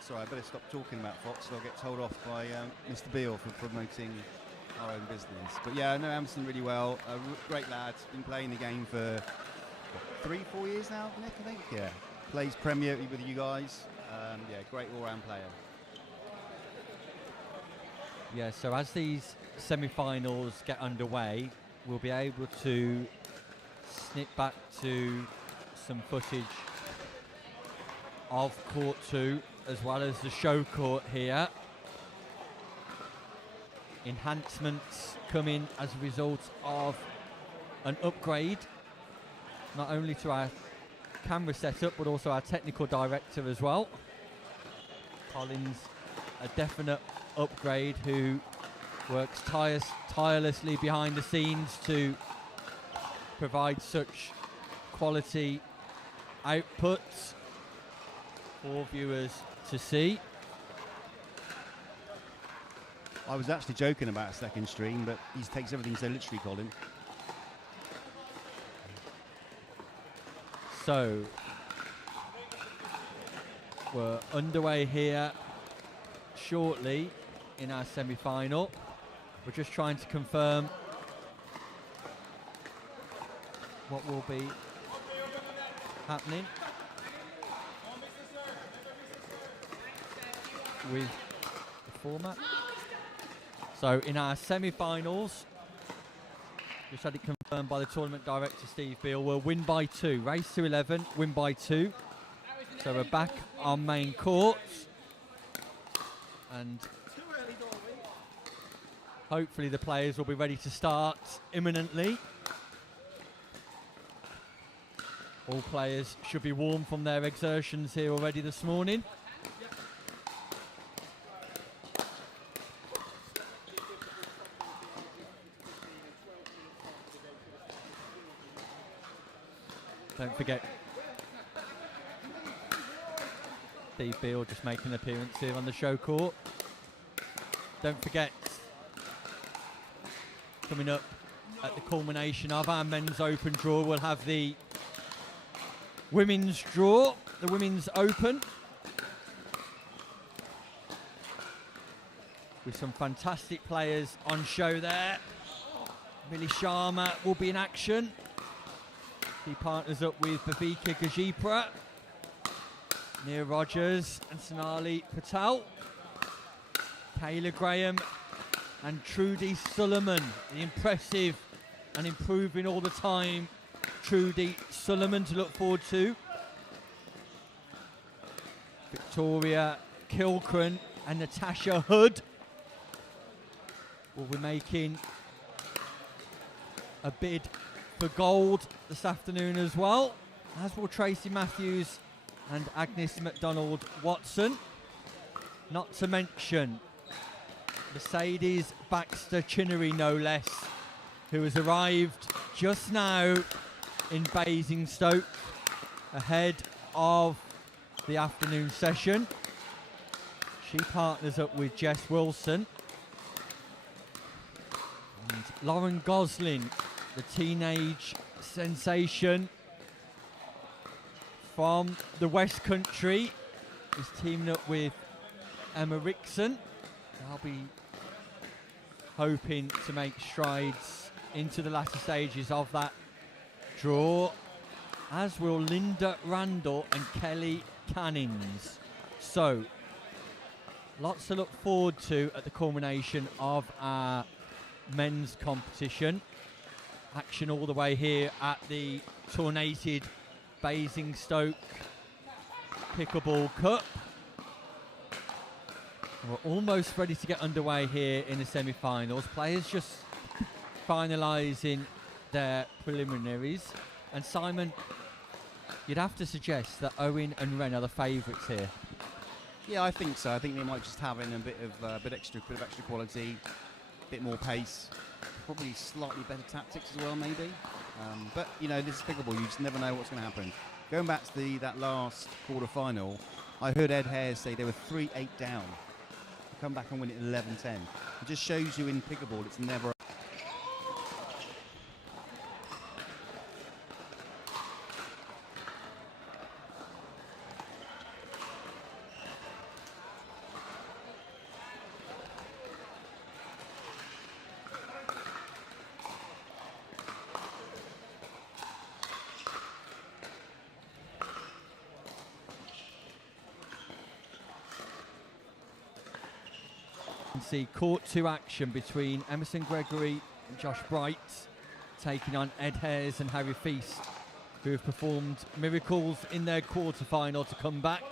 Sorry, I better stop talking about Fox, so I'll get told off by Mr. Beale for promoting our own business. But yeah, I know Emerson really well. Great lad. Been playing the game for 3-4 years now, Nick, I think. Yeah, plays Premier with you guys. Yeah, great all-round player. Yeah, so as these semi-finals get underway, we'll be able to snip back to some footage of Court 2 as well as the show court here. Enhancements coming as a result of an upgrade, not only to our camera setup but also our technical director as well. Colin's a definite upgrade, who works tirelessly behind the scenes to provide such quality outputs. for viewers to see. I was actually joking about a second stream, but he takes everything so literally, Colin. So we're underway here shortly in our semi-final. We're just trying to confirm what will be happening with the format. So in our semi-finals, just had it confirmed by the tournament director Steve Beale, we'll win by 2. Race to 11, win by 2. So we're back on main courts, and hopefully the players will be ready to start imminently. All players should be warm from their exertions here already this morning. Don't forget, Steve Beale just making an appearance here on the show court. Don't forget, coming up at the culmination of our men's open draw, we'll have the women's draw, the women's open, with some fantastic players on show there. Millie Sharma will be in action. He partners up with Bhavika Gajipra, Nia Rogers and Sonali Patel. Kayla Graham and Trudy Sullivan, the impressive and improving all the time Trudy Sullivan to look forward to. Victoria Kilcran and Natasha Hood will be making a bid for gold this afternoon as well, as will Tracy Matthews and Agnes McDonald-Watson. Not to mention Mercedes Baxter Chinnery, no less, who has arrived just now in Basingstoke ahead of the afternoon session. She partners up with Jess Wilson. And Lauren Gosling, the teenage sensation from the West Country, is teaming up with Emma Rickson. They'll be hoping to make strides into the latter stages of that draw, as will Linda Randall and Kelly Cannings. So, lots to look forward to at the culmination of our men's competition. Action all the way here at the Tournated Basingstoke Pickleball Cup. We're almost ready to get underway here in the semi-finals. Players just finalising their preliminaries. And Simon, you'd have to suggest that Owen and Ren are the favourites here. Yeah, I think so. I think they might just have in a bit of extra quality, a bit more pace, probably slightly better tactics as well, maybe. But you know, this is pickleball. You just never know what's going to happen. Going back to that last quarter-final, I heard Ed Hare say they were 3-8 down. Come back and win it 11-10. It just shows you in pickleball, it's never. See court 2 action between Emerson Gregory and Josh Bright, taking on Ed Hares and Harry Feast, who have performed miracles in their quarter-final to come back.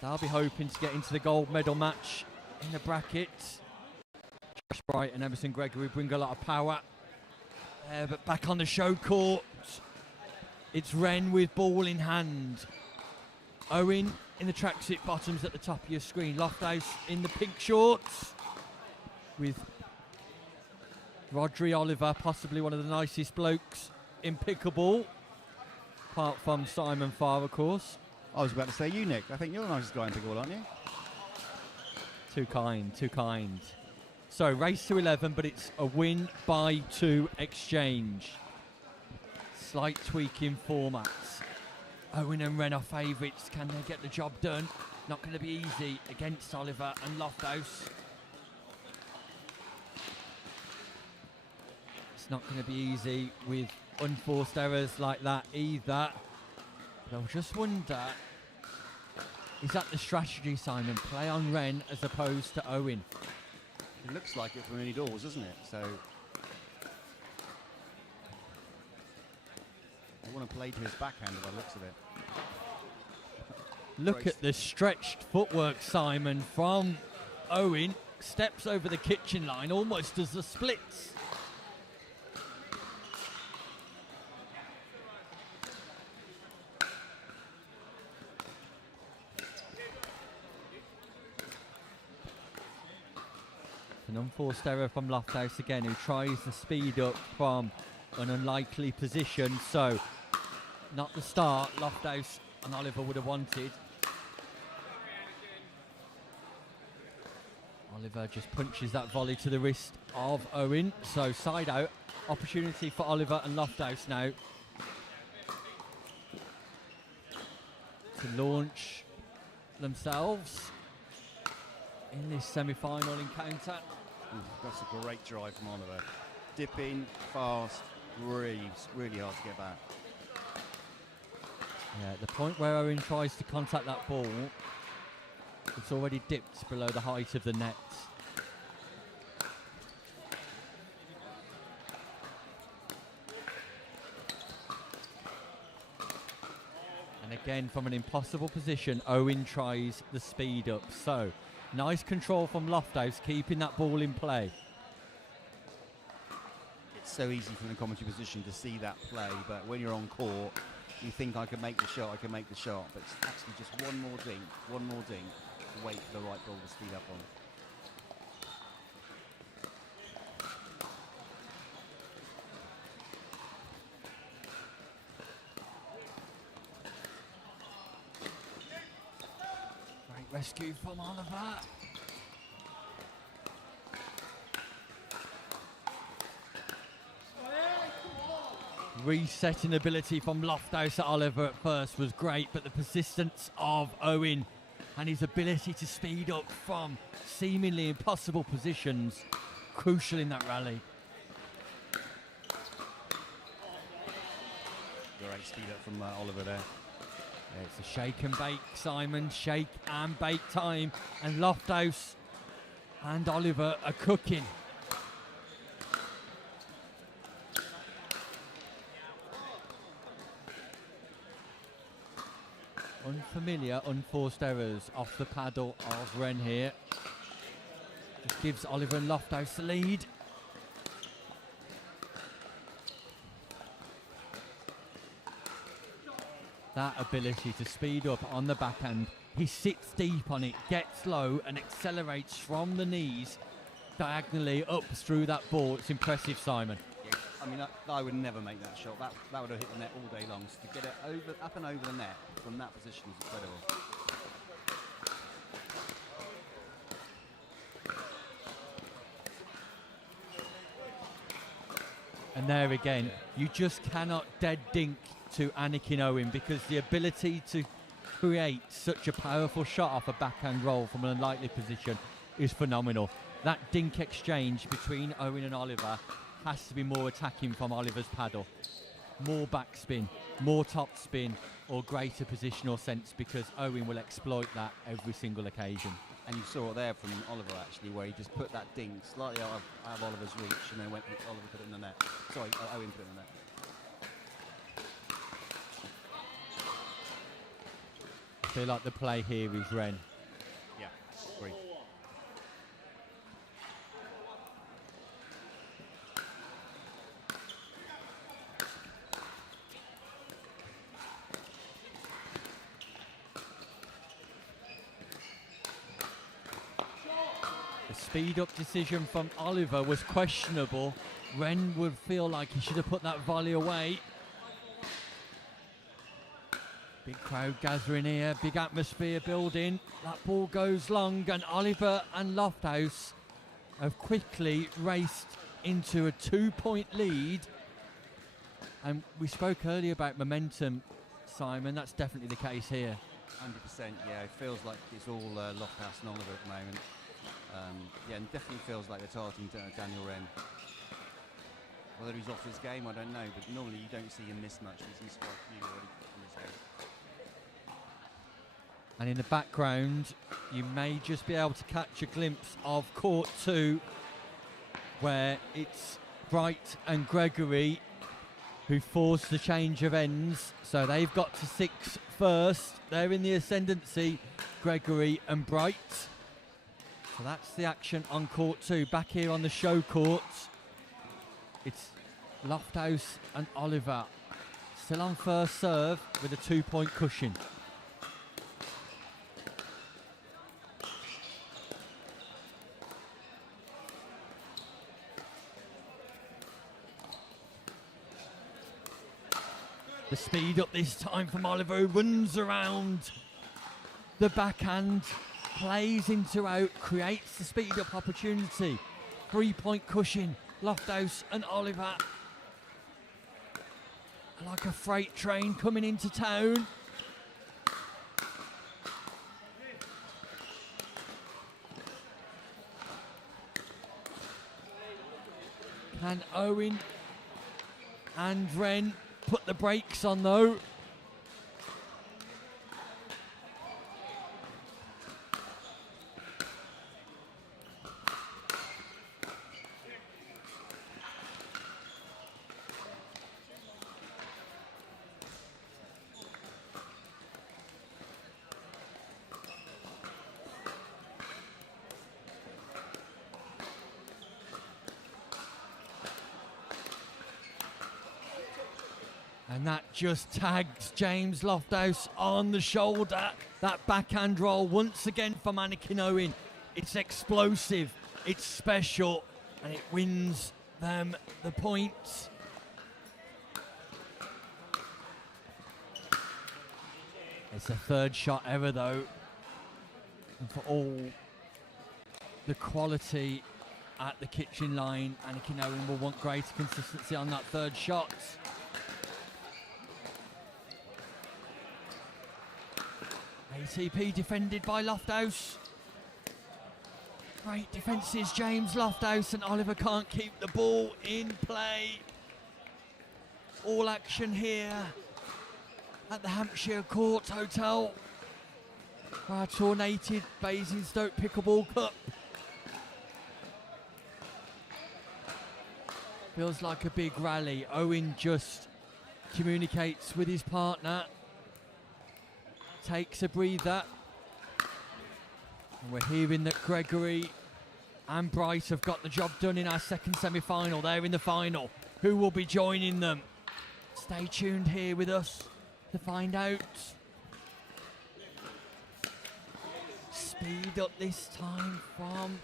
They'll be hoping to get into the gold medal match in the bracket. Josh Bright and Emerson Gregory bring a lot of power. But back on the show court, it's Ren with ball in hand. Owen in the tracksuit bottoms at the top of your screen. Lofthouse in the pink shorts with Rodri Oliver, possibly one of the nicest blokes in pickleball, apart from Simon Farr, of course. I was about to say you, Nick. I think you're the nicest guy in pickleball, aren't you? Too kind, too kind. So race to 11, but it's a win by 2 exchange. Slight tweak in formats. Owen and Wren are favourites. Can they get the job done? Not going to be easy against Oliver and Lofthouse. It's not going to be easy with unforced errors like that either. But I'll just wonder, is that the strategy, Simon? Play on Wren as opposed to Owen? It looks like it from any doors, doesn't it? So I want to play to his backhand by the looks of it. Look at the stretched footwork, Simon, from Owen. Steps over the kitchen line, almost does the splits. An unforced error from Lofthouse again, who tries to speed up from an unlikely position. So, not the start Lofthouse and Oliver would have wanted. Oliver just punches that volley to the wrist of Owen. So, side out. Opportunity for Oliver and Lofthouse now to launch themselves in this semi-final encounter. Ooh, that's a great drive from Oliver. Dipping, fast, really hard to get back. Yeah, at the point where Owen tries to contact that ball, it's already dipped below the height of the net. And again, from an impossible position, Owen tries the speed up. So, nice control from Lofthouse, keeping that ball in play. It's so easy from the commentary position to see that play, but when you're on court, you think I can make the shot, but it's actually just one more dink, to wait for the right ball to speed up on. Great rescue from Oliver. Resetting ability from Lofthouse at Oliver at first was great, but the persistence of Owen and his ability to speed up from seemingly impossible positions, crucial in that rally. Great speed up from Oliver there. Yeah, it's a shake and bake, Simon. Shake and bake time. And Lofthouse and Oliver are cooking. Unfamiliar, unforced errors off the paddle of Wren here. Just gives Oliver and Lofthouse the lead. That ability to speed up on the backhand. He sits deep on it, gets low and accelerates from the knees diagonally up through that ball. It's impressive, Simon. Yeah, I mean, I would never make that shot. That would have hit the net all day long. So to get it up and over the net from that position is incredible. And there again, you just cannot dead dink to Anakin Owen, because the ability to create such a powerful shot off a backhand roll from an unlikely position is phenomenal. That dink exchange between Owen and Oliver has to be more attacking from Oliver's paddle. More backspin, more top spin, or greater positional sense, because Owen will exploit that every single occasion. And you saw it there from Oliver, actually, where he just put that dink slightly out of Oliver's reach, and then Oliver put it in the net. Sorry, Owen put it in the net. I feel like the play here is Wren. Yeah, agree. The speed up decision from Oliver was questionable. Wren would feel like he should have put that volley away. Crowd gathering here, big atmosphere building. That ball goes long, and Oliver and Lofthouse have quickly raced into a 2-point lead. And we spoke earlier about momentum, Simon. That's definitely the case here. 100%, yeah. It feels like it's all Lofthouse and Oliver at the moment. Yeah, and definitely feels like they're targeting Daniel Wren. Whether he's off his game, I don't know, but normally you don't see him miss much. He's in quite a few already in this game. And in the background, you may just be able to catch a glimpse of court 2, where it's Bright and Gregory who force the change of ends. So they've got to 6 first. They're in the ascendancy, Gregory and Bright. So that's the action on court 2. Back here on the show court, it's Lofthouse and Oliver still on first serve with a 2-point cushion. The speed up this time from Oliver, who runs around the backhand, plays into out, creates the speed up opportunity. 3-point cushion, Lofthouse and Oliver. Like a freight train coming into town. Can Owen and Wren put the brakes on though? And that just tags James Lofthouse on the shoulder. That backhand roll once again for Mannequin Owen. It's explosive, it's special, and it wins them the points. It's a third shot ever though. And for all the quality at the kitchen line, Mannequin Owen will want greater consistency on that third shot. ATP defended by Lofthouse. Great defences, James Lofthouse, and Oliver can't keep the ball in play. All action here at the Hampshire Court Hotel for our Tournated Basingstoke Pickleball Cup. Feels like a big rally. Owen just communicates with his partner. Takes a breather. And we're hearing that Gregory and Bright have got the job done in our second semi-final. They're in the final. Who will be joining them? Stay tuned here with us to find out. Speed up this time from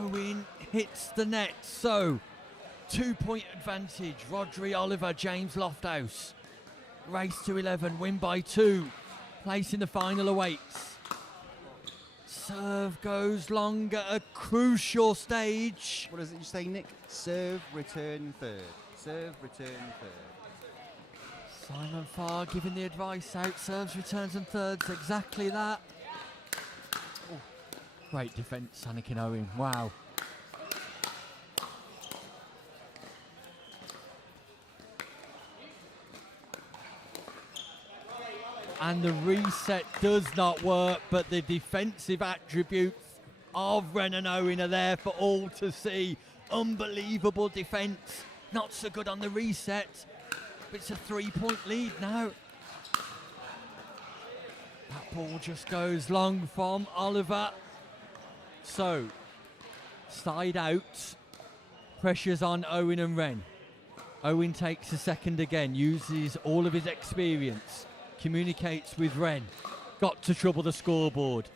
Owen. Hits the net. So, 2-point advantage. Rodri, Oliver, James Lofthouse. Race to 11. Win by 2. Place in the final awaits. Serve goes long at a crucial stage. What does it say, Nick? Serve, return, third. Serve, return, third. Simon Farr giving the advice out. Serves, returns and thirds. Exactly that. Oh, great defence, Mannequin Owen. Wow. And the reset does not work, but the defensive attributes of Wren and Owen are there for all to see. Unbelievable defence. Not so good on the reset, but it's a 3-point lead now. That ball just goes long from Oliver. So, side out. Pressure's on Owen and Wren. Owen takes a second again, uses all of his experience. Communicates with Wren. Got to trouble the scoreboard.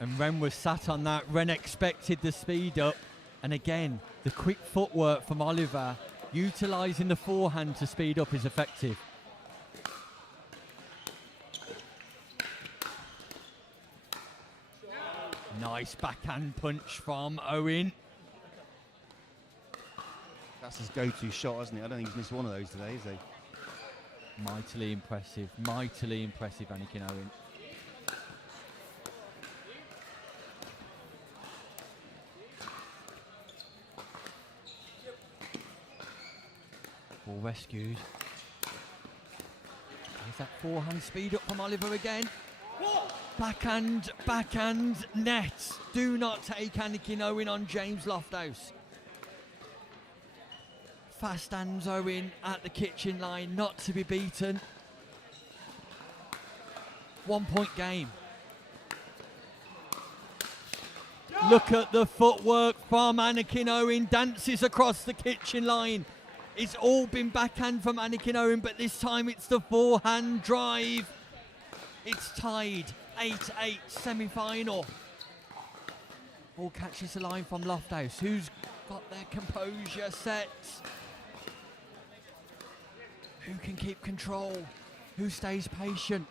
And Wren was sat on that. Wren expected the speed up. And again, the quick footwork from Oliver, utilising the forehand to speed up, is effective. Nice backhand punch from Owen. That's his go-to shot, isn't it? I don't think he's missed one of those today, is he? Mightily impressive, Anakin Owen. Ball rescued. There's that forehand speed up from Oliver again. Backhand, net. Do not take Anakin Owen on James Lofthouse. Fast hands Owen at the kitchen line, not to be beaten. 1 point game. Look at the footwork from Anakin Owen, dances across the kitchen line. It's all been backhand from Anakin Owen, but this time it's the forehand drive. It's tied 8-8 semi-final. Ball catches the line from Lofthouse, who's got their composure set. Who can keep control? Who stays patient?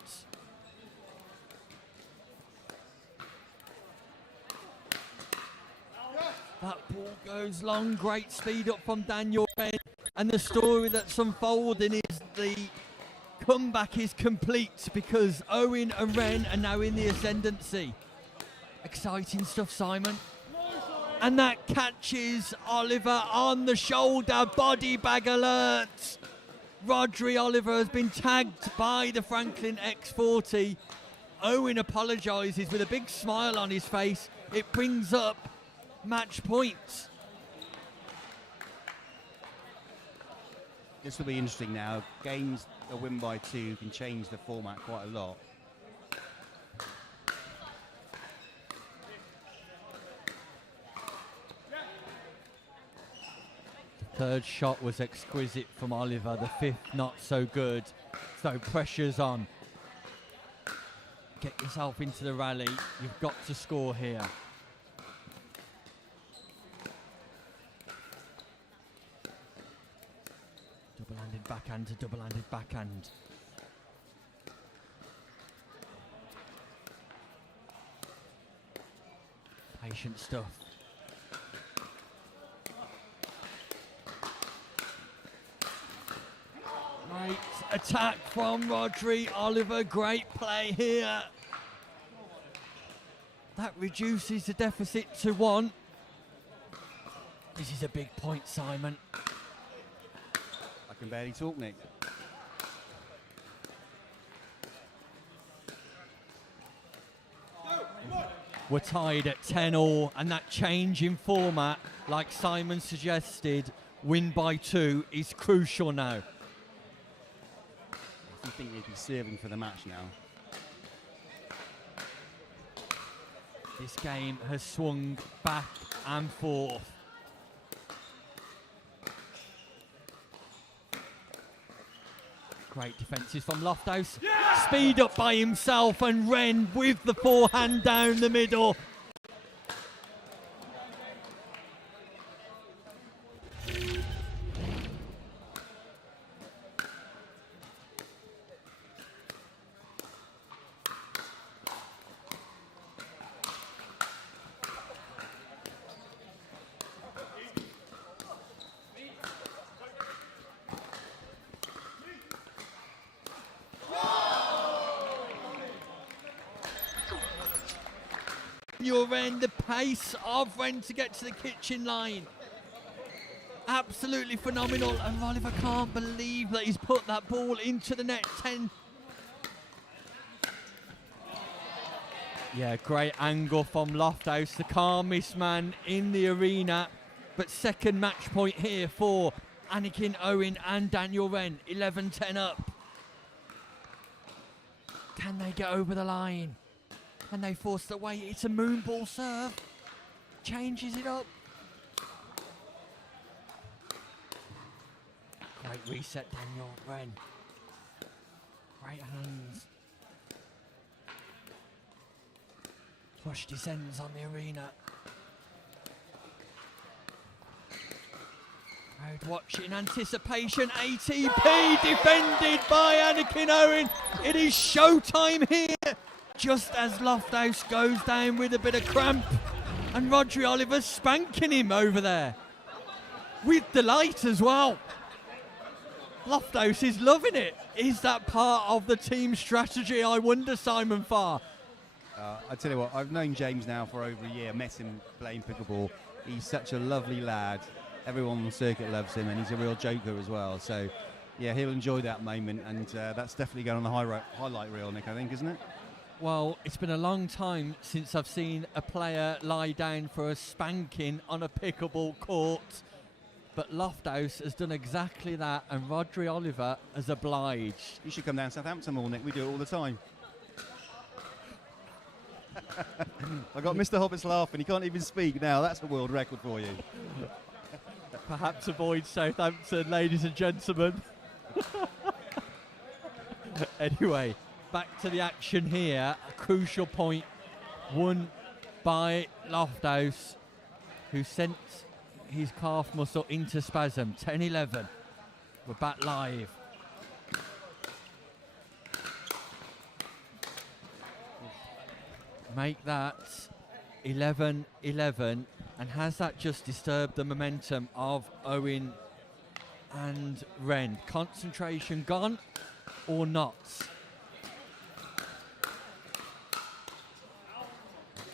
That ball goes long, great speed up from Daniel Wren. And the story that's unfolding is the comeback is complete because Owen and Wren are now in the ascendancy. Exciting stuff, Simon. And that catches Oliver on the shoulder, body bag alert. Rodri Oliver has been tagged by the Franklin X40. Owen apologises with a big smile on his face. It brings up match point. This will be interesting now. Games that win by 2 can change the format quite a lot. The third shot was exquisite from Oliver, the fifth not so good. So pressure's on. Get yourself into the rally. You've got to score here. Double-handed backhand to double-handed backhand. Patient stuff. Great attack from Rodri Oliver. Great play here. That reduces the deficit to 1. This is a big point, Simon. I can barely talk, Nick. We're tied at 10-all, and that change in format, like Simon suggested, win by 2, is crucial now. I think he'd be serving for the match now. This game has swung back and forth. Great defences from Lofthouse. Yeah! Speed up by himself, and Wren with the forehand down the middle. Wren, the pace of Wren to get to the kitchen line. Absolutely phenomenal, and Oliver can't believe that he's put that ball into the net. 10. Yeah, great angle from Lofthouse, the calmest man in the arena. But second match point here for Anakin Owen and Daniel Wren. 11-10 up. Can they get over the line? And they force the way. It's a moonball serve. Changes it up. Great reset, Daniel Wren. Great hands. Rush descends on the arena. Crowd watch in anticipation. ATP defended by Anakin Owen. It is showtime here. Just as Lofthouse goes down with a bit of cramp, and Rodri Oliver spanking him over there with delight as well. Lofthouse is loving it. Is that part of the team strategy, I wonder, Simon Farr? I tell you what, I've known James now for over a year, met him playing pickleball. He's such a lovely lad. Everyone on the circuit loves him, and he's a real joker as well. So, yeah, he'll enjoy that moment, and that's definitely going on the highlight reel, Nick, I think, isn't it? Well, it's been a long time since I've seen a player lie down for a spanking on a pickleball court, but Lofthouse has done exactly that, and Rodri Oliver has obliged. You should come down to Southampton more, Nick. We do it all the time. I got Mr. Hobbits laughing. He can't even speak now. That's a world record for you. Perhaps avoid Southampton, ladies and gentlemen. Anyway, back to the action here. A crucial point won by Lofthouse, who sent his calf muscle into spasm. 10-11. We're back live. Make that 11-11. And has that just disturbed the momentum of Owen and Wren? Concentration gone or not?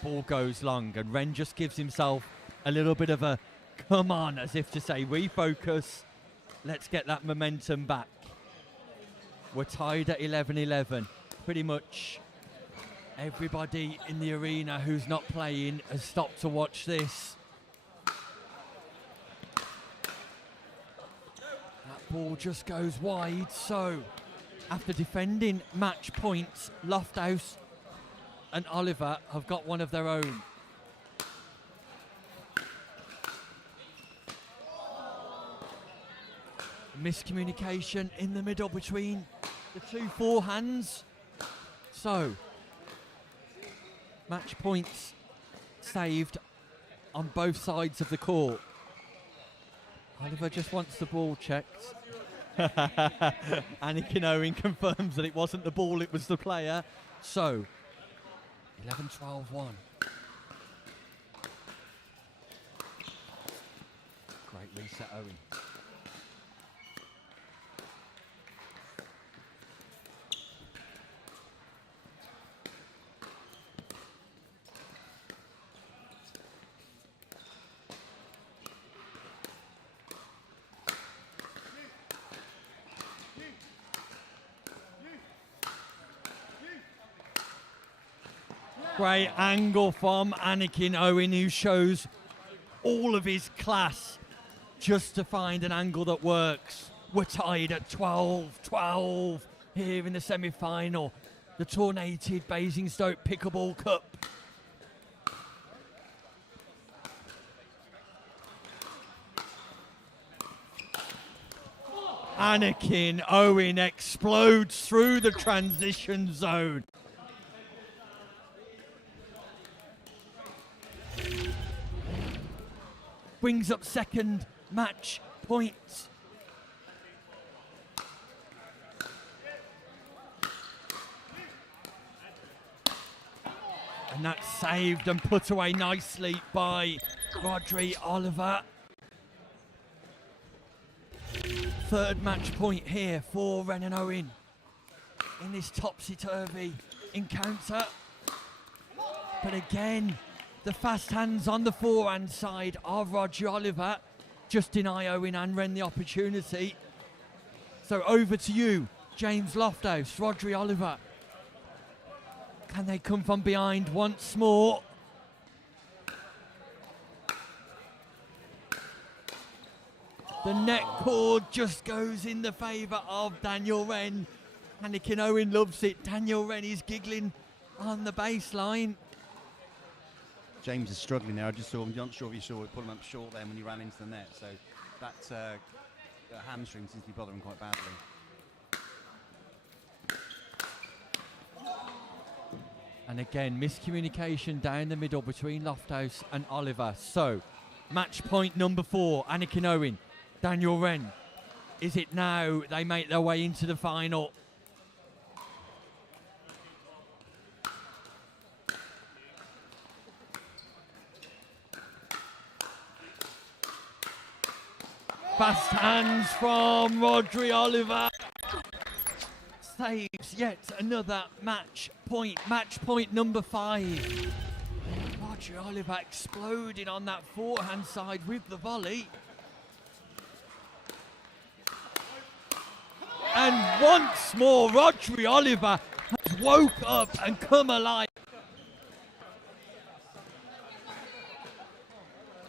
Ball goes long, and Wren just gives himself a little bit of a come on, as if to say, refocus, let's get that momentum back. We're tied at 11-11. Pretty much everybody in the arena who's not playing has stopped to watch this. That ball just goes wide. So, after defending match points, Lofthouse and Oliver have got one of their own. Miscommunication in the middle between the two forehands. So, match points saved on both sides of the court. Oliver just wants the ball checked. Anakin Owen confirms that it wasn't the ball, it was the player. So, 11-12-1. Great reset, Owen. Great angle from Anakin Owen, who shows all of his class just to find an angle that works. We're tied at 12-12 here in the semi-final. The Tournated Basingstoke Pickleball Cup. Anakin Owen explodes through the transition zone. Brings up second match point. And that's saved and put away nicely by Rodri Oliver. Third match point here for Wren and Owen in this topsy-turvy encounter. But again, the fast hands on the forehand side of Rodri Oliver just deny Owen and Wren the opportunity. So over to you, James Lofthouse, Rodri Oliver. Can they come from behind once more? The net cord just goes in the favour of Daniel Wren. Anakin Owen loves it. Daniel Wren is giggling on the baseline. James is struggling there. I just saw him. I'm not sure if you saw it. Put him up short then when he ran into the net. So that's hamstring seems to be bothering him quite badly. And again, miscommunication down the middle between Lofthouse and Oliver. So, match point number 4, Anakin Owen. Daniel Wren. Is it now they make their way into the final? Fast hands from Rodri Oliver. Saves yet another match point. Match point number 5. Rodri Oliver exploding on that forehand side with the volley. And once more, Rodri Oliver has woke up and come alive.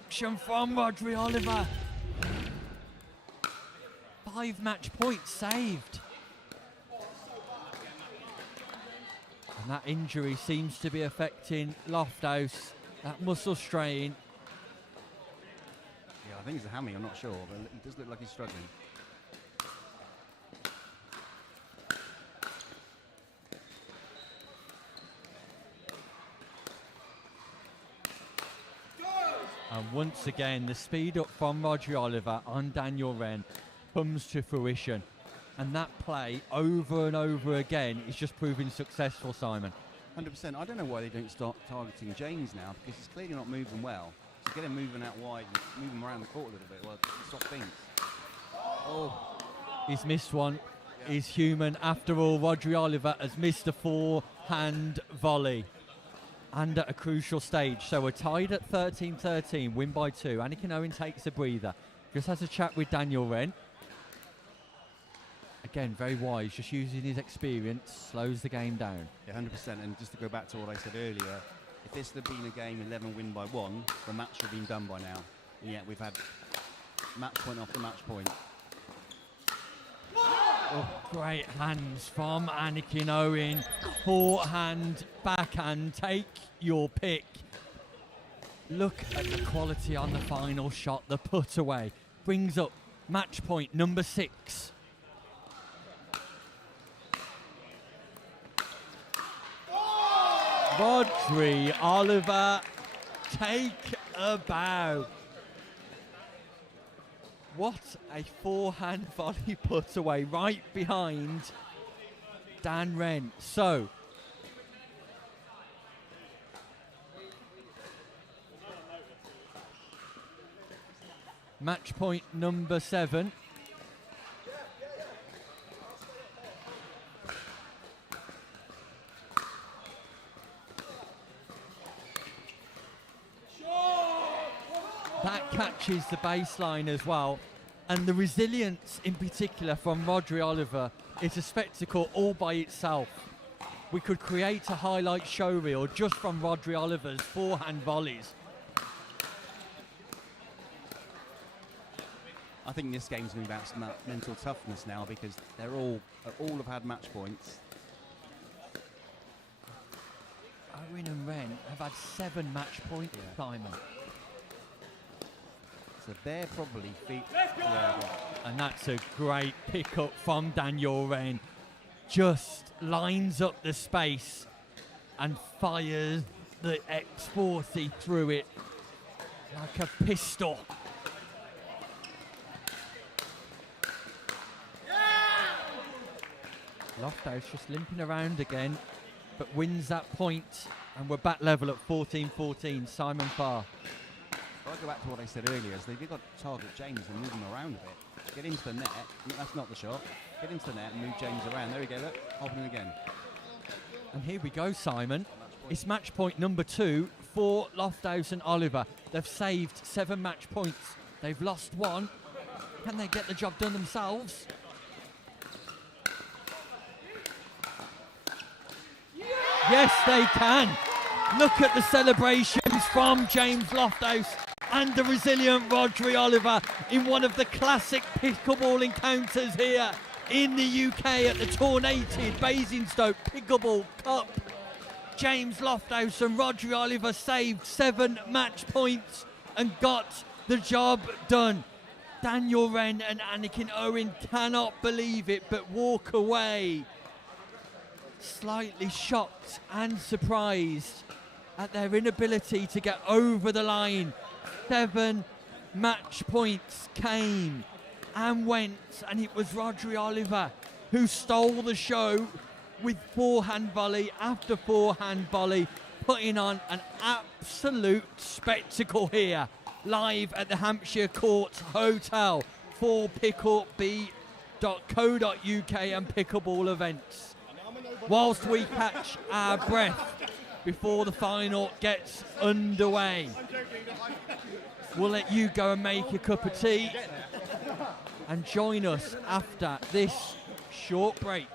Action from Rodri Oliver. 5 match points saved. And that injury seems to be affecting Lofthouse. That muscle strain. Yeah, I think it's a hammy, I'm not sure, but it does look like he's struggling. And once again, the speed up from Rodri Oliver on Daniel Wren comes to fruition. And that play over and over again is just proving successful, Simon. 100%. I don't know why they don't start targeting James now, because he's clearly not moving well. So get him moving out wide and move him around the court a little bit. Well, stop things. Oh. He's missed one. Yeah. He's human. After all, Rodri Oliver has missed a forehand volley. And at a crucial stage. So we're tied at 13-13, win by 2. Anakin Owen takes a breather. Just has a chat with Daniel Wren. Again, very wise, just using his experience, slows the game down. Yeah, 100%. And just to go back to what I said earlier, if this had been a game 11 win by 1, the match would have been done by now. And yet we've had match point after match point. Oh, great hands from Anakin Owen. Forehand, backhand, take your pick. Look at the quality on the final shot. The put away brings up match point number 6. Rodri Oliver, take a bow. What a forehand volley put away right behind Dan Wren. So, match point number 7. That catches the baseline as well. And the resilience in particular from Rodri Oliver is a spectacle all by itself. We could create a highlight show reel just from Rodri Oliver's forehand volleys. I think this game's going to be about some mental toughness now, because they're all have had match points. Owen and Wren have had 7 match points, Simon. So they're probably feet. And that's a great pick-up from Daniel Wren. Just lines up the space and fires the X40 through it like a pistol. Lofthouse just limping around again, but wins that point, and we're back level at 14-14. Simon Farr. I'll go back to what I said earlier, is they've got to target James and move him around a bit. Get into the net. That's not the shot. Get into the net and move James around. There we go, look. Opening again. And here we go, Simon. It's match point number 2 for Lofthouse and Oliver. They've saved 7 match points. They've lost 1. Can they get the job done themselves? Yes, they can. Look at the celebrations from James Lofthouse and the resilient Rodri Oliver in one of the classic pickleball encounters here in the UK at the Tournated Basingstoke Pickleball Cup. James Lofthouse and Rodri Oliver saved 7 match points and got the job done. Daniel Wren and Anakin Owen cannot believe it, but walk away slightly shocked and surprised at their inability to get over the line. 7 match points came and went, and it was Rodri Oliver who stole the show with forehand volley after forehand volley, putting on an absolute spectacle here, live at the Hampshire Courts Hotel for PickleB.co.uk and Pickleball events. Whilst we catch our breath before the final gets underway, we'll let you go and make a cup of tea and join us after this short break.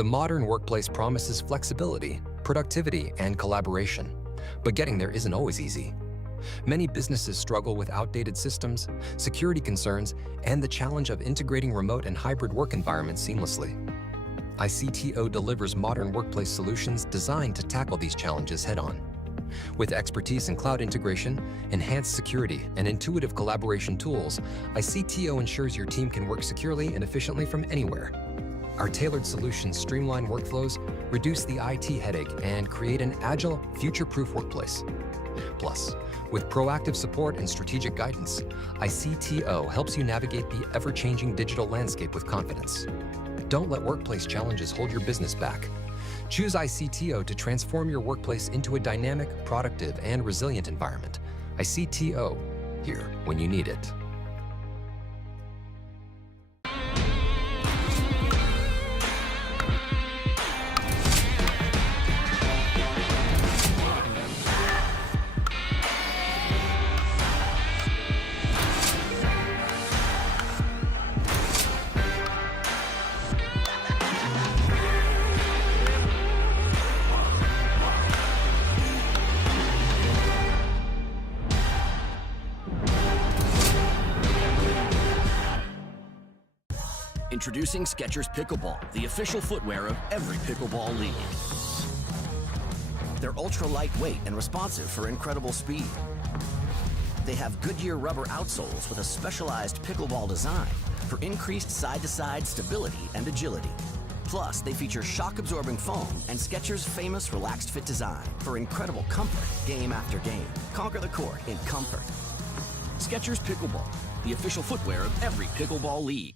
The modern workplace promises flexibility, productivity, and collaboration, but getting there isn't always easy. Many businesses struggle with outdated systems, security concerns, and the challenge of integrating remote and hybrid work environments seamlessly. ICTO delivers modern workplace solutions designed to tackle these challenges head-on. With expertise in cloud integration, enhanced security, and intuitive collaboration tools, ICTO ensures your team can work securely and efficiently from anywhere. Our tailored solutions streamline workflows, reduce the IT headache, and create an agile, future-proof workplace. Plus, with proactive support and strategic guidance, ICTO helps you navigate the ever-changing digital landscape with confidence. Don't let workplace challenges hold your business back. Choose ICTO to transform your workplace into a dynamic, productive, and resilient environment. ICTO, here when you need it. Introducing Skechers Pickleball, the official footwear of every pickleball league. They're ultra lightweight and responsive for incredible speed. They have Goodyear rubber outsoles with a specialized pickleball design for increased side-to-side stability and agility. Plus, they feature shock-absorbing foam and Skechers' famous relaxed fit design for incredible comfort game after game. Conquer the court in comfort. Skechers Pickleball, the official footwear of every pickleball league.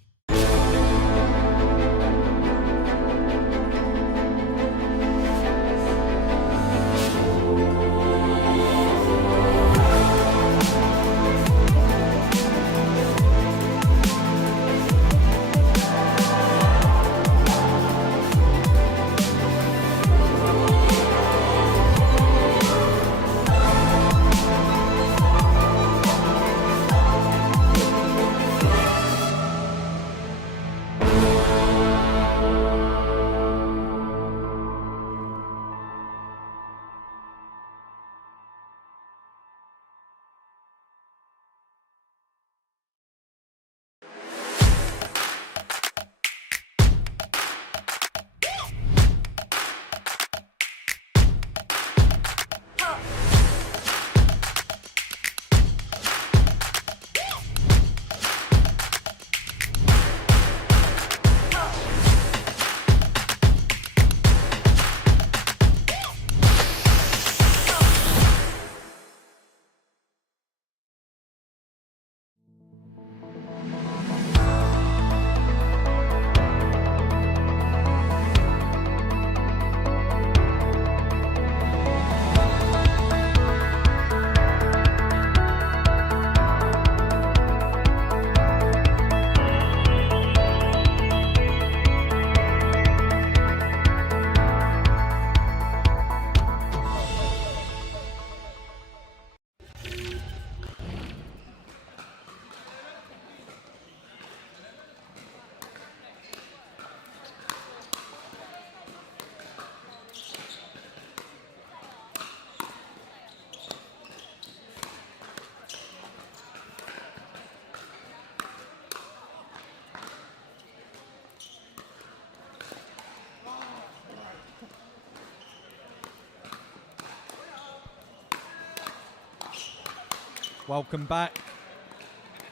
Welcome back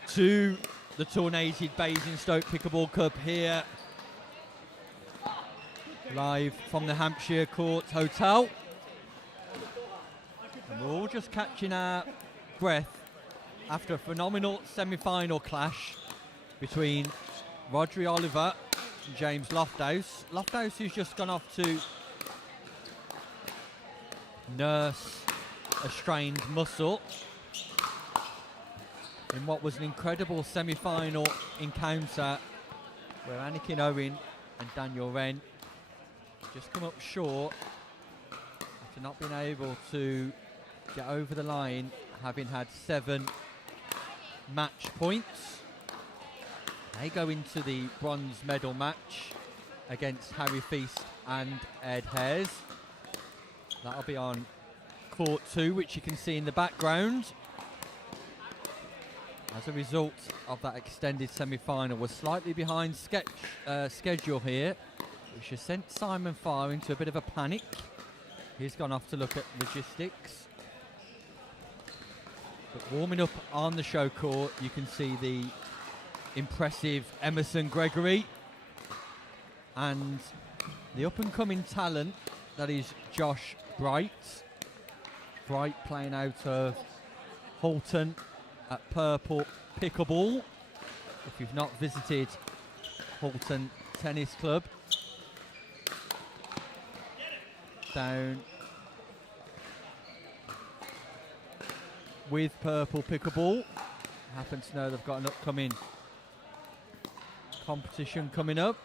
to the Tournated Basingstoke Pickleball Cup here, live from the Hampshire Court Hotel. And we're all just catching our breath after a phenomenal semi-final clash between Rodri Oliver and James Lofthouse. Lofthouse, who's just gone off to nurse a strained muscle in what was an incredible semi-final encounter where Anakin Owen and Daniel Wren just come up short after not being able to get over the line, having had 7 match points. They go into the bronze medal match against Harry Feast and Ed Hares. That'll be on court 2, which you can see in the background. As a result of that extended semi-final, we're slightly behind schedule here, which has sent Simon Farr into a bit of a panic. He's gone off to look at logistics. But warming up on the show court, you can see the impressive Emerson Gregory and the up-and-coming talent that is Josh Bright. Bright playing out of Halton at Purple Pickleball. If you've not visited Halton Tennis Club, down with Purple Pickleball, happen to know they've got an upcoming competition coming up.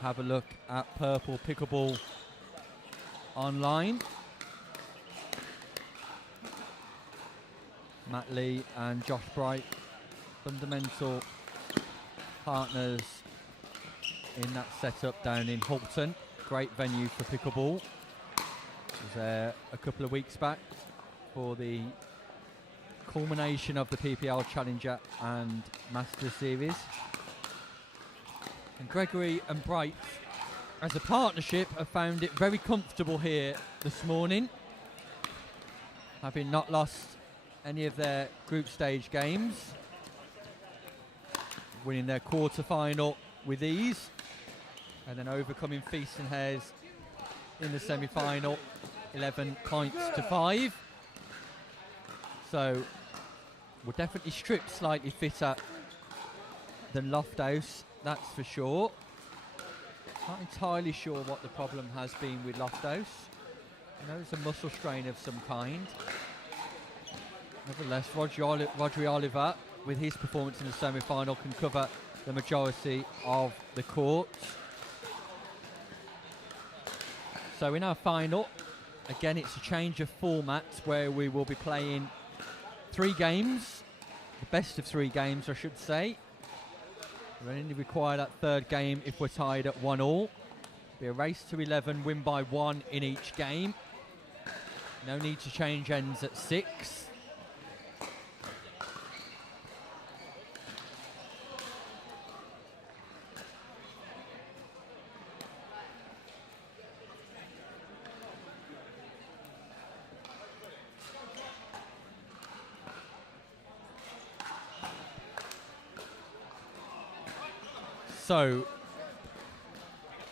Have a look at Purple Pickleball online. Matt Lee and Josh Bright, fundamental partners in that setup down in Halton. Great venue for pickleball. Was there a couple of weeks back for the culmination of the PPL Challenger and Master Series. And Gregory and Bright, as a partnership, have found it very comfortable here this morning, having not lost any of their group stage games, winning their quarter-final with ease, and then overcoming Feast and Hares in the semi-final, 11 points to 5. So we're definitely stripped slightly fitter than Lofthouse, that's for sure. Not entirely sure what the problem has been with Lofthouse. I know it's a muscle strain of some kind. Nevertheless, Rodri Oliver, with his performance in the semi-final, can cover the majority of the court. So in our final, again, it's a change of format where we will be playing 3 games, the best of 3 games, I should say. We only require that 3rd game if we're tied at 1-1. Be a race to 11, win by 1 in each game. No need to change ends at 6. So,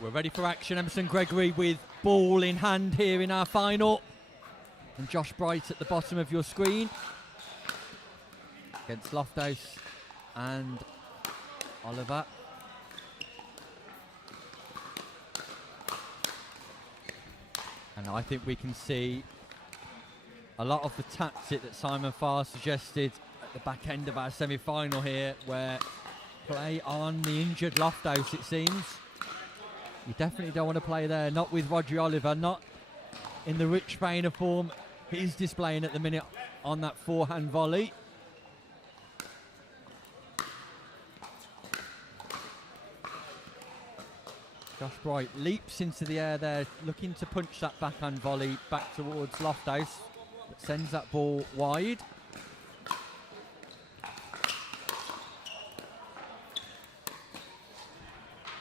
we're ready for action. Emerson Gregory with ball in hand here in our final. And Josh Bright at the bottom of your screen. Against Lofthouse and Oliver. And I think we can see a lot of the tactic that Simon Farr suggested at the back end of our semi-final here, where play on the injured Lofthouse, it seems. You definitely don't want to play there, not with Rodri Oliver, not in the rich vein of form he's displaying at the minute on that forehand volley. Josh Bright leaps into the air there, looking to punch that backhand volley back towards Lofthouse, but sends that ball wide.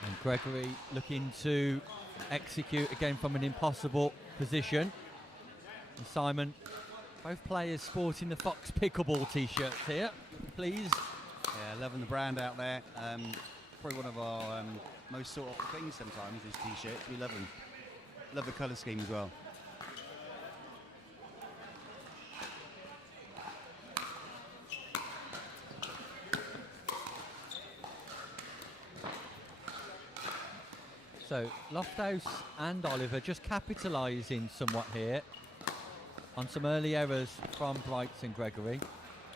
And Gregory looking to execute again from an impossible position. And Simon Both players sporting the Fox Pickleball t-shirts here, please. Yeah, loving the brand out there. Probably one of our most sought after things sometimes, these t-shirts. We love them. Love the colour scheme as well. So Lofthouse and Oliver just capitalising somewhat here on some early errors from Brights and Gregory.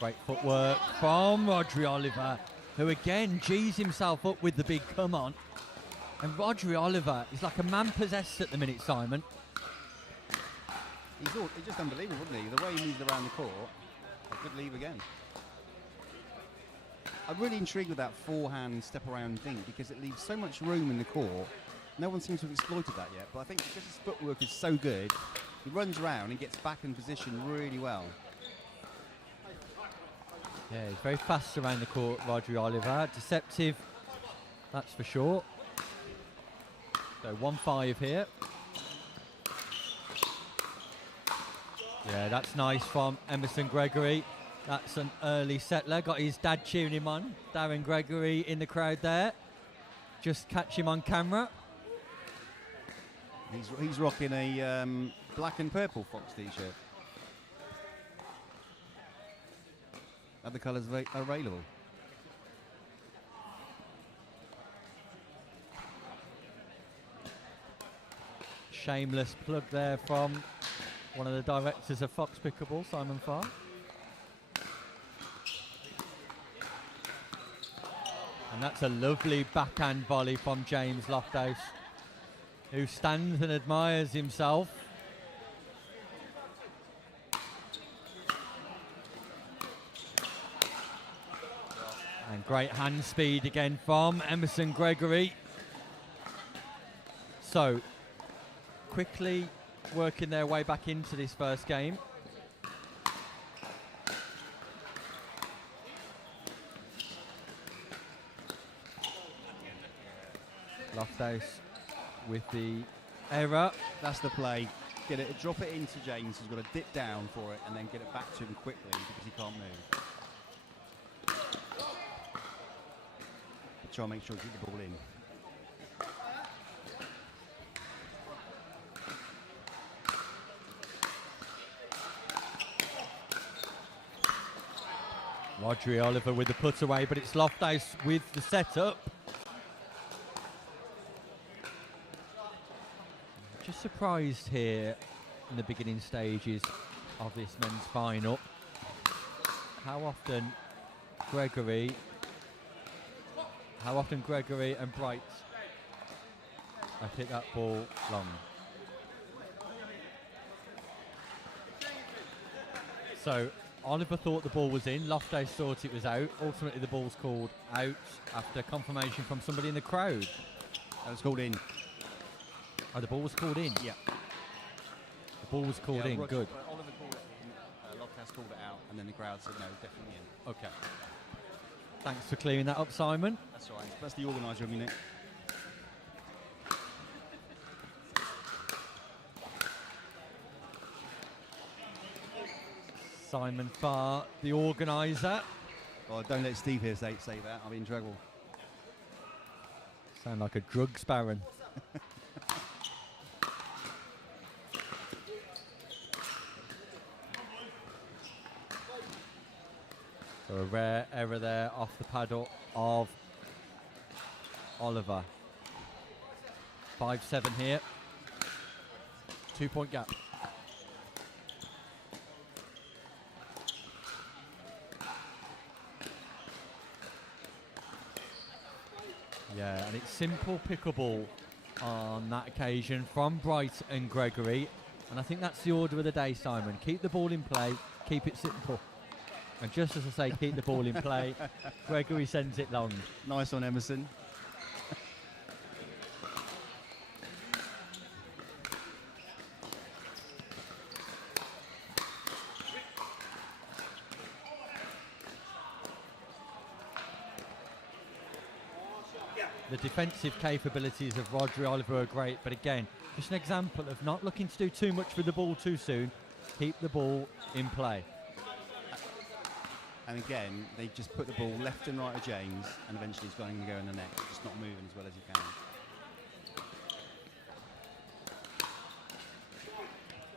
Great footwork from Rodri Oliver, who again G's himself up with the big come on. And Rodri Oliver is like a man possessed at the minute, Simon. He's just unbelievable, isn't he? The way he moves around the court. I could leave again. I'm really intrigued with that forehand step around thing because it leaves so much room in the court. No one seems to have exploited that yet, but I think because his footwork is so good, he runs around and gets back in position really well. Yeah, he's very fast around the court, Rodri Oliver. Deceptive, that's for sure. So 1-5 here. Yeah, that's nice from Emerson Gregory. That's an early settler. Got his dad cheering him on. Darren Gregory in the crowd there. Just catch him on camera. He's rocking a black and purple Fox t-shirt. Other colours available. Shameless plug there from one of the directors of Fox Pickleball, Simon Farr. And that's a lovely backhand volley from James Lofthouse, who stands and admires himself. And great hand speed again from Emerson Gregory. So, quickly working their way back into this first game. Lofthouse with the error. That's the play. Drop it into James, who's got to dip down for it, and then get it back to him quickly because he can't move. Try and make sure to get the ball in. Rodri Oliver with the put away, but it's Lofthouse with the setup. Just surprised here in the beginning stages of this men's final how often Gregory and Bright have hit that ball long. So Oliver thought the ball was in, Lofthouse thought it was out. Ultimately the ball's called out after confirmation from somebody in the crowd. That was called in. Oh, the ball was called in? Yeah. The ball was called in, good. Oliver called it in, Lofthouse called it out, and then the crowd said no, definitely in. Okay. Thanks for clearing that up, Simon. That's all right. That's the organiser of me, Nick. Simon Farr, the organiser. Oh, don't let Steve here say that. I'll be in trouble. Sound like a drugs baron. So a rare error there off the paddle of Oliver. 5-7 here. 2-point gap. Yeah, and it's simple pickleball on that occasion from Bright and Gregory. And I think that's the order of the day, Simon. Keep the ball in play, keep it simple. And just as I say, keep the ball in play, Gregory sends it long. Nice on Emerson. The defensive capabilities of Rodri Oliver are great, but again, just an example of not looking to do too much with the ball too soon, keep the ball in play. And again, they just put the ball left and right of James, and eventually he's going to go in the net, just not moving as well as he can.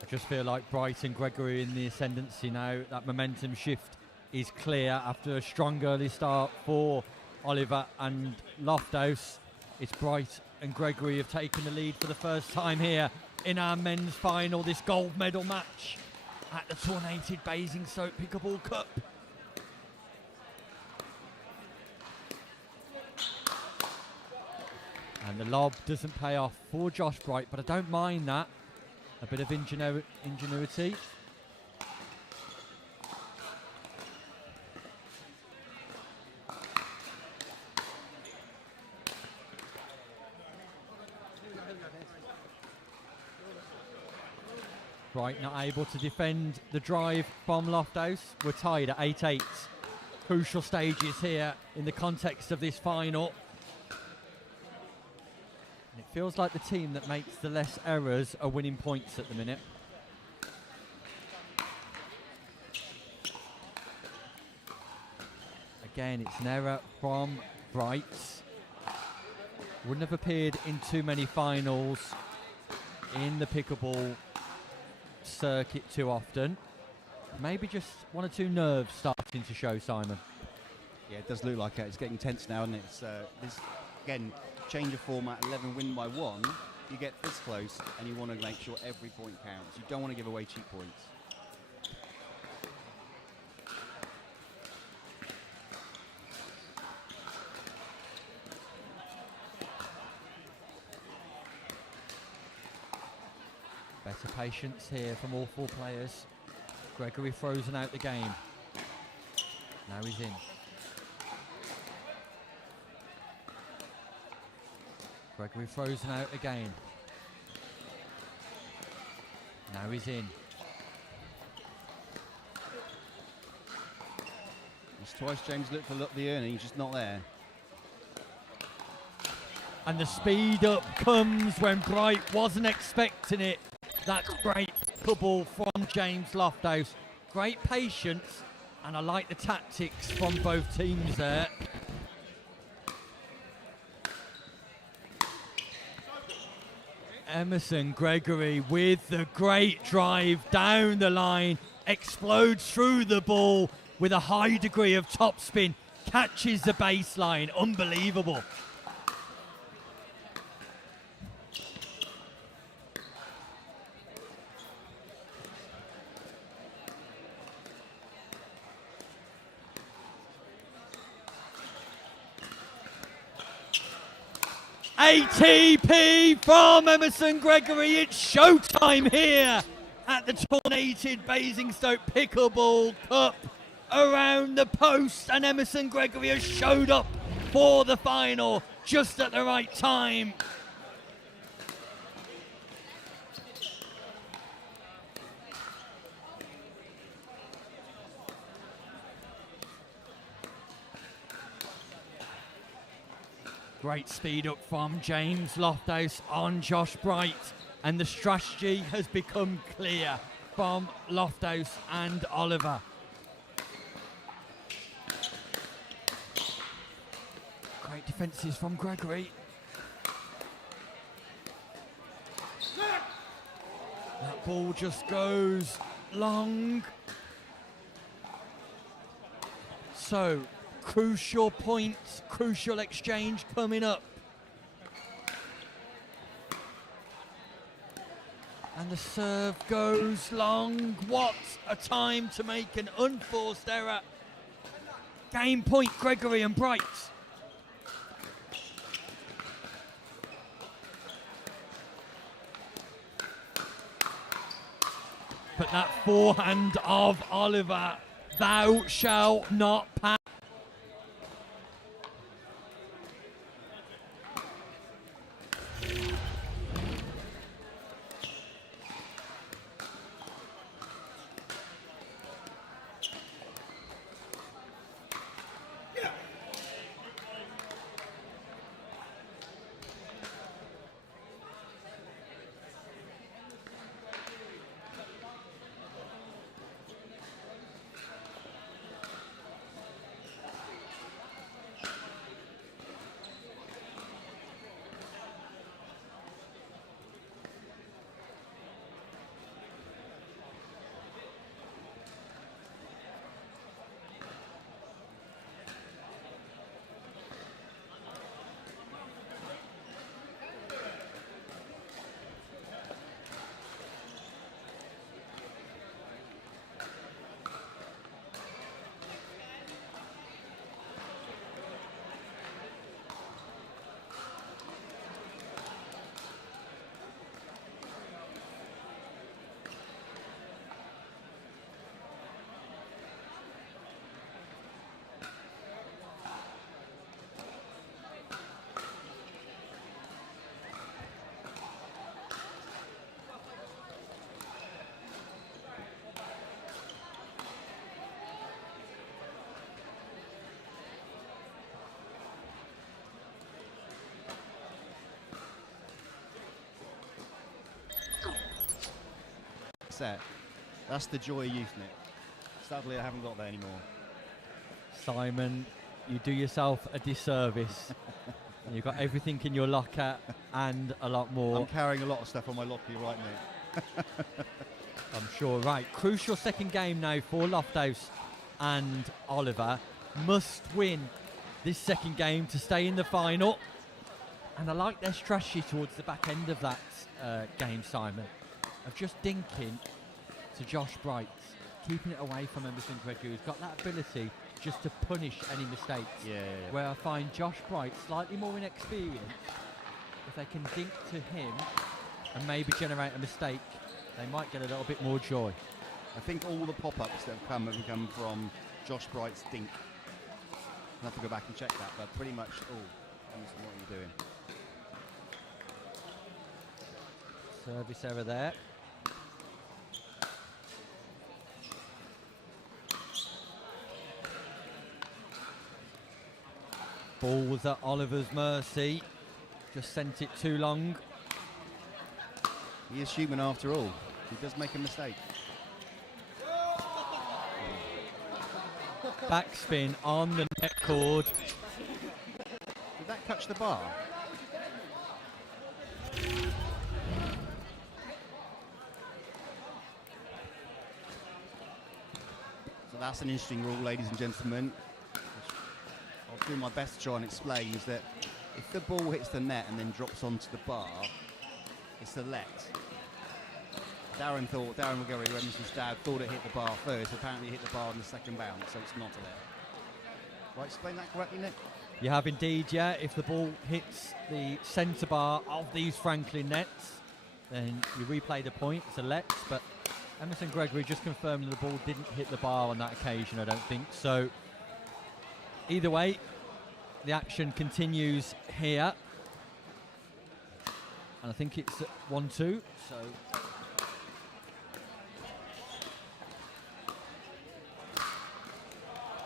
I just feel like Bright and Gregory in the ascendancy now. That momentum shift is clear after a strong early start for Oliver and Lofthouse. It's Bright and Gregory have taken the lead for the first time here in our men's final, this gold medal match at the Tournated Basingstoke Pickleball Cup. And the lob doesn't pay off for Josh Bright, but I don't mind that. A bit of ingenuity. Bright not able to defend the drive from Lofthouse. We're tied at 8-8. Crucial stages here in the context of this final. And it feels like the team that makes the less errors are winning points at the minute. Again, it's an error from Bright. Wouldn't have appeared in too many finals in the pickleball circuit too often. Maybe just one or two nerves starting to show, Simon. Yeah, it does look like it. It's getting tense now, isn't it? It's, this, again, change of format, 11 win by 1. You get this close, and you want to make sure every point counts. You don't want to give away cheap points. Better patience here from all four players. Gregory frozen out the game. Now he's in. Gregory frozen out again. Now he's in. It's twice James looked for the earning, he's just not there. And the speed up comes when Bright wasn't expecting it. That's great pickleball from James Lofthouse. Great patience, and I like the tactics from both teams there. Emerson Gregory with the great drive down the line, explodes through the ball with a high degree of topspin, catches the baseline. Unbelievable. ATP from Emerson Gregory. It's showtime here at the Tournated Basingstoke Pickleball Cup. Around the post, and Emerson Gregory has showed up for the final just at the right time. Great speed up from James Lofthouse on Josh Bright, and the strategy has become clear from Lofthouse and Oliver. Great defences from Gregory. That ball just goes long. So, crucial points, crucial exchange coming up. And the serve goes long. What a time to make an unforced error. Game point, Gregory and Bright. But that forehand of Oliver, thou shalt not pass. set. That's the joy of youth, Nick. Sadly, I haven't got that anymore. Simon, you do yourself a disservice. You've got everything in your locker and a lot more. I'm carrying a lot of stuff on my locker right now. I'm sure. Right, crucial second game now for Lofthouse and Oliver. Must win this second game to stay in the final. And I like their strategy towards the back end of that game, Simon, of just dinking to Josh Bright, keeping it away from Emerson Gregory, who's got that ability just to punish any mistakes. Yeah. Where I find Josh Bright slightly more inexperienced. If they can dink to him and maybe generate a mistake, they might get a little bit more joy. I think all the pop-ups that have come from Josh Bright's dink. I'll have to go back and check that, but pretty much all. What are you doing? Service error there. Ball was at Oliver's mercy. Just sent it too long. He is human after all. He does make a mistake. Backspin on the net cord. Did that touch the bar? So that's an interesting rule, ladies and gentlemen. I'll do my best to try and explain is that if the ball hits the net and then drops onto the bar, it's a let. Darren McGarry, Emerson's dad, thought it hit the bar first. Apparently it hit the bar on the second bounce, so it's not a let. Right, explain that correctly, Nick? You have indeed, yeah. If the ball hits the centre bar of these Franklin nets, then you replay the point. It's a let, but Emerson Gregory just confirmed that the ball didn't hit the bar on that occasion, I don't think. So either way, the action continues here. And I think it's 1-2, so...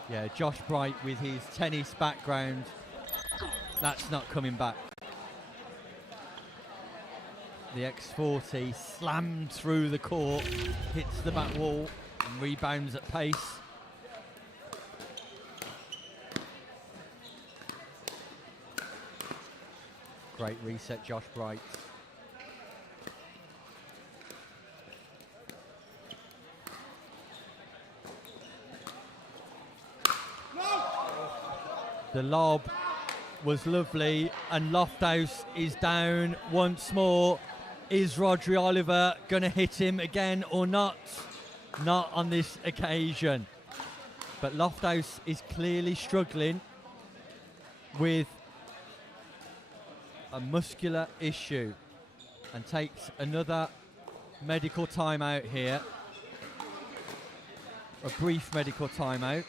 Yeah, Josh Bright with his tennis background, that's not coming back. The X40 slammed through the court, hits the back wall and rebounds at pace. Great reset, Josh Bright. The lob was lovely, and Lofthouse is down once more. Is Rodri Oliver going to hit him again or not? Not on this occasion. But Lofthouse is clearly struggling with a muscular issue and takes another medical timeout here. A brief medical timeout.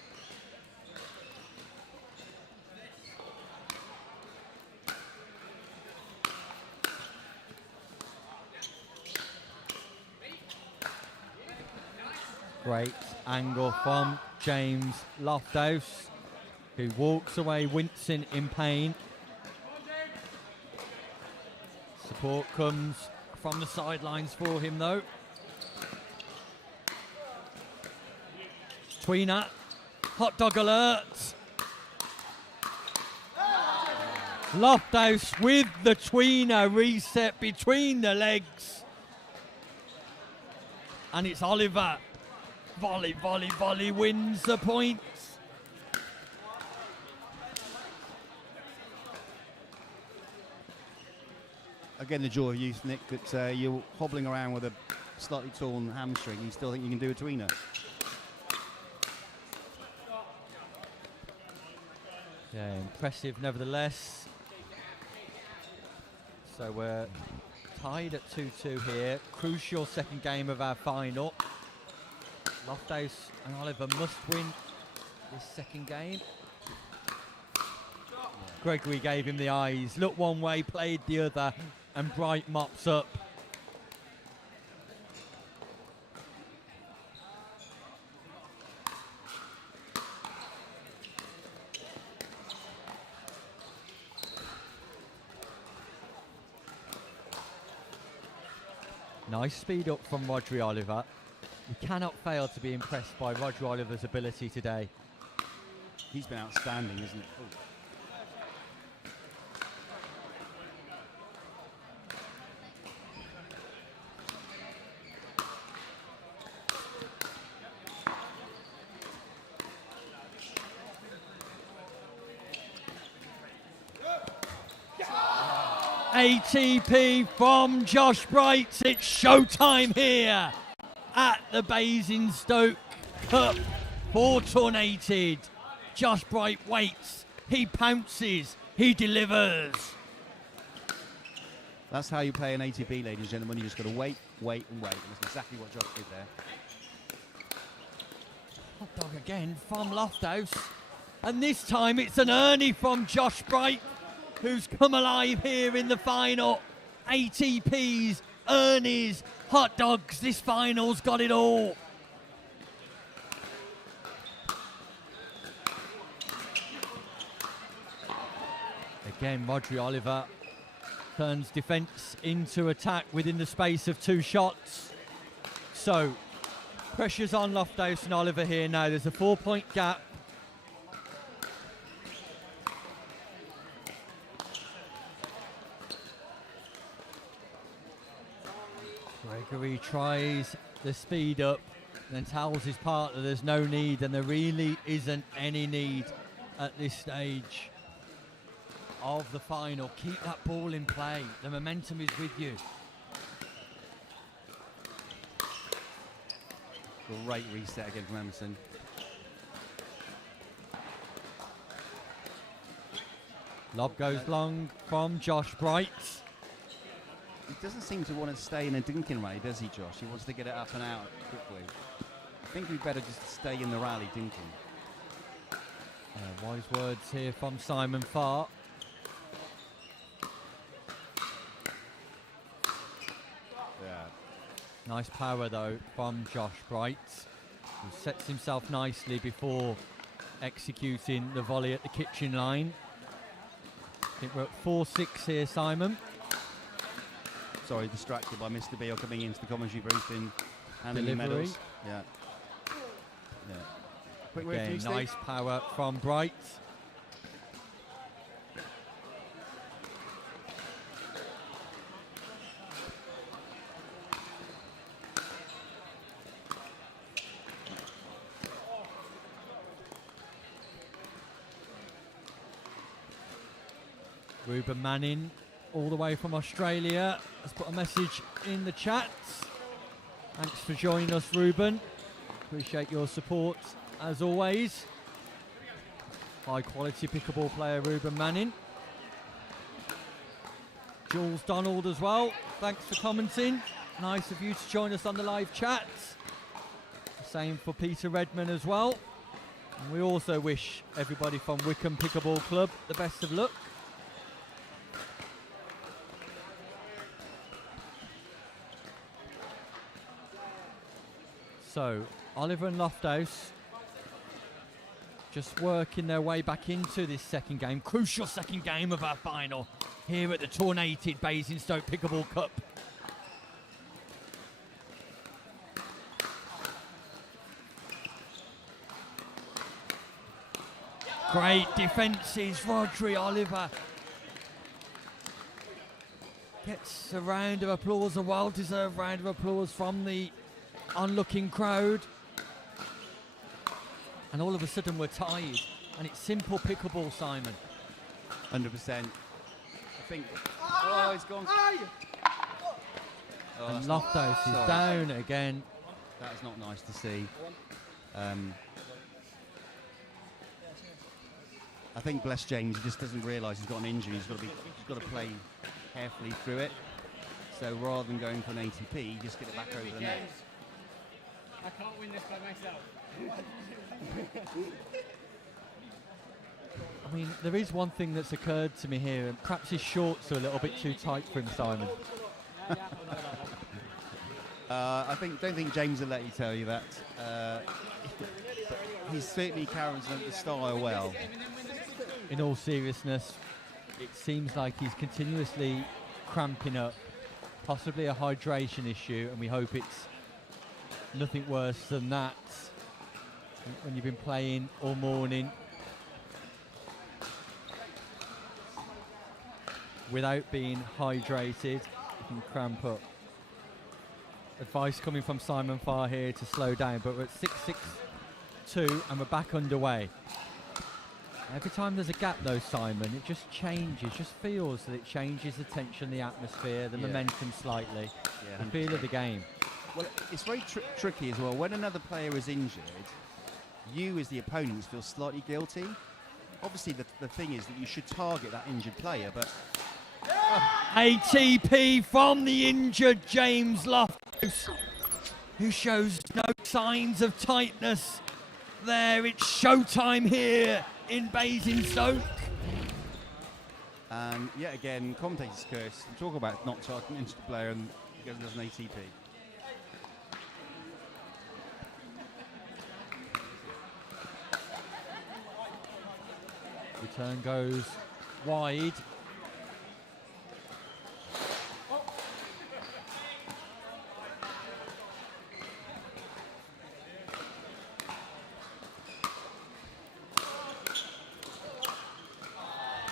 Great angle from James Lofthouse, who walks away wincing in pain. Support comes from the sidelines for him though. Tweener, hot dog alert. Lofthouse with the tweener reset between the legs. And it's Oliver. Volley wins the points. Again, the joy of youth, Nick, that you're hobbling around with a slightly torn hamstring. You still think you can do a tweener? Yeah, impressive nevertheless. So we're tied at 2-2 here. Crucial second game of our final. Lofthouse and Oliver must win this second game. Gregory gave him the eyes. Looked one way, played the other, and Bright mops up. Nice speed up from Rodri Oliver. You cannot fail to be impressed by Roger Oliver's ability today. He's been outstanding, isn't it? Ooh. ATP from Josh Bright. It's showtime here at the Basingstoke Cup for Tournated. Josh Bright waits, he pounces, he delivers. That's how you play an ATP, ladies and gentlemen. You just got to wait, wait, and wait. And that's exactly what Josh did there. Hot dog again from Lofthouse. And this time it's an Ernie from Josh Bright, who's come alive here in the final. ATPs, Ernies, hot dogs. This final's got it all. Again, Roger Oliver turns defence into attack within the space of 2 shots. So, pressure's on Lofthouse and Oliver here now. There's a 4-point gap. Gregory tries the speed up, then tells his partner there's no need, and there really isn't any need at this stage of the final. Keep that ball in play. The momentum is with you. Great reset again from Emerson. Lob goes long from Josh Bright. He doesn't seem to want to stay in a dinking rally, does he, Josh? He wants to get it up and out quickly. I think we'd better just stay in the rally dinking. Wise words here from Simon Farr. Yeah. Nice power though from Josh Bright, who sets himself nicely before executing the volley at the kitchen line. I think we're at 4-6 here, Simon. Sorry, distracted by Mr. Beale coming into the commentary booth in handing me Delivery. medals. Yeah. Yeah. Quick word Again, for you, Steve. nice power from Bright. Ruben Manning, all the way from Australia, has put a message in the chat. Thanks for joining us, Ruben. Appreciate your support as always. High quality pickleball player, Ruben Manning. Jules Donald as well. Thanks for commenting. Nice of you to join us on the live chat. Same for Peter Redman as well. And we also wish everybody from Wickham Pickleball Club the best of luck. So, Oliver and Lofthouse just working their way back into this second game. Crucial second game of our final here at the Tournated Basingstoke Pickleball Cup. Great defences, Rodri Oliver gets a round of applause, a well-deserved round of applause from the onlooking crowd. And all of a sudden we're tied, and it's simple pickleball, Simon. 100%. I think. Oh, he's gone. Oh, And that's not- Lofthouse is sorry. down again. That is not nice to see. I think bless James, he just doesn't realise he's got an injury. He's got to play carefully through it. So rather than going for an ATP, just get it back over the net. I can't win this by myself. I mean, there is one thing that's occurred to me here, and perhaps his shorts are a little bit too tight for him, Simon. Don't think James will let you tell you that. But he's certainly carries the style well. In all seriousness, it seems like he's continuously cramping up, possibly a hydration issue, and we hope it's nothing worse than that when you've been playing all morning without being hydrated. You can cramp up. Advice coming from Simon Farr here to slow down, but we're at 6-6-2 and we're back underway. Every time there's a gap though, Simon, it just changes, just feels that it changes the tension, the atmosphere, the momentum slightly, the feel of the game. Well, it's very tricky as well. When another player is injured, you as the opponents feel slightly guilty. Obviously, the thing is that you should target that injured player, but... ATP from the injured James Loftus, who shows no signs of tightness there. It's showtime here in Basingstoke. And yet again, commentator's curse. We talk about not targeting an injured player and he goes and does an ATP. Return goes wide.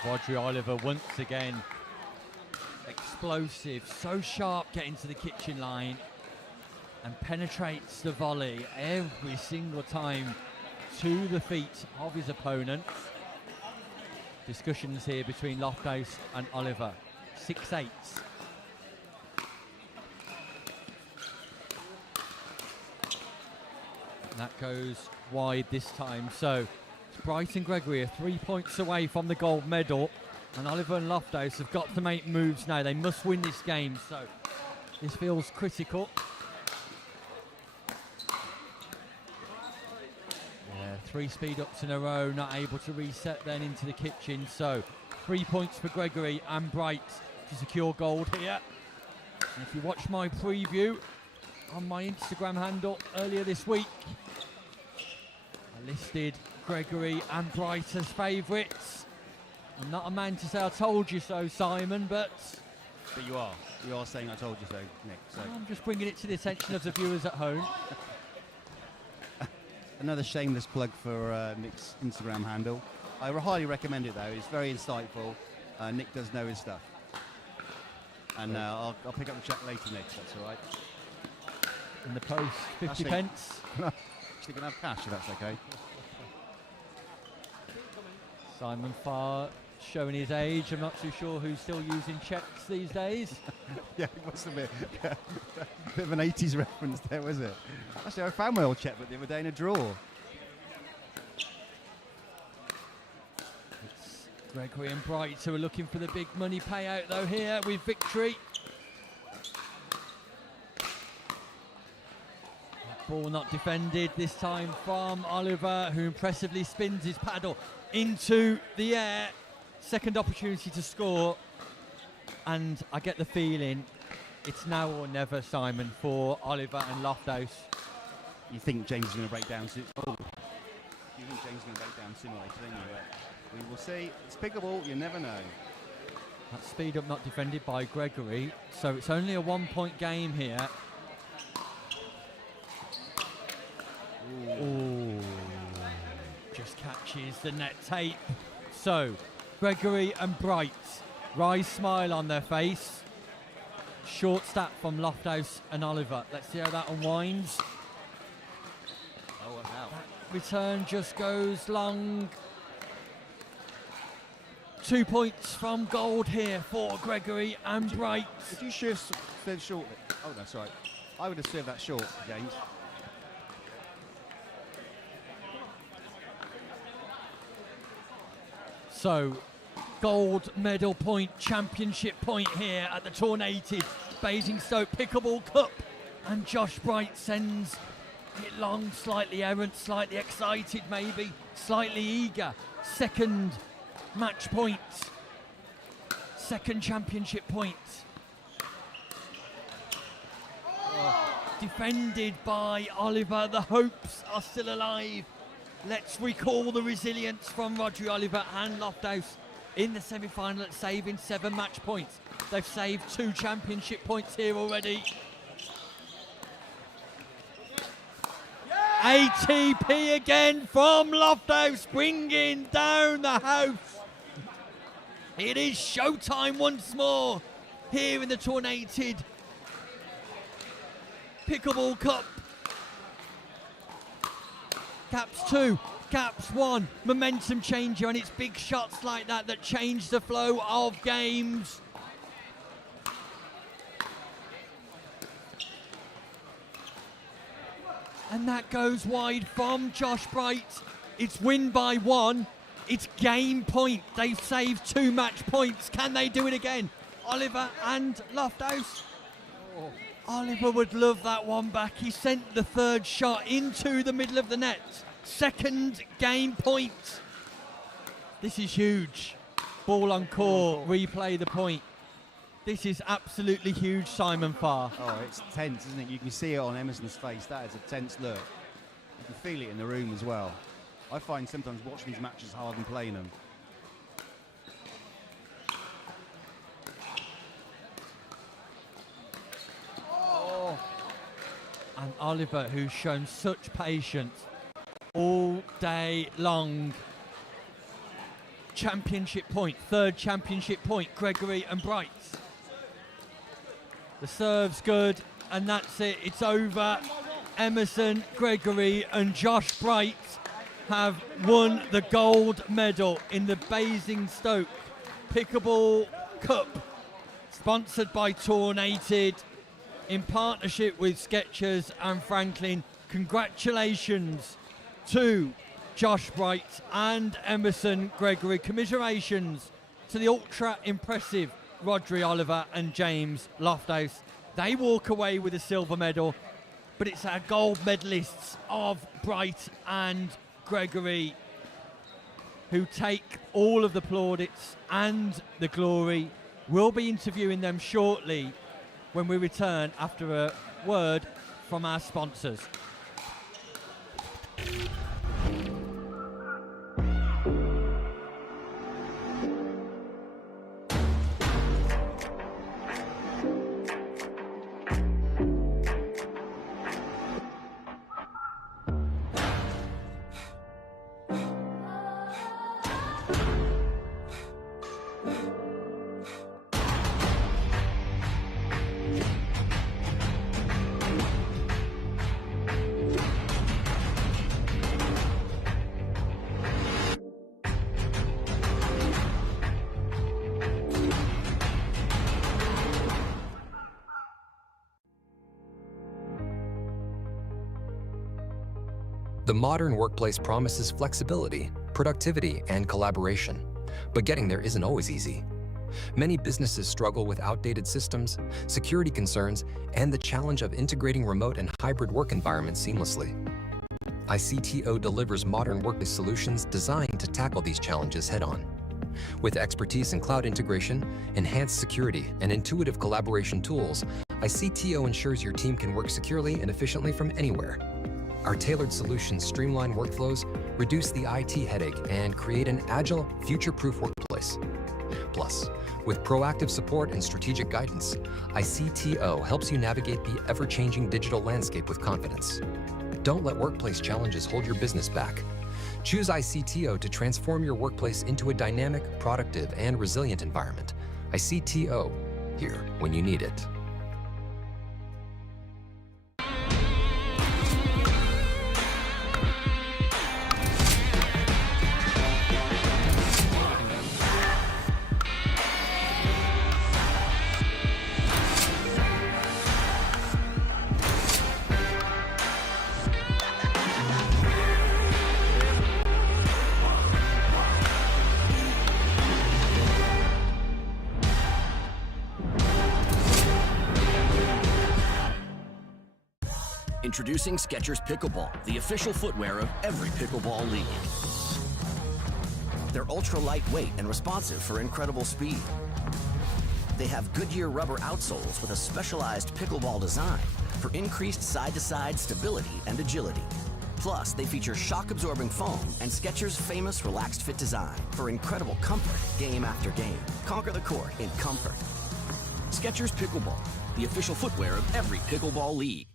Rodri Oliver once again explosive, so sharp getting to the kitchen line and penetrates the volley every single time to the feet of his opponent. Discussions here between Loftus and Oliver. 6-8. That goes wide this time. So it's Bryson Gregory are 3 points away from the gold medal, and Oliver and Loftus have got to make moves now. They must win this game, so this feels critical. Yeah, 3 speed-ups in a row, not able to reset then into the kitchen. So 3 points for Gregory and Bright to secure gold here. And if you watch my preview on my Instagram handle earlier this week, I listed Gregory and Bright as favourites. I'm not a man to say I told you so, Simon, but you are. You are saying I told you so, Nick. So. I'm just bringing it to the attention of the viewers at home. Another shameless plug for Nick's Instagram handle. I highly recommend it, though. It's very insightful. Nick does know his stuff. And I'll pick up the check later, Nick, if that's all right. In the post, 50 pence. Actually, can I have cash, if that's okay. Simon Farr showing his age. I'm not too sure who's still using checks these days. Yeah, it was a bit of an 80s reference there, was it? Actually, I found my old checkbook the other day in a drawer. It's Gregory and Bright who are looking for the big money payout, though, here with victory. Ball not defended this time from Oliver, who impressively spins his paddle into the air. Second opportunity to score, and I get the feeling it's now or never, Simon, for Oliver and Loftus. You think James is going to break down soon? Oh, you think James is going to break down sooner or later, don't you? But we will see. It's Pickleball, you never know. That speed up not defended by Gregory, so it's only a 1 point game here. Ooh. Just catches the net tape. So Gregory and Bright, wry smile on their face. Short stat from Loftus and Oliver. Let's see how that unwinds. Oh, wow. That return just goes long. 2 points from gold here for Gregory and Bright. Did you serve shortly? Oh, no, sorry. I would have served that short, James. So, gold medal point, championship point here at the Tournated Basingstoke Pickleball Cup. And Josh Bright sends it long, slightly errant, slightly excited maybe, slightly eager. Second match point, second championship point. Defended by Oliver, the hopes are still alive. Let's recall the resilience from Rodri Oliver and Loftus in the semi-final at saving 7 match points. They've saved 2 championship points here already. ATP again from Lofthouse, bringing down the house. It is showtime once more here in the Tournated Pickleball Cup. Gaps 2, gaps 1, momentum changer, and it's big shots like that that change the flow of games. And that goes wide from Josh Bright. It's win by 1. It's game point. They've saved 2 match points. Can they do it again? Oliver and Lofthouse. Oh. Oliver would love that one back. He sent the 3rd shot into the middle of the net. 2nd game point. This is huge. Ball on court, replay the point. This is absolutely huge, Simon Farr. Oh, it's tense, isn't it? You can see it on Emerson's face. That is a tense look. You can feel it in the room as well. I find sometimes watching these matches hard than playing them. Oh. And Oliver, who's shown such patience all day long. Championship point, 3rd championship point, Gregory and Bright. The serve's good, and that's it. It's over. Emerson, Gregory, and Josh Bright have won the gold medal in the Basingstoke Pickleball Cup, sponsored by Tournated in partnership with Skechers and Franklin. Congratulations to Josh Bright and Emerson Gregory. Commiserations to the ultra impressive Rodri Oliver and James Lofthouse. They walk away with a silver medal, but it's our gold medalists of Bright and Gregory who take all of the plaudits and the glory. We'll be interviewing them shortly when we return after a word from our sponsors. The modern workplace promises flexibility, productivity, and collaboration, but getting there isn't always easy. Many businesses struggle with outdated systems, security concerns, and the challenge of integrating remote and hybrid work environments seamlessly. ICTO delivers modern workplace solutions designed to tackle these challenges head-on. With expertise in cloud integration, enhanced security, and intuitive collaboration tools, ICTO ensures your team can work securely and efficiently from anywhere. Our tailored solutions streamline workflows, reduce the IT headache, and create an agile, future-proof workplace. Plus, with proactive support and strategic guidance, ICTO helps you navigate the ever-changing digital landscape with confidence. Don't let workplace challenges hold your business back. Choose ICTO to transform your workplace into a dynamic, productive, and resilient environment. ICTO, here when you need it. Introducing Skechers Pickleball, the official footwear of every pickleball league. They're ultra lightweight and responsive for incredible speed. They have Goodyear rubber outsoles with a specialized pickleball design for increased side-to-side stability and agility. Plus, they feature shock-absorbing foam and Skechers' famous relaxed fit design for incredible comfort game after game. Conquer the court in comfort. Skechers Pickleball, the official footwear of every pickleball league.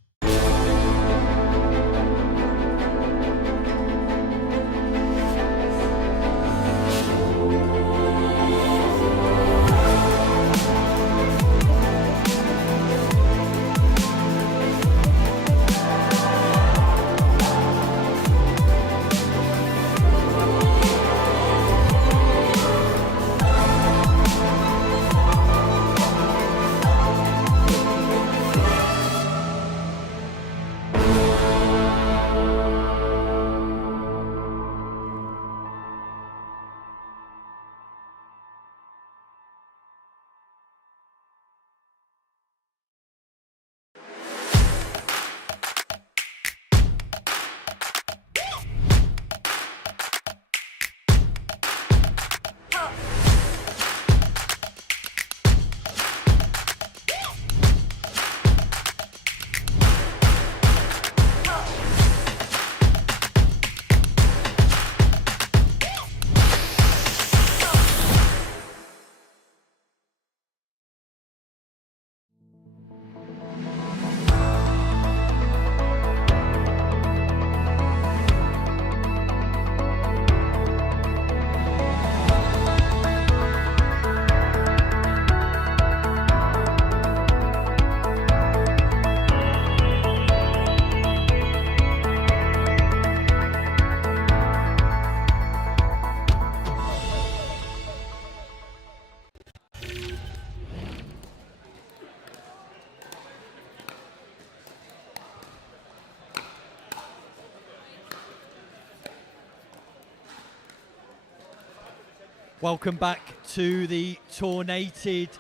Welcome back to the Tournated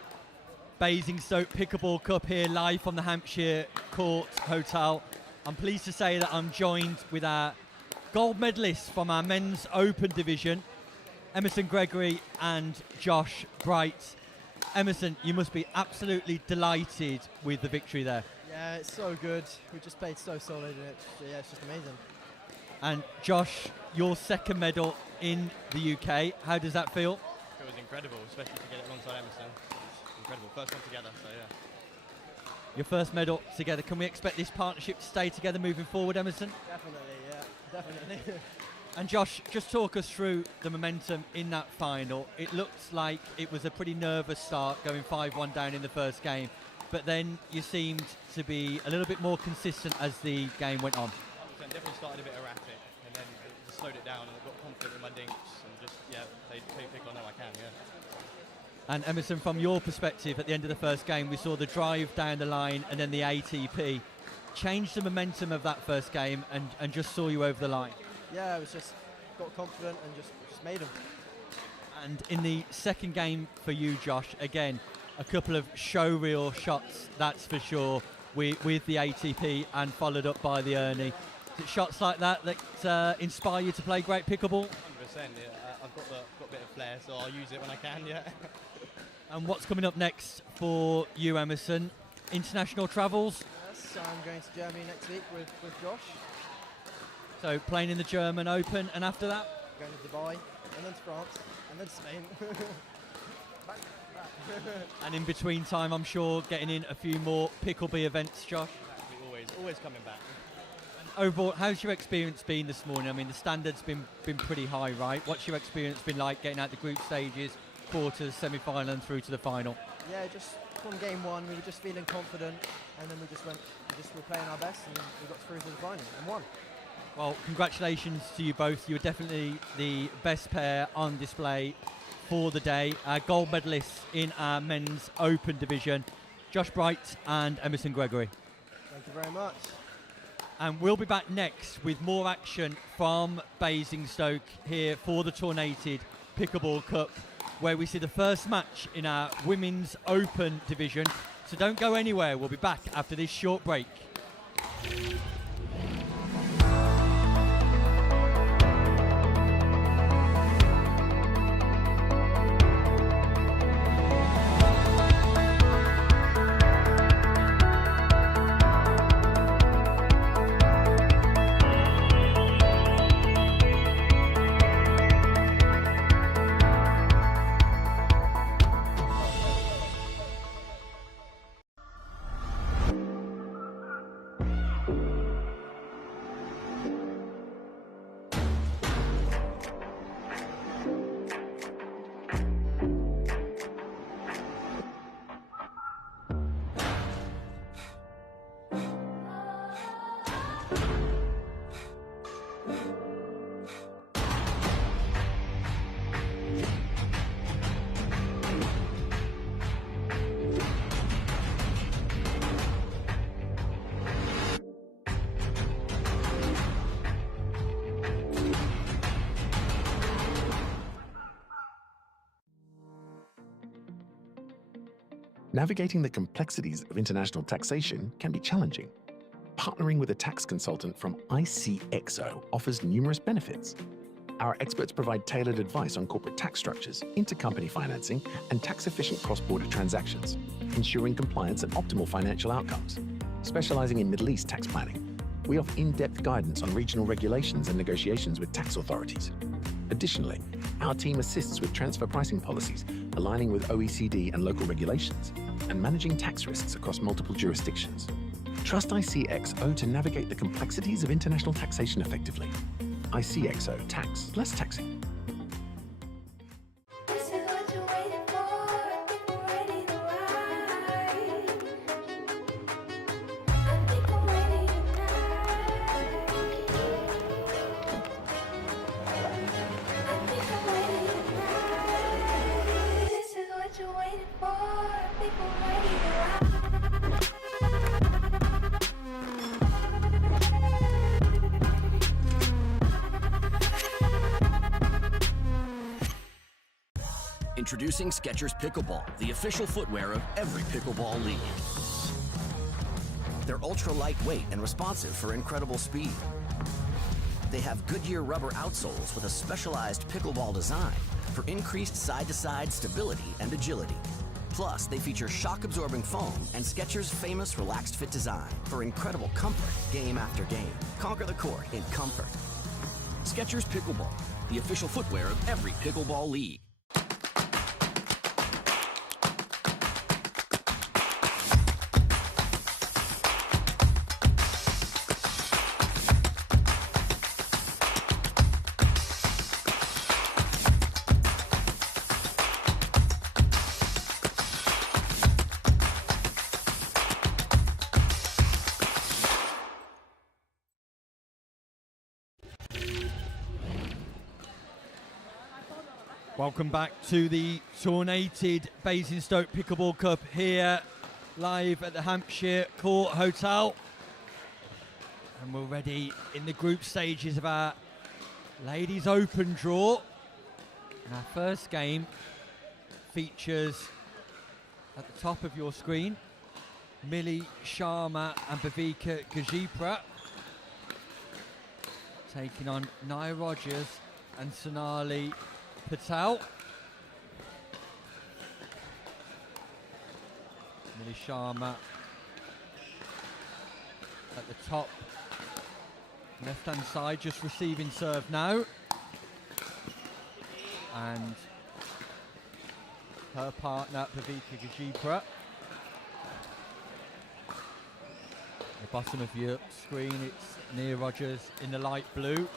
Basingstoke Pickleball Cup here live from the Hampshire Court Hotel. I'm pleased to say that I'm joined with our gold medalists from our men's open division, Emerson Gregory and Josh Bright. Emerson, you must be absolutely delighted with the victory there. Yeah, it's so good. We just played so solid and it's just amazing. And Josh, your second medal in the UK. How does that feel? It was incredible, especially to get it alongside Emerson. Incredible. First one together, so yeah. Your first medal together. Can we expect this partnership to stay together moving forward, Emerson? Definitely, yeah, definitely. And Josh, just talk us through the momentum in that final. It looked like it was a pretty nervous start, going 5-1 down in the first game, but then you seemed to be a little bit more consistent as the game went on. 100%, definitely started a bit erratic, and then just slowed it down, and I got confident with my dinks, and just, played Pickle now I can, And Emerson, from your perspective, at the end of the first game, we saw the drive down the line and then the ATP. Changed the momentum of that first game and just saw you over the line. Yeah, I was just got confident and just made them. And in the second game for you, Josh, again, a couple of showreel shots, that's for sure, with the ATP and followed up by the Ernie. Is it shots like that inspire you to play great pickleball? 100%, yeah. I've got a bit of flair, so I'll use it when I can, yeah. And what's coming up next for you, Emerson? International travels? Yes, I'm going to Germany next week with Josh. So playing in the German Open, and after that? Going to Dubai, and then to France, and then to Spain. back. And in between time, I'm sure, getting in a few more PickleB events, Josh? Always coming back. And overall, how's your experience been this morning? I mean, the standard's been pretty high, right? What's your experience been like getting out the group stages, quarters, semi-final and through to the final? Yeah, just from game one, we were just feeling confident, and then we were playing our best, and we got through to the final and won. Well, congratulations to you both. You were definitely the best pair on display for the day. Our gold medalists in our men's open division, Josh Bright and Emerson Gregory. Thank you very much. And we'll be back next with more action from Basingstoke here for the Tournated Pickleball Cup, where we see the first match in our women's open division. So don't go anywhere. We'll be back after this short break. Navigating the complexities of international taxation can be challenging. Partnering with a tax consultant from ICXO offers numerous benefits. Our experts provide tailored advice on corporate tax structures, intercompany financing, and tax-efficient cross-border transactions, ensuring compliance and optimal financial outcomes. Specializing in Middle East tax planning, we offer in-depth guidance on regional regulations and negotiations with tax authorities. Additionally, our team assists with transfer pricing policies, aligning with OECD and local regulations, and managing tax risks across multiple jurisdictions. Trust ICXO to navigate the complexities of international taxation effectively. ICXO Tax, less taxing. Introducing Skechers Pickleball, the official footwear of every pickleball league. They're ultra lightweight and responsive for incredible speed. They have Goodyear rubber outsoles with a specialized pickleball design for increased side-to-side stability and agility. Plus, they feature shock-absorbing foam and Skechers' famous relaxed fit design for incredible comfort game after game. Conquer the court in comfort. Skechers Pickleball, the official footwear of every pickleball league. Welcome back to the Tournated Basingstoke Pickleball Cup here live at the Hampshire Court Hotel. And we're ready in the group stages of our Ladies Open draw. And our first game features at the top of your screen Millie Sharma and Bhavika Gajipra taking on Nia Rogers and Sonali Patel. Millie Sharma at the top left hand side, just receiving serve now, and her partner Bhavika Gajipra. The bottom of your screen, it's Nia Rogers in the light blue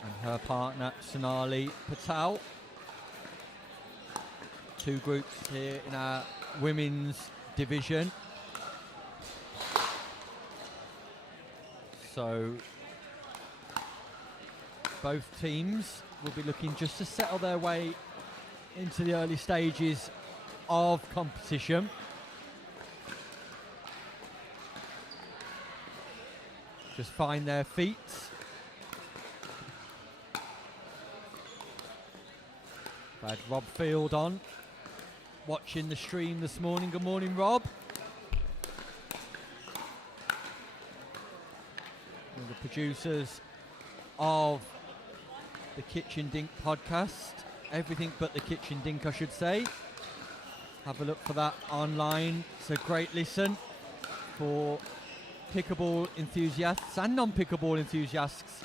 and her partner Sonali Patel. Two groups here in our women's division. So both teams will be looking just to settle their way into the early stages of competition. Just find their feet. I had Rob Field on, watching the stream this morning. Good morning, Rob. One of the producers of the Kitchen Dink podcast. Everything but the Kitchen Dink, I should say. Have a look for that online. It's a great listen for pickleball enthusiasts and non-pickleball enthusiasts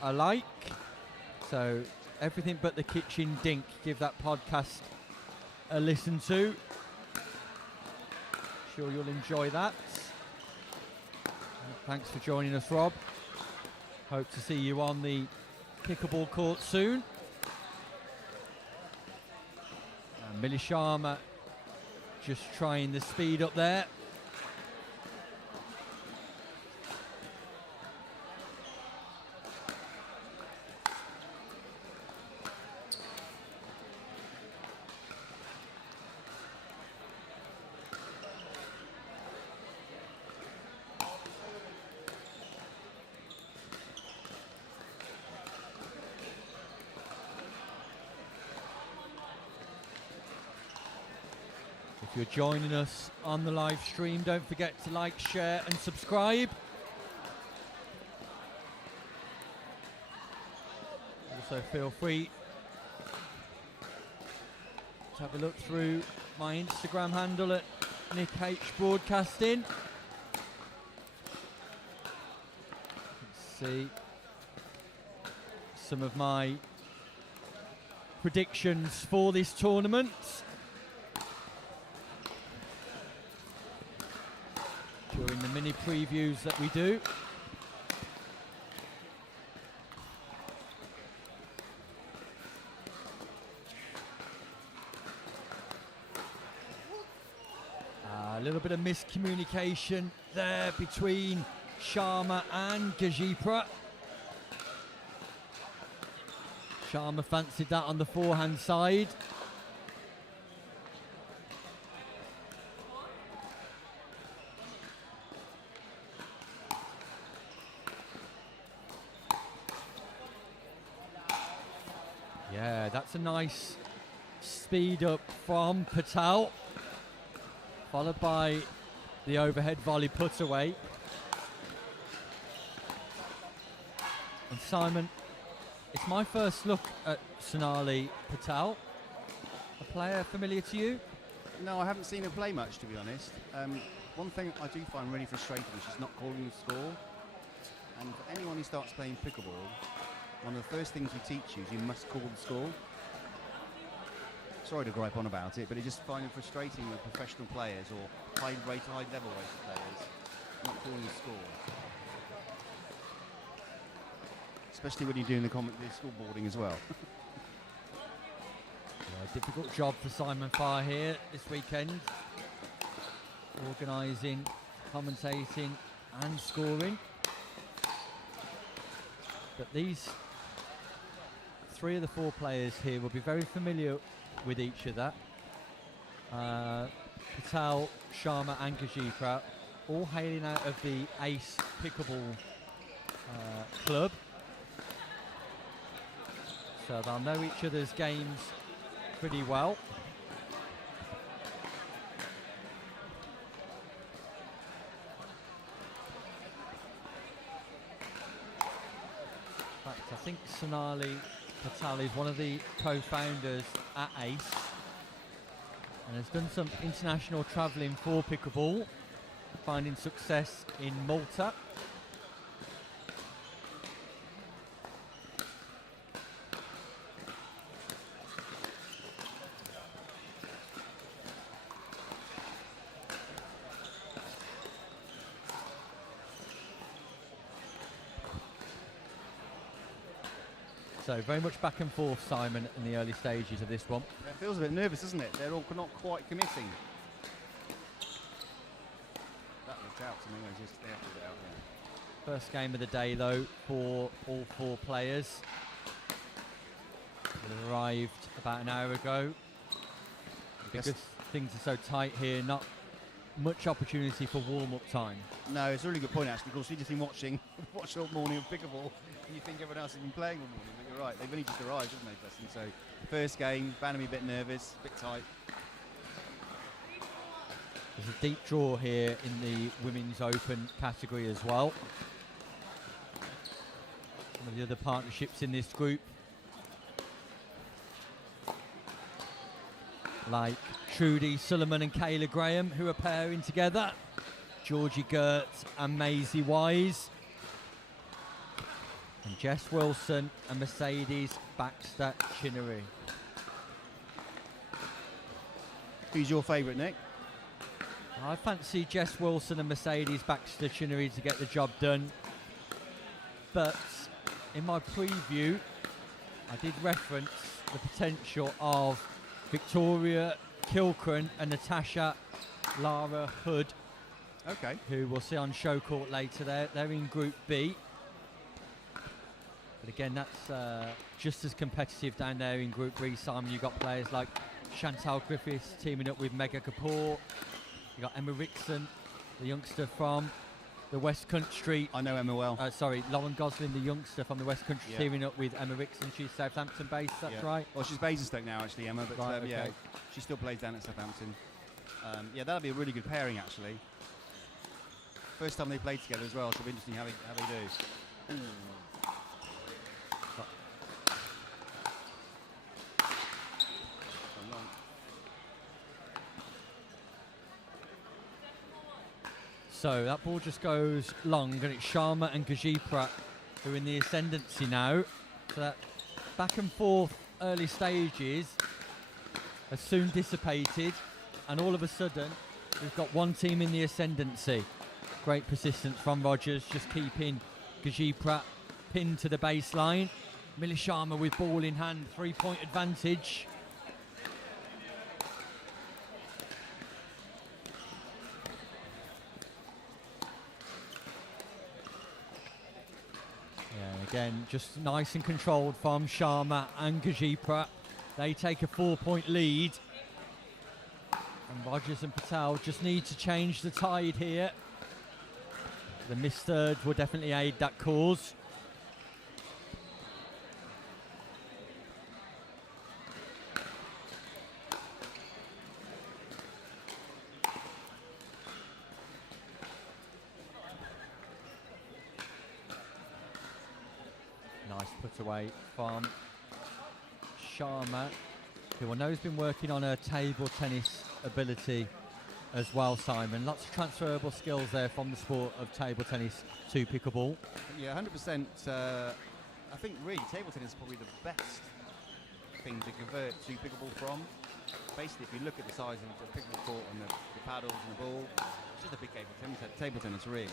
alike. So Everything But the Kitchen Dink, give that podcast a listen to. Sure you'll enjoy that. Thanks for joining us, Rob. Hope to see you on the pickleball court soon. And Millie Sharma just trying the speed up there. If you're joining us on the live stream, don't forget to like, share and subscribe. Also feel free to have a look through my Instagram handle at Nick H Broadcasting. See some of my predictions for this tournament. During the mini previews that we do. A little bit of miscommunication there between Sharma and Gajipra. Sharma fancied that on the forehand side. Yeah, that's a nice speed up from Patel, followed by the overhead volley put away. And Simon, it's my first look at Sonali Patel. A player familiar to you? No, I haven't seen her play much, to be honest. One thing I do find really frustrating is she's not calling the score. And for anyone who starts playing pickleball, one of the first things we teach you is you must call the score. Sorry to gripe on about it, but I just find it frustrating with professional players or high level rated players not calling the score. Especially when you're doing the scoreboarding as well. Yeah, difficult job for Simon Farr here this weekend. Organising, commentating and scoring. But these 3 of the 4 players here will be very familiar with each other. Patel, Sharma and Gajipra, all hailing out of the Ace Pickleball club. So they'll know each other's games pretty well. In fact, I think Sonali Patel is one of the co-founders at Ace and has done some international travelling for pickleball, finding success in Malta. So very much back and forth, Simon, in the early stages of this one. It feels a bit nervous, doesn't it? They're all not quite committing. That looked out to me. I just they have to get out there. First game of the day, though, for all 4 players. They arrived about an hour ago. Because things are so tight here, not much opportunity for warm-up time. No, it's a really good point, actually. Of course, we've just been watching all morning of pickleball, and you think everyone else has been playing all morning, but you're right. They've only just arrived, haven't they, Dustin? So, first game, bound to be a bit nervous, a bit tight. There's a deep draw here in the Women's Open category as well. Some of the other partnerships in this group, like Trudy Sullivan and Kayla Graham, who are pairing together. Georgie Gertz and Maisie Wise. And Jess Wilson and Mercedes Baxter Chinnery. Who's your favourite, Nick? I fancy Jess Wilson and Mercedes Baxter Chinnery to get the job done. But in my preview, I did reference the potential of Victoria Kilcran and Natasha Lara Hood, who we'll see on show court later. They're in Group B. But again, that's just as competitive down there in Group B, Simon. You've got players like Chantal Griffiths teaming up with Mega Kapoor. You've got Emma Rickson, the youngster from the West Country. I know Emma well. Sorry, Lauren Gosling, the youngster from the West Country, teaming up with Emma Rickson. She's Southampton based, that's right? Well, she's Basingstoke now, actually, Emma, but right, yeah, she still plays down at Southampton. Yeah, that'll be a really good pairing, actually. First time they played together as well, so it'll be interesting how they do. So that ball just goes long, and it's Sharma and Gajipra who are in the ascendancy now. So that back and forth early stages has soon dissipated, and all of a sudden we've got one team in the ascendancy. Great persistence from Rogers, just keeping Gajipra pinned to the baseline. Millie Sharma with ball in hand, 3-point advantage. Again, just nice and controlled from Sharma and Gajipra. They take a 4-point lead. And Rogers and Patel just need to change the tide here. The missed third will definitely aid that cause. Nice put away from Sharma, who I know has been working on her table tennis ability as well, Simon. Lots of transferable skills there from the sport of table tennis to pickleball. Yeah, 100%. I think really table tennis is probably the best thing to convert to pickleball from. Basically, if you look at the size of the pickleball court and the paddles and the ball, it's just a big table tennis really.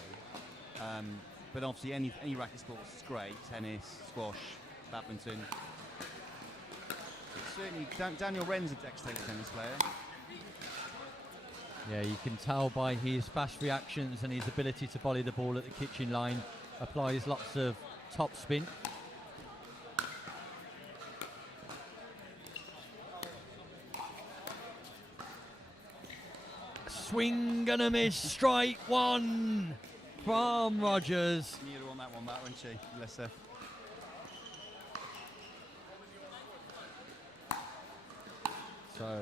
But obviously any racket sports is great. Tennis, squash, badminton. Certainly, Daniel Wren's an ex-table tennis player. Yeah, you can tell by his fast reactions and his ability to volley the ball at the kitchen line. Applies lots of top spin. Swing and a miss, strike one from Rogers. Neither on that one, Matt, wasn't she? Lesser. So,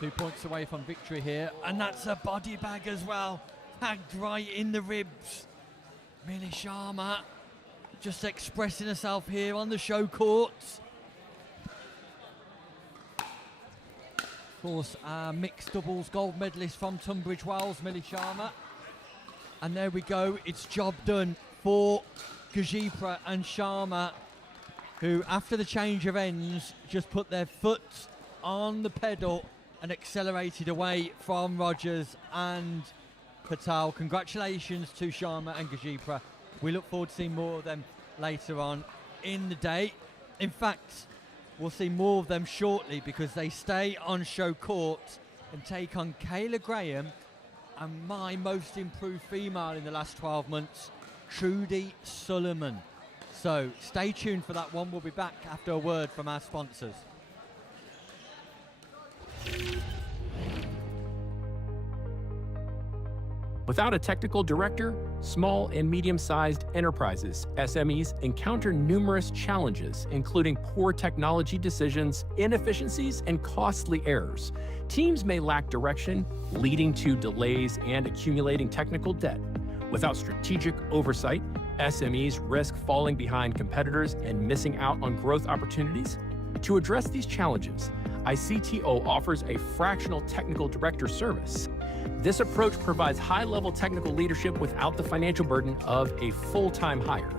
2 points away from victory here, and that's a body bag as well. Tagged right in the ribs. Millie Sharma just expressing herself here on the show court. Of course, our mixed doubles gold medalist from Tunbridge Wells, Millie Sharma. And there we go, it's job done for Gajipra and Sharma, who after the change of ends just put their foot on the pedal and accelerated away from Rogers and Patel. Congratulations to Sharma and Gajipra. We look forward to seeing more of them later on in the day. In fact, we'll see more of them shortly because they stay on show court and take on Kayla Graham and my most improved female in the last 12 months, Trudy Sullivan. So stay tuned for that one. We'll be back after a word from our sponsors. Without a technical director, small and medium-sized enterprises, SMEs, encounter numerous challenges, including poor technology decisions, inefficiencies, and costly errors. Teams may lack direction, leading to delays and accumulating technical debt. Without strategic oversight, SMEs risk falling behind competitors and missing out on growth opportunities. To address these challenges, ICTO offers a fractional technical director service. This approach provides high-level technical leadership without the financial burden of a full-time hire.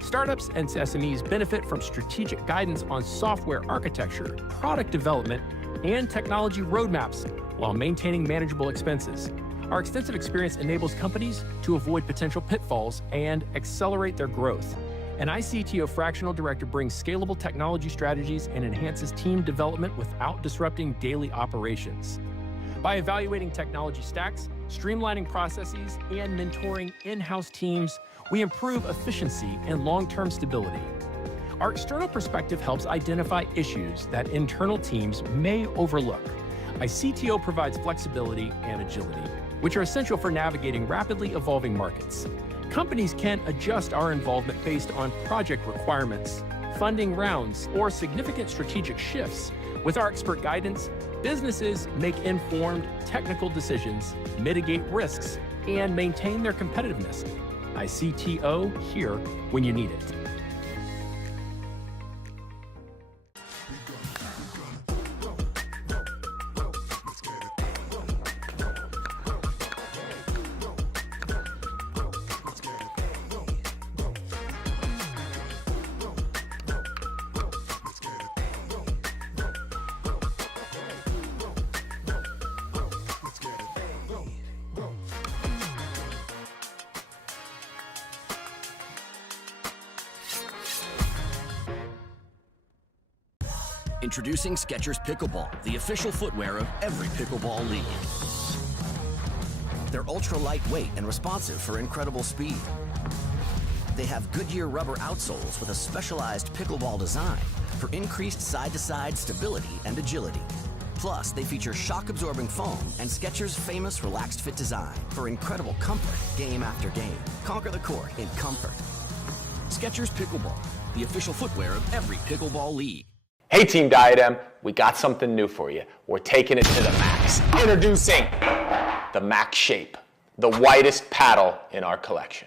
Startups and SMEs benefit from strategic guidance on software architecture, product development, and technology roadmaps while maintaining manageable expenses. Our extensive experience enables companies to avoid potential pitfalls and accelerate their growth. An ICTO fractional director brings scalable technology strategies and enhances team development without disrupting daily operations. By evaluating technology stacks, streamlining processes, and mentoring in-house teams, we improve efficiency and long-term stability. Our external perspective helps identify issues that internal teams may overlook. ICTO provides flexibility and agility, which are essential for navigating rapidly evolving markets. Companies can adjust our involvement based on project requirements, funding rounds, or significant strategic shifts. With our expert guidance, businesses make informed technical decisions, mitigate risks, and maintain their competitiveness. ICTO, here when you need it. Introducing Skechers Pickleball, the official footwear of every pickleball league. They're ultra lightweight and responsive for incredible speed. They have Goodyear rubber outsoles with a specialized pickleball design for increased side-to-side stability and agility. Plus, they feature shock-absorbing foam and Skechers' famous relaxed fit design for incredible comfort game after game. Conquer the court in comfort. Skechers Pickleball, the official footwear of every pickleball league. Hey Team Diadem, we got something new for you. We're taking it to the max. Introducing the Max Shape, the widest paddle in our collection.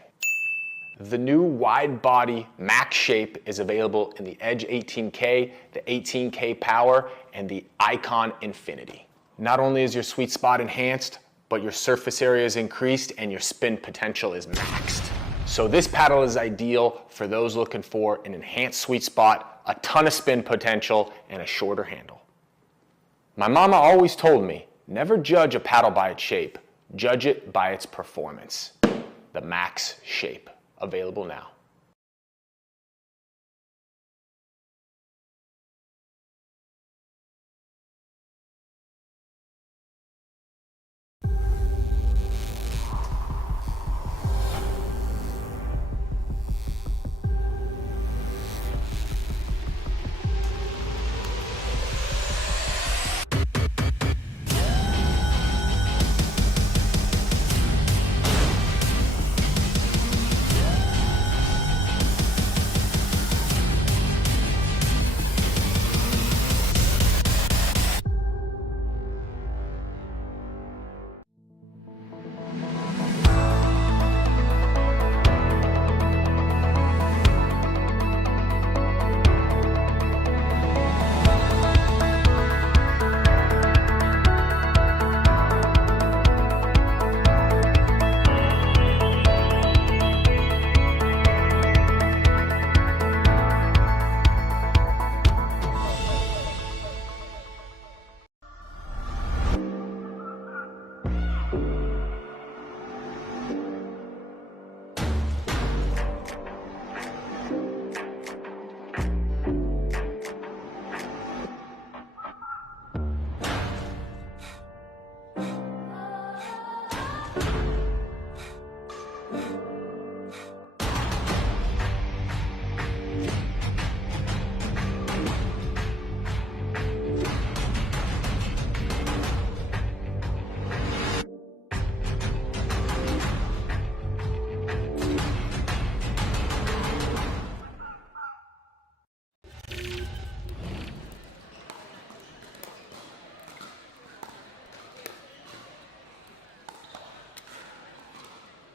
The new wide body max shape is available in the Edge 18K, the 18K Power, and the Icon Infinity. Not only is your sweet spot enhanced, but your surface area is increased and your spin potential is maxed. So this paddle is ideal for those looking for an enhanced sweet spot, a ton of spin potential, and a shorter handle. My mama always told me, never judge a paddle by its shape, judge it by its performance. The Max Shape, available now.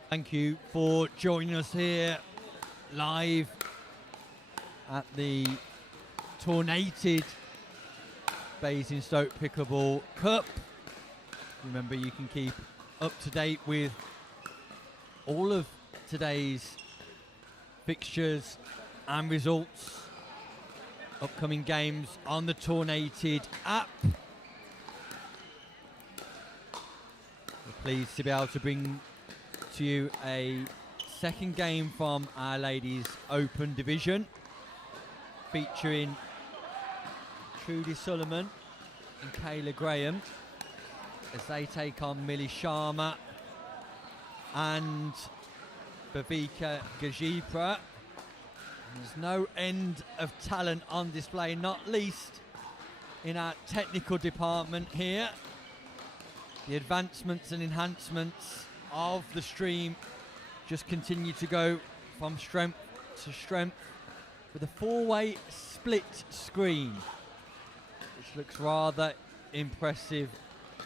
Thank you for joining us here live at the Tournated Basingstoke Pickleball Cup. Remember, you can keep up to date with all of today's fixtures and results, upcoming games on the Tournated app. We're pleased to be able to bring to you a second game from our Ladies Open division, featuring Trudy Sullivan and Kayla Graham as they take on Millie Sharma and Bhavika Gajipra. There's no end of talent on display, not least in our technical department here. The advancements and enhancements of the stream just continue to go from strength to strength with a four-way split screen, which looks rather impressive,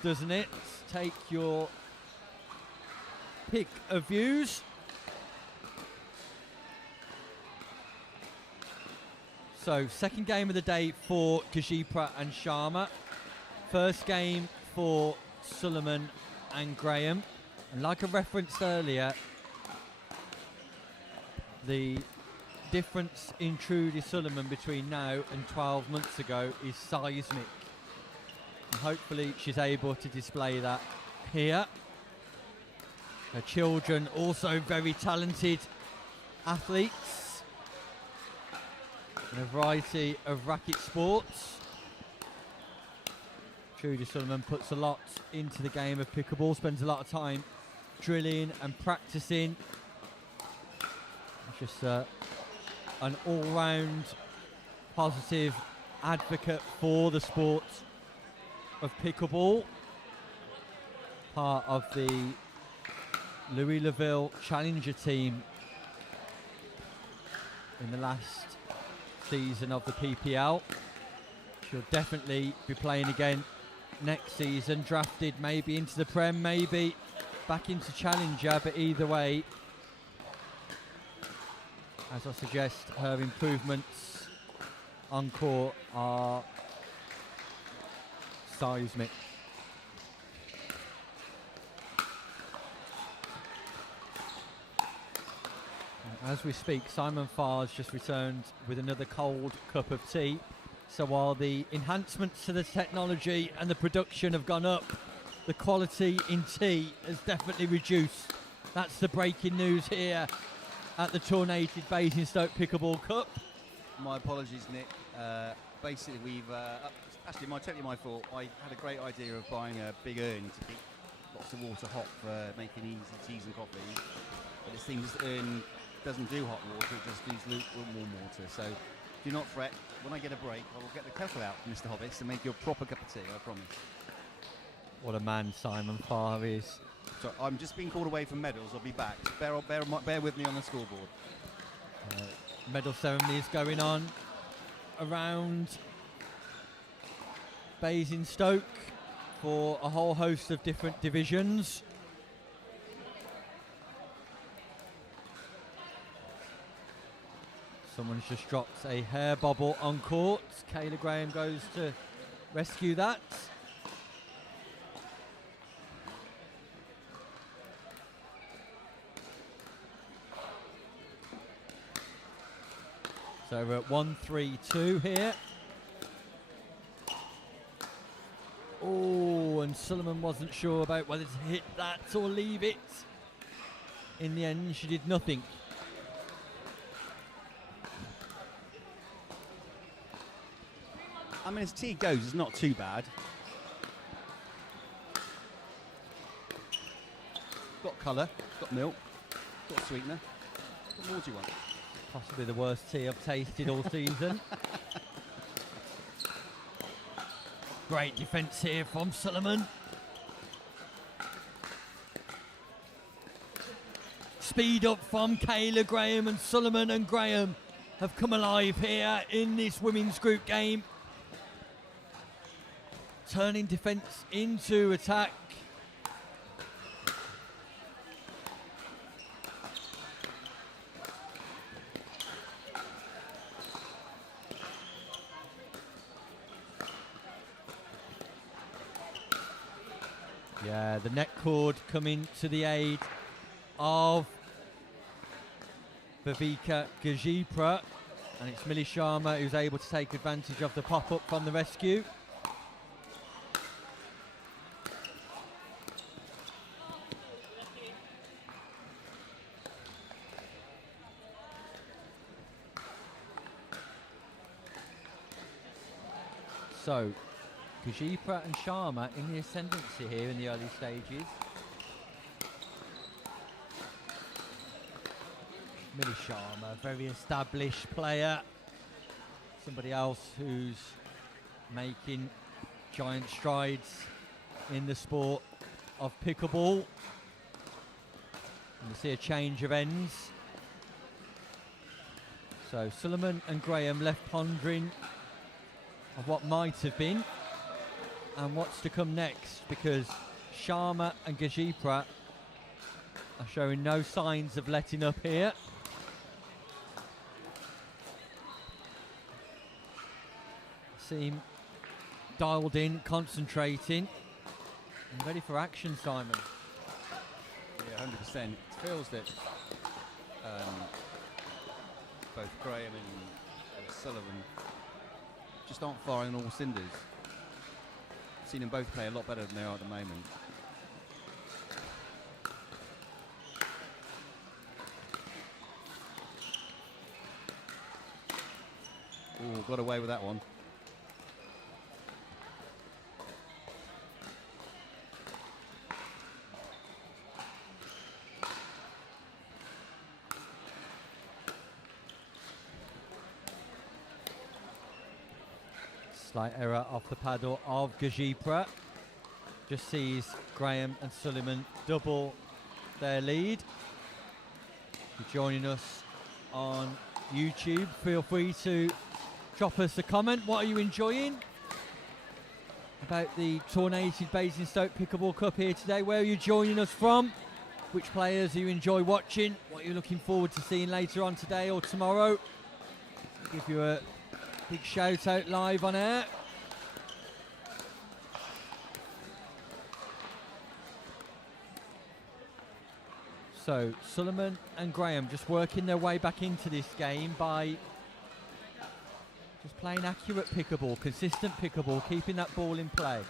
doesn't it? Take your pick of views. So, second game of the day for Gajipra and Sharma. First game for Sullivan and Graham. And like I referenced earlier, the difference in Trudy Sullivan between now and 12 months ago is seismic. And hopefully she's able to display that here. Her children also very talented athletes in a variety of racket sports. Trudy Sullivan puts a lot into the game of pickleball, spends a lot of time drilling and practicing. Just an all-round positive advocate for the sport of pickleball. Part of the Louis Laville Challenger team in the last season of the PPL. She'll definitely be playing again next season, drafted maybe into the Prem, maybe back into Challenger, but either way, as I suggest, her improvements on court are seismic. As we speak, Simon Farr's just returned with another cold cup of tea. So while the enhancements to the technology and the production have gone up, the quality in tea has definitely reduced. That's the breaking news here at the Tournated Basingstoke Pickleball Cup. My apologies, Nick. Basically, we've actually, totally my fault. I had a great idea of buying a big urn to keep lots of water hot for making easy teas and coffees. But it seems this urn doesn't do hot water; it just does lukewarm water. So do not fret. When I get a break, I will get the kettle out, Mr. Hobbits, and make you a proper cup of tea. I promise. What a man Simon Farr is. So I'm just being called away from medals. I'll be back. Bear with me on the scoreboard. Medal ceremony is going on around Basingstoke for a whole host of different divisions. Someone's just dropped a hair bobble on court. Kayla Graham goes to rescue that. So we're at 1-3-2 here. Oh, and Sullivan wasn't sure about whether to hit that or leave it. In the end, she did nothing. I mean, as tea goes, it's not too bad. Got colour, got milk, got sweetener. What more do you want? Possibly the worst tea I've tasted all season. Great defence here from Sullivan. Speed up from Kayla Graham, and Sullivan and Graham have come alive here in this women's group game. Turning defence into attack. Yeah, the net cord coming to the aid of Viveka Gajipra, and it's Millie Sharma who's able to take advantage of the pop-up from the rescue. So, Gajipra and Sharma in the ascendancy here in the early stages. Millie Sharma, very established player. Somebody else who's making giant strides in the sport of pickleball. And we see a change of ends. So Sullivan and Graham left pondering of what might have been and what's to come next, because Sharma and Gajipra are showing no signs of letting up here. Seem dialed in, concentrating, and ready for action, Simon. Yeah, 100%. It feels that both Graham and Sullivan just aren't firing on all cylinders. I've seen them both play a lot better than they are at the moment. Oh, got away with that one. Slight error off the paddle of Gajipra. Just sees Graham and Sullivan double their lead. If you're joining us on YouTube, feel free to drop us a comment. What are you enjoying about the Tournated Basingstoke Pickleball Cup here today? Where are you joining us from? which players you enjoy watching, what you're looking forward to seeing later on today or tomorrow. Give you a big shout out live on air. So Suleiman and Graham just working their way back into this game by just playing accurate pickleball, consistent pickleball, keeping that ball in play.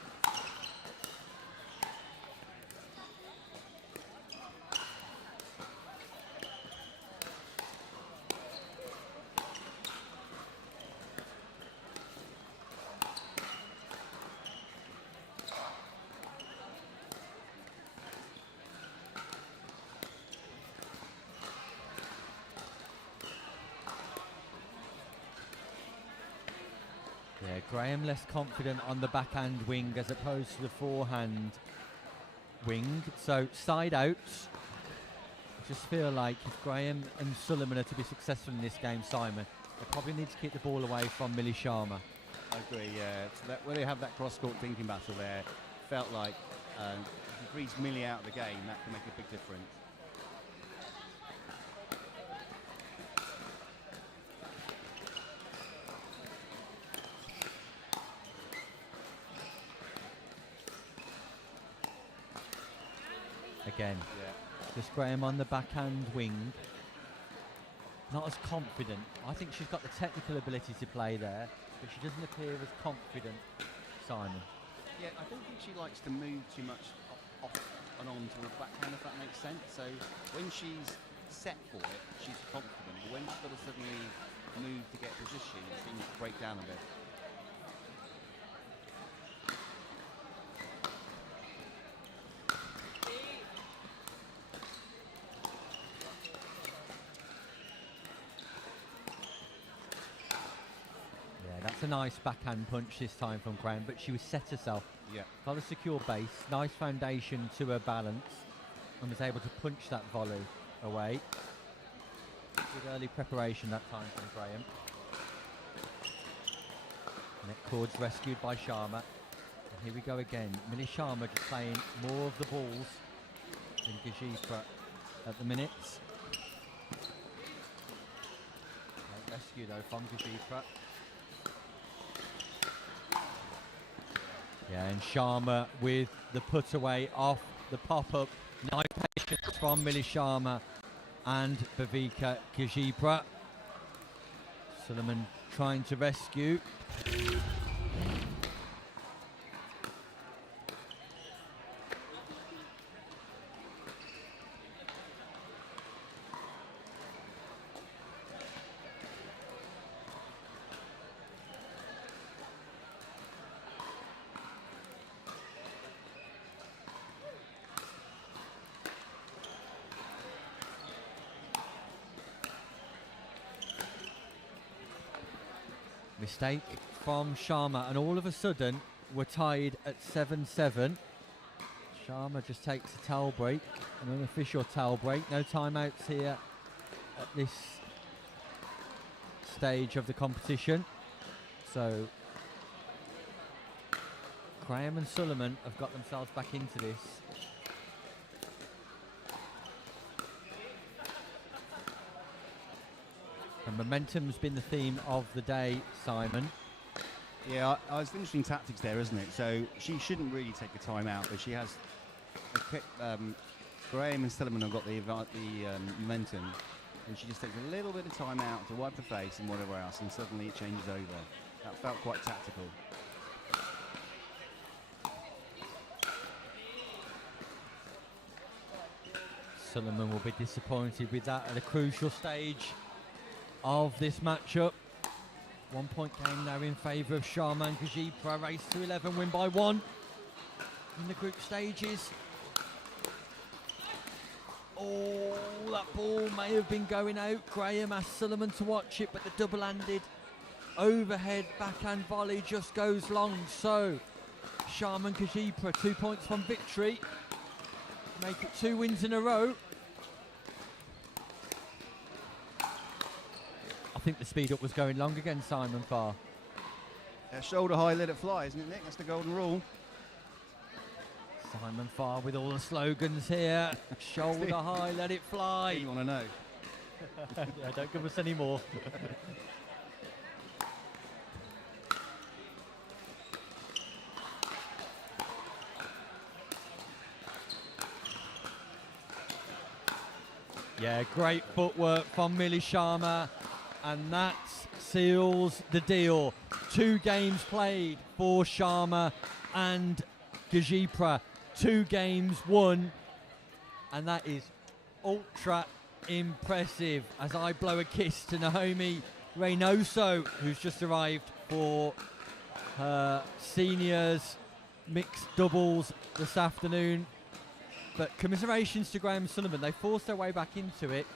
Yeah, Graham less confident on the backhand wing as opposed to the forehand wing. So side outs. I just feel like if Graham and Suleiman are to be successful in this game, Simon, they probably need to keep the ball away from Millie Sharma. I agree, yeah. So that, when they have that cross-court thinking battle there, felt like if he frees Millie out of the game, that can make a big difference. Again, just Graham on the backhand wing. Not as confident. I think she's got the technical ability to play there, but she doesn't appear as confident, Simon. Yeah, I don't think she likes to move too much off and on to the backhand, if that makes sense. So when she's set for it, she's confident. But when she's got to suddenly move to get position, it seems to break down a bit. That's a nice backhand punch this time from Graham, but she was set herself. Yeah. Got a secure base, nice foundation to her balance, and was able to punch that volley away. Good early preparation that time from Graham. Net cords rescued by Sharma. And here we go again. Millie Sharma just playing more of the balls than Gajifra at the minute. Great rescue though from Gajifra. Yeah, and Sharma with the put away off the pop-up. Nice patience from Millie Sharma and Bhavika Gajipra. Suleiman trying to rescue. Mistake from Sharma, and all of a sudden we're tied at 7-7. Sharma just takes a towel break, an unofficial towel break. No timeouts here at this stage of the competition. So Graham and Suleiman have got themselves back into this. And momentum's been the theme of the day, Simon. Yeah, it's interesting tactics there, isn't it? So she shouldn't really take a time out, but she has. Graham and Suleiman have got the momentum, and she just takes a little bit of time out to wipe her face and whatever else, and suddenly it changes over. That felt quite tactical. Suleiman will be disappointed with that at a crucial stage of this matchup. 1 point game now in favour of Sharma and Gajipra. Race to 11, win by 1 in the group stages. Oh, that ball may have been going out. Graham asked Suleiman to watch it, but the double-handed overhead backhand volley just goes long. So Sharma and Gajipra 2 points from victory. Make it 2 wins in a row. I think the speed up was going long again, Simon Farr. Shoulder high, let it fly, isn't it, Nick? That's the golden rule. Simon Simon Farr with all the slogans here. Shoulder high, let it fly. You want to know? Yeah, don't give us any more. Yeah, great footwork from Millie Sharma, and that seals the deal. 2 games played for Sharma and Gajipra. 2 games won, and that is ultra impressive. As I blow a kiss to Naomi Reynoso, who's just arrived for her seniors mixed doubles this afternoon. But commiserations to Graham Sullivan. They forced their way back into it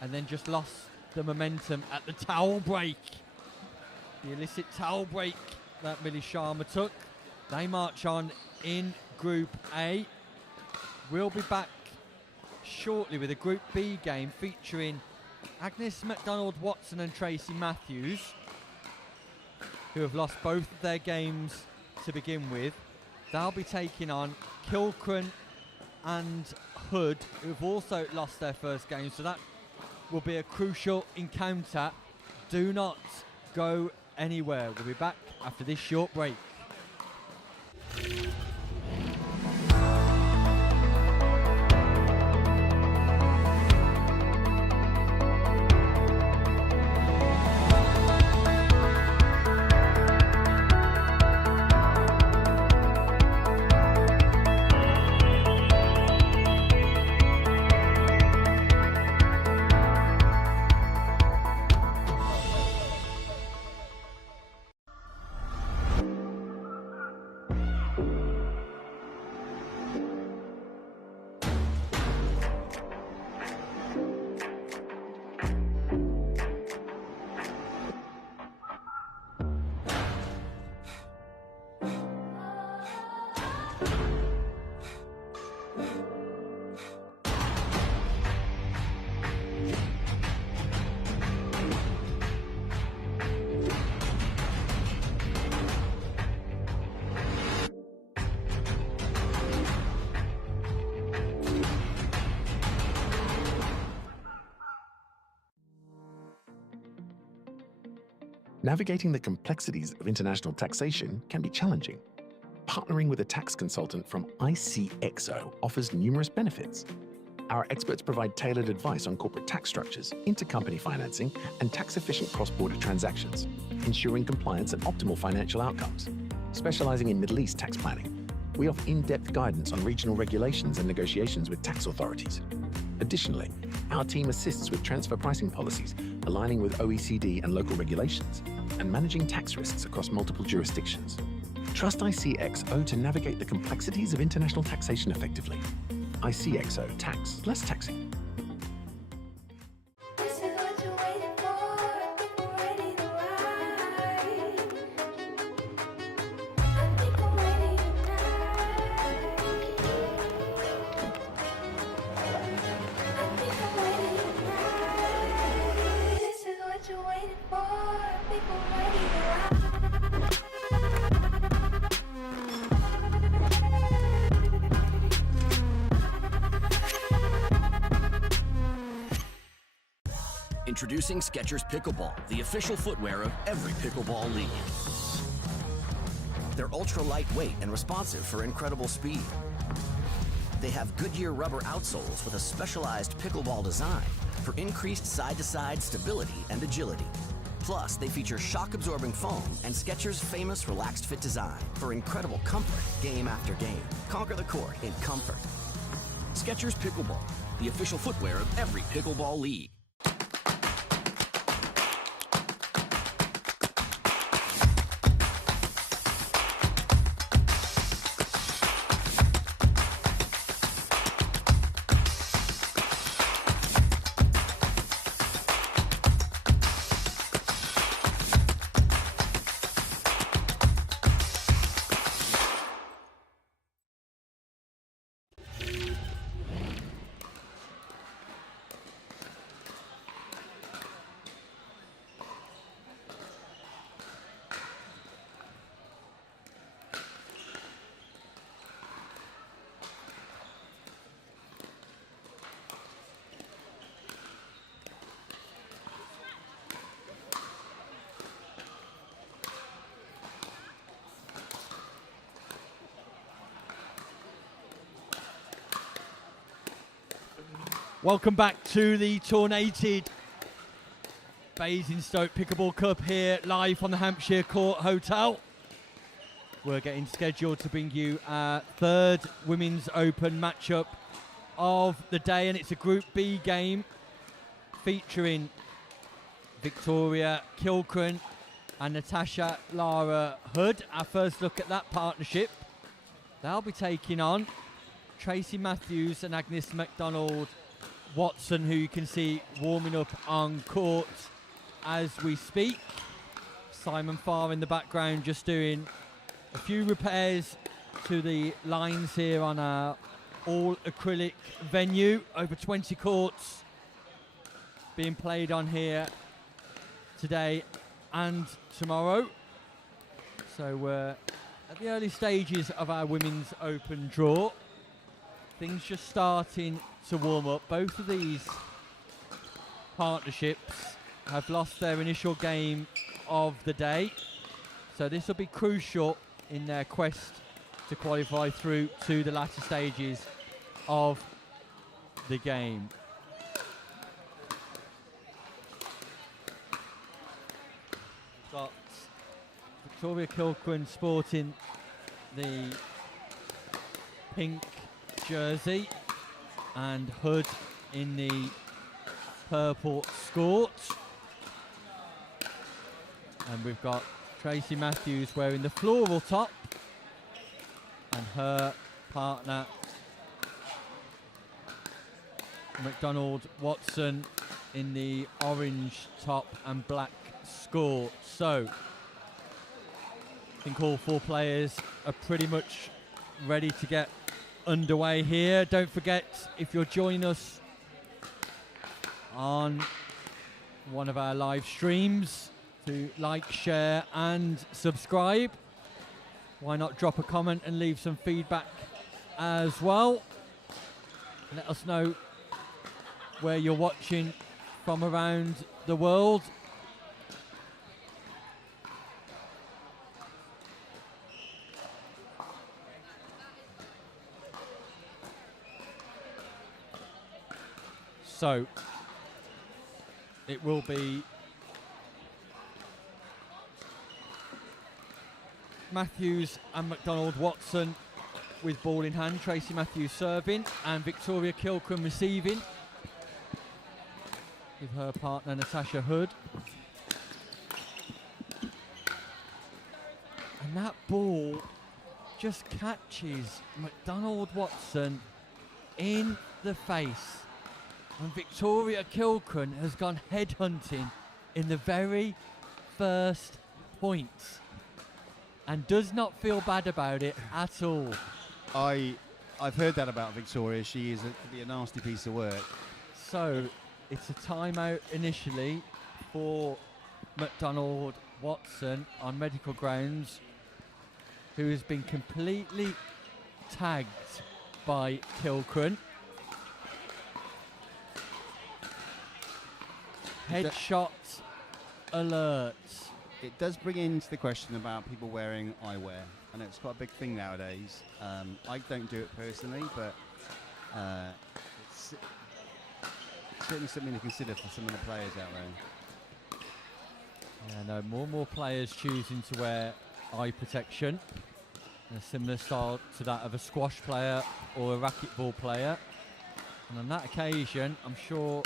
and then just lost the momentum at the towel break. The illicit towel break that Millie Sharma took. They march on in Group A. We'll be back shortly with a Group B game featuring Agnes McDonald-Watson and Tracy Matthews, who have lost both of their games to begin with. They'll be taking on Kilcran and Hood, who've also lost their first game, so that will be a crucial encounter. Do not go anywhere. We'll be back after this short break. Navigating the complexities of international taxation can be challenging. Partnering with a tax consultant from ICXO offers numerous benefits. Our experts provide tailored advice on corporate tax structures, intercompany financing, and tax-efficient cross-border transactions, ensuring compliance and optimal financial outcomes. Specializing in Middle East tax planning, we offer in-depth guidance on regional regulations and negotiations with tax authorities. Additionally, our team assists with transfer pricing policies, aligning with OECD and local regulations, and managing tax risks across multiple jurisdictions. Trust ICXO to navigate the complexities of international taxation effectively. ICXO Tax, less taxing. Introducing Skechers Pickleball, the official footwear of every pickleball league. They're ultra lightweight and responsive for incredible speed. They have Goodyear rubber outsoles with a specialized pickleball design for increased side-to-side stability and agility. Plus, they feature shock-absorbing foam and Skechers' famous relaxed fit design for incredible comfort game after game. Conquer the court in comfort. Skechers Pickleball, the official footwear of every pickleball league. Welcome back to the Tournated Basingstoke Pickleball Cup here live from the Hampshire Court Hotel. We're getting scheduled to bring you our third Women's Open matchup of the day, and it's a Group B game featuring Victoria Kilcran and Natasha Lara Hood. Our first look at that partnership. They'll be taking on Tracy Matthews and Agnes McDonald Watson, who you can see warming up on court as we speak. Simon Farr in the background just doing a few repairs to the lines here on our all acrylic venue. Over 20 courts being played on here today and tomorrow. So we're at the early stages of our Women's Open draw. Things just starting to warm up. Both of these partnerships have lost their initial game of the day, so this will be crucial in their quest to qualify through to the latter stages of the game. Got Victoria Kilcran sporting the pink jersey and Hood in the purple skort, and we've got Tracy Matthews wearing the floral top and her partner McDonald Watson in the orange top and black skort. So I think all four players are pretty much ready to get underway here. Don't forget, if you're joining us on one of our live streams, to like, share and subscribe. Why not drop a comment and leave some feedback as well. Let us know where you're watching from around the world. So it will be Matthews and McDonald Watson with ball in hand. Tracy Matthews serving and Victoria Kilcran receiving with her partner Natasha Hood. And that ball just catches McDonald Watson in the face. And Victoria Kilcran has gone headhunting in the very first point and does not feel bad about it at all. I've heard that about Victoria. She is could be a nasty piece of work. So it's a timeout initially for McDonald Watson on medical grounds, who has been completely tagged by Kilcran. Headshot alert. It does bring into the question about people wearing eyewear. I know it's quite a big thing nowadays. I don't do it personally, but it's certainly something to consider for some of the players out there. Yeah, no, more and more players choosing to wear eye protection, in a similar style to that of a squash player or a racquetball player. And on that occasion, I'm sure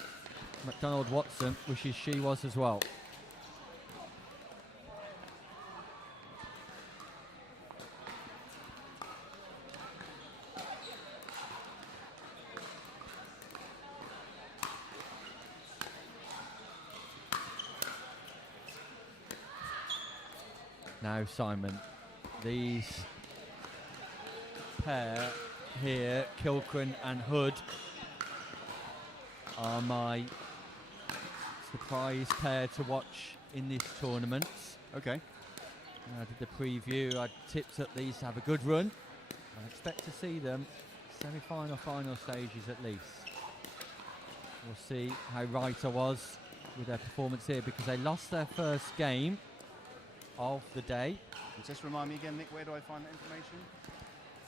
McDonald Watson wishes she was as well. Now, Simon, these pair here, Kilcran and Hood, are my surprise pair to watch in this tournament. Okay. I did the preview. I tipped up these to have a good run. I expect to see them semi-final, final stages at least. We'll see how right I was with their performance here, because they lost their first game of the day. Just remind me again, Nick, where do I find that information?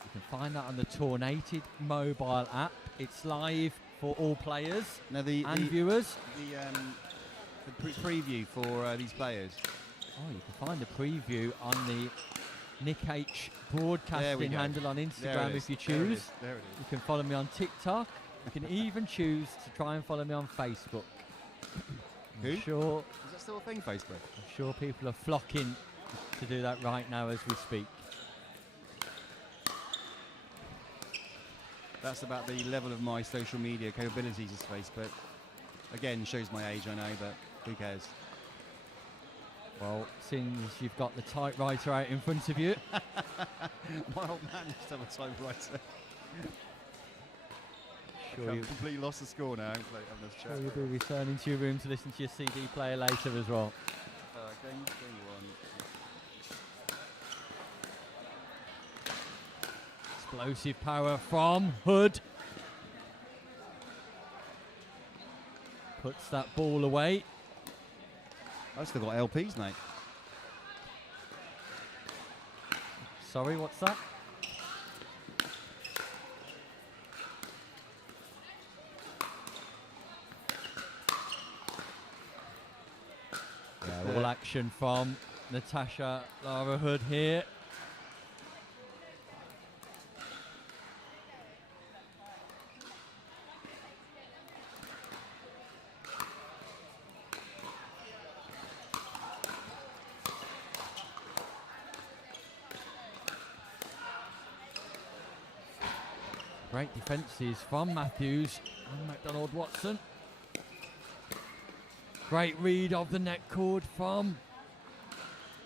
You can find that on the Tournated mobile app. It's live for all players Now and viewers. The preview for these players. Oh, you can find the preview on the Nick H broadcasting handle on Instagram if you choose. There it is. You can follow me on TikTok. You can even choose to try and follow me on Facebook. Who? I'm sure, Is that still a thing, Facebook? I'm sure people are flocking to do that right now as we speak. That's about the level of my social media capabilities is Facebook. Again, shows my age, I know, but who cares? Well, since you've got the typewriter out in front of you. My old man used to have a typewriter. Sure I've completely lost the score now. Sure you'll be returning to your room to listen to your CD player later as well. Game 1. Explosive power from Hood. Puts that ball away. I've still got LPs, mate. Sorry, what's that? Yeah, all action from Natasha Lara Hood here. Great defences from Matthews and McDonald Watson. Great read of the net cord from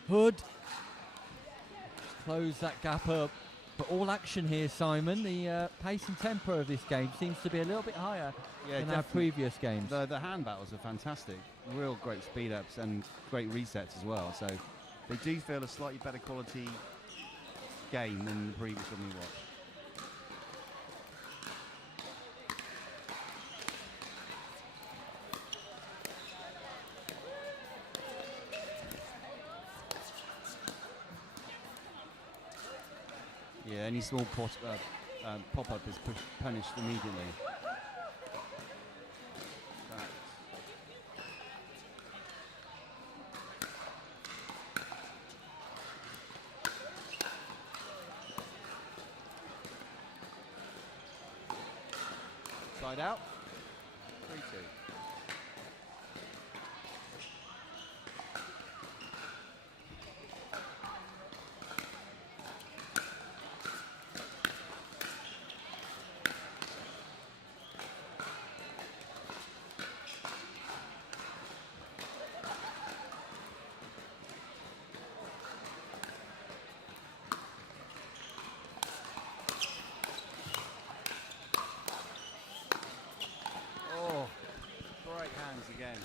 Hood. Close that gap up. But all action here, Simon. The pace and tempo of this game seems to be a little bit higher than our previous games. The hand battles are fantastic. Real great speed ups and great resets as well. So they do feel a slightly better quality game than the previous one we watched. Yeah, any small pop-up is punished immediately. Side out. 3-2. Again.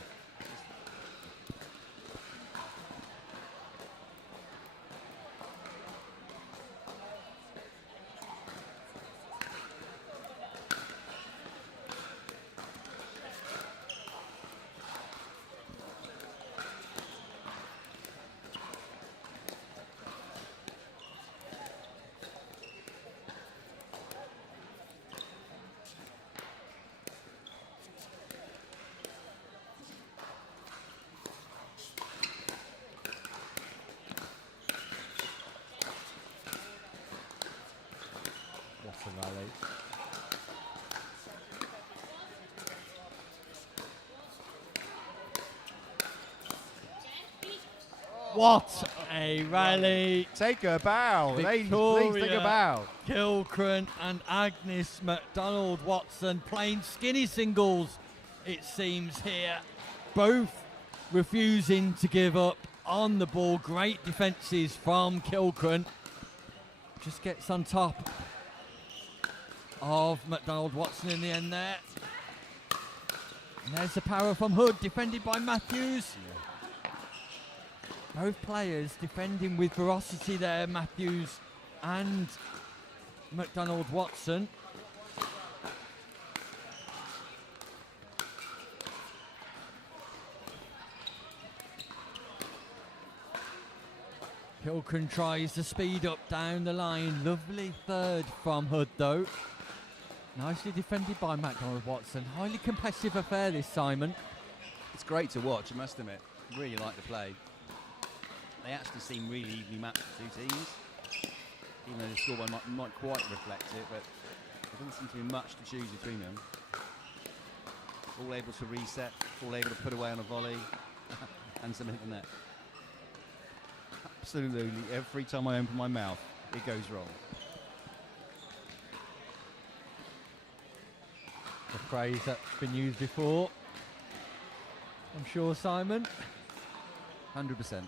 Rally. What a rally. Take a bow. Ladies, Victoria please take a bow. Kilcran and Agnes McDonald Watson playing skinny singles, it seems here. Both refusing to give up on the ball. Great defences from Kilcran. Just gets on top of McDonald Watson in the end there. And there's the power from Hood, defended by Matthews. Both players defending with ferocity there, Matthews and McDonald Watson. Kilcran tries to speed up down the line. Lovely third from Hood though. Nicely defended by McDonald Watson. Highly competitive affair this, Simon. It's great to watch, I must admit. Really like the play. They actually seem really evenly matched, the two teams. Even though the scoreline might quite reflect it, but there doesn't seem to be much to choose between them. All able to reset, all able to put away on a volley, and submit the net. Absolutely, every time I open my mouth, it goes wrong. A phrase that's been used before, I'm sure, Simon. 100%.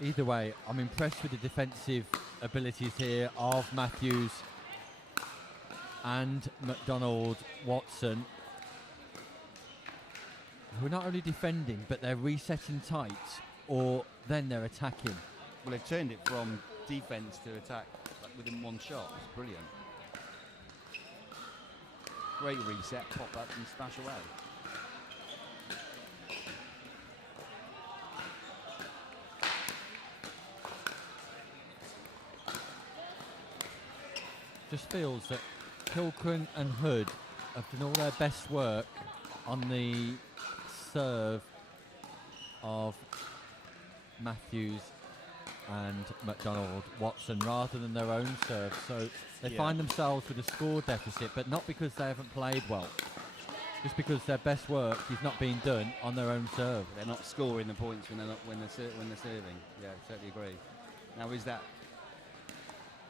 Either way, I'm impressed with the defensive abilities here of Matthews and McDonald Watson, who are not only defending, but they're resetting tight, or then they're attacking. Well, they've turned it from defence to attack within one shot. It's brilliant. Great reset, pop up and smash away. Just feels that Kilcran and Hood have done all their best work on the serve of Matthews and McDonald Watson rather than their own serve. So they find themselves with a score deficit, but not because they haven't played well. Just because their best work is not being done on their own serve. They're not scoring the points when they're serving. Yeah, totally agree. Now, is that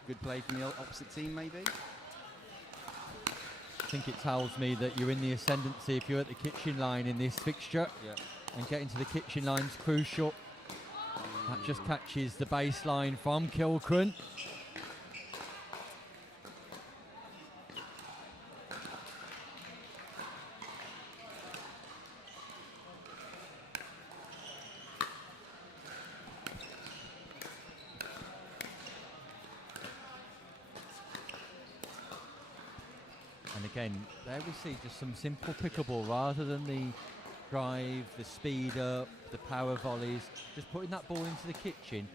good play from the opposite team, maybe? I think it tells me that you're in the ascendancy if you're at the kitchen line in this fixture. Yeah. And getting to the kitchen line is crucial. That just catches the baseline from Kilcran. And again, there we see just some simple pickleball rather than the drive, the speed up, the power volleys. Just putting that ball into the kitchen,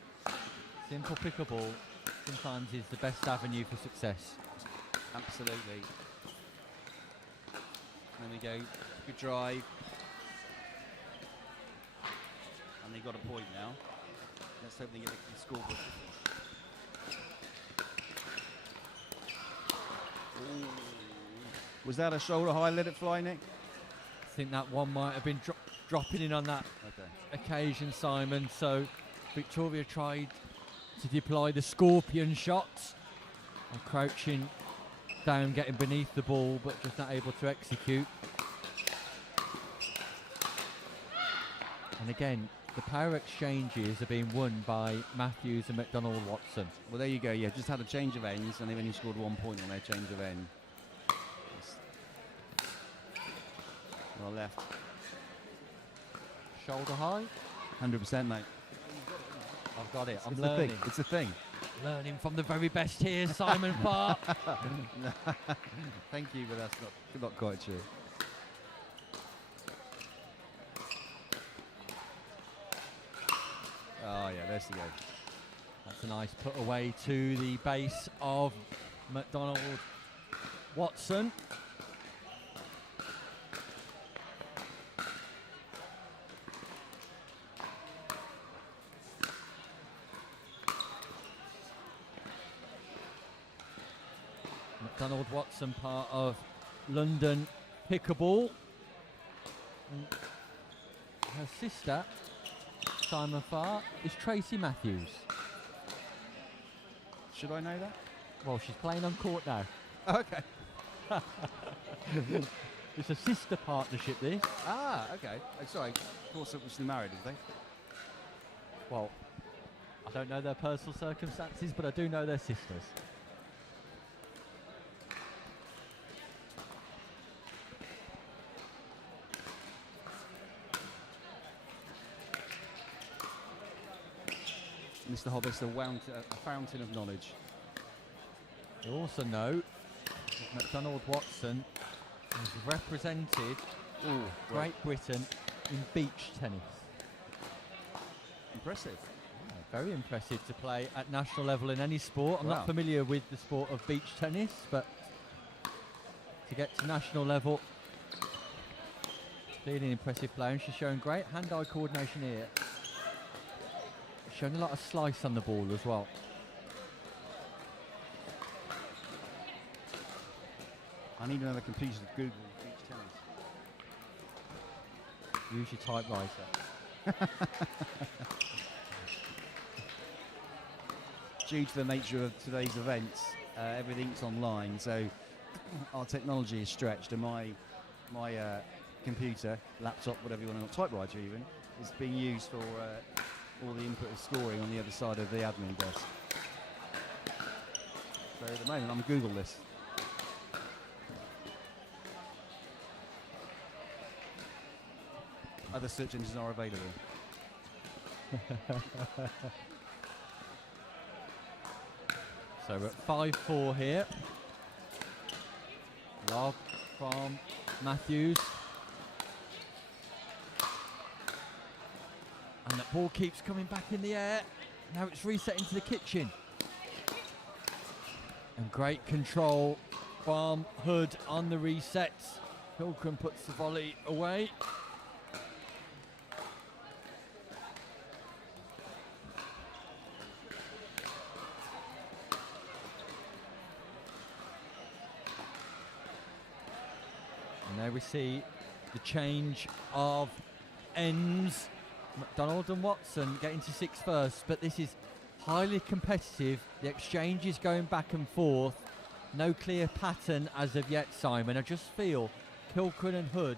simple pickleball, sometimes is the best avenue for success. Absolutely. There we go. Good drive. And they got a point now. Let's hope they get the scoreboard. Was that a shoulder high? Let it fly, Nick? I think that one might have been dropping in on that occasion, Simon. So Victoria tried to deploy the scorpion shots, and crouching down, getting beneath the ball, but just not able to execute. And again, the power exchanges are being won by Matthews and McDonald Watson. Well, there you go. Yeah, just had a change of ends, and they've only scored 1 point on their change of end. Well, left. Shoulder high? 100%, mate. I've got it. I'm It's learning. the thing. It's the thing. Learning from the very best here, Simon Farr. Thank you, but that's not quite true. Oh, yeah, there's the go. That's a nice put away to the base of McDonald Watson. McDonald Watson, part of London Pickleball. And her sister, Simon Farr, is Tracy Matthews. Should I know that? Well, she's playing on court now. Okay. It's a sister partnership, this. Ah, okay. Oh, sorry. Of course, it was married, did they? Well, I don't know their personal circumstances, but I do know they're sisters. Mr. Hobbs, a fountain of knowledge. You also know that McDonald Watson has represented Great Britain in beach tennis. Impressive. Yeah, very impressive to play at national level in any sport. I'm not familiar with the sport of beach tennis, but to get to national level. Clearly an impressive player, and she's showing great hand-eye coordination here. Showing a lot of slice on the ball as well. I need another computer to Google beach tennis. Use your typewriter. Due to the nature of today's events, everything's online, so our technology is stretched, and my computer, laptop, whatever you want to call it, typewriter even, is being used for all the input of scoring on the other side of the admin desk. So at the moment, I'm Google this. Other search engines are available. So we're at 5-4 here. Love from Matthews. And that ball keeps coming back in the air. Now it's reset into the kitchen. And great control from Hood on the resets. Kilcran puts the volley away. And there we see the change of ends. McDonald and Watson getting to 6 first, but this is highly competitive. The exchange is going back and forth. No clear pattern as of yet, Simon. I just feel Kilcran and Hood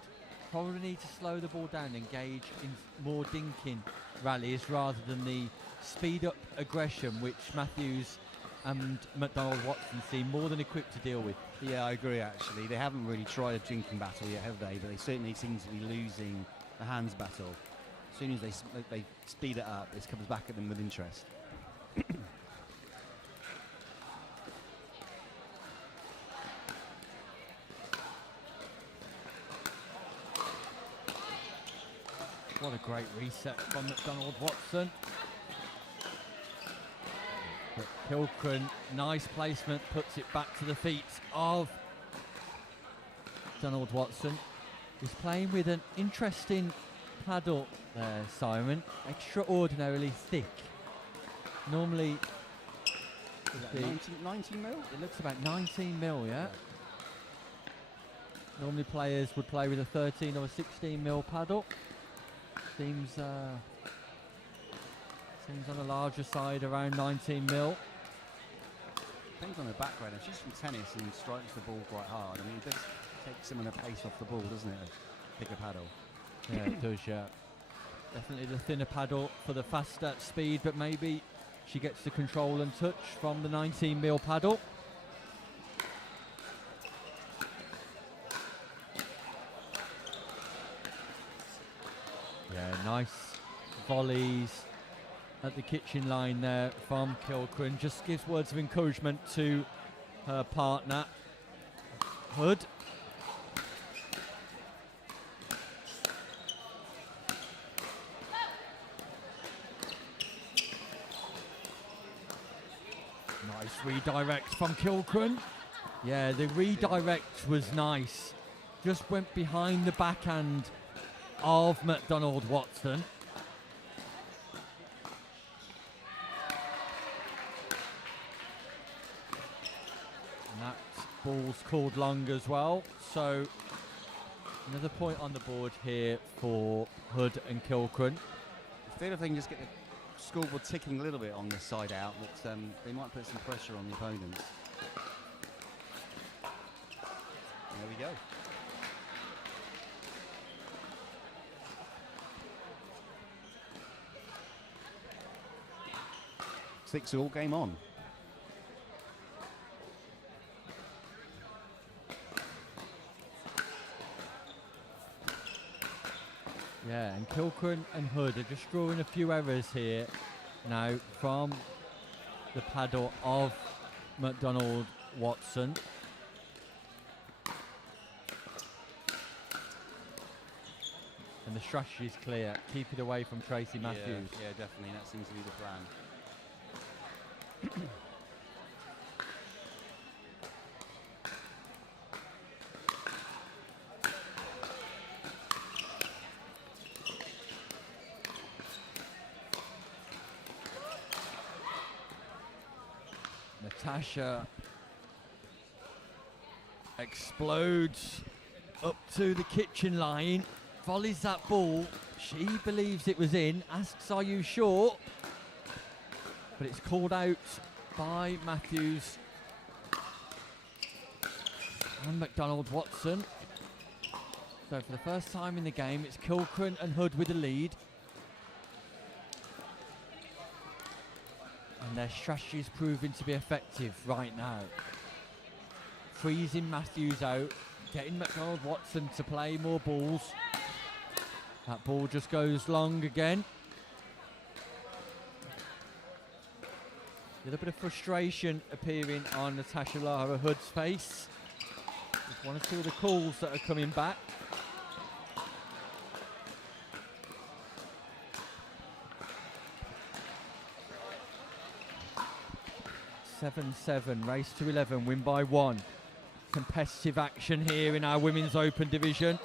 probably need to slow the ball down and engage in more dinking rallies rather than the speed up aggression which Matthews and McDonald Watson seem more than equipped to deal with. Yeah, I agree actually. They haven't really tried a drinking battle yet, have they? But they certainly seem to be losing the hands battle. As soon as they speed it up, this comes back at them with interest. What a great reset from McDonald Watson. But Kilcran, nice placement, puts it back to the feet of Donald Watson. He's playing with an interesting paddle there, Simon. Extraordinarily thick. Normally, Is that 19 mil? It looks about 19 mil, yeah. Normally players would play with a 13 or a 16 mil paddle. Seems on the larger side, around 19 mil. Depends on the background. If she's from tennis and strikes the ball quite hard, I mean, it does take some of the pace off the ball, doesn't it? Pick a paddle. Yeah, it does, yeah. Definitely the thinner paddle for the faster speed, but maybe she gets the control and touch from the 19 mil paddle. Yeah, nice volleys at the kitchen line there from Kilcran. Just gives words of encouragement to her partner, Hood. Nice redirect from Kilcran. Yeah, the redirect was nice. Just went behind the backhand of McDonald Watson. And that ball's called long as well. So another point on the board here for Hood and Kilcran. I feel if they can just get the scoreboard ticking a little bit on this side out, that they might put some pressure on the opponents. There we go. 6-all, game on. Yeah, and Kilcran and Hood are just drawing a few errors here now from the paddle of McDonald Watson. And the strategy is clear. Keep it away from Tracy Matthews. Yeah, definitely. That seems to be the plan. Tasha explodes up to the kitchen line, volleys that ball. She believes it was in, asks, are you sure? But it's called out by Matthews and McDonald-Watson. So for the first time in the game, it's Kilcran and Hood with the lead. And their strategy is proving to be effective right now. Freezing Matthews out, getting McDonald-Watson to play more balls. That ball just goes long again. A little bit of frustration appearing on Natasha Lara Hood's face. Just one or two of the calls that are coming back. 7-7, race to 11, win by 1. Competitive action here in our Women's Open division.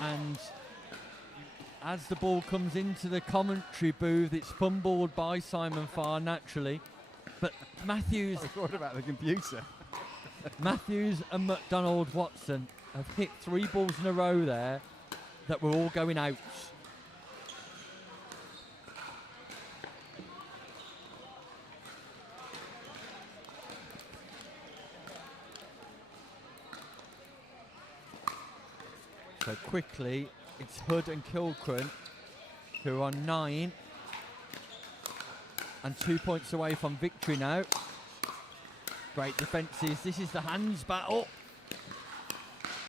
And as the ball comes into the commentary booth, it's fumbled by Simon Farr naturally. But Matthews... What about the computer? Matthews and McDonald-Watson have hit 3 balls in a row there that were all going out. So quickly, it's Hood and Kilcran who are 9 and 2 points away from victory now. Great defences. This is the hands battle.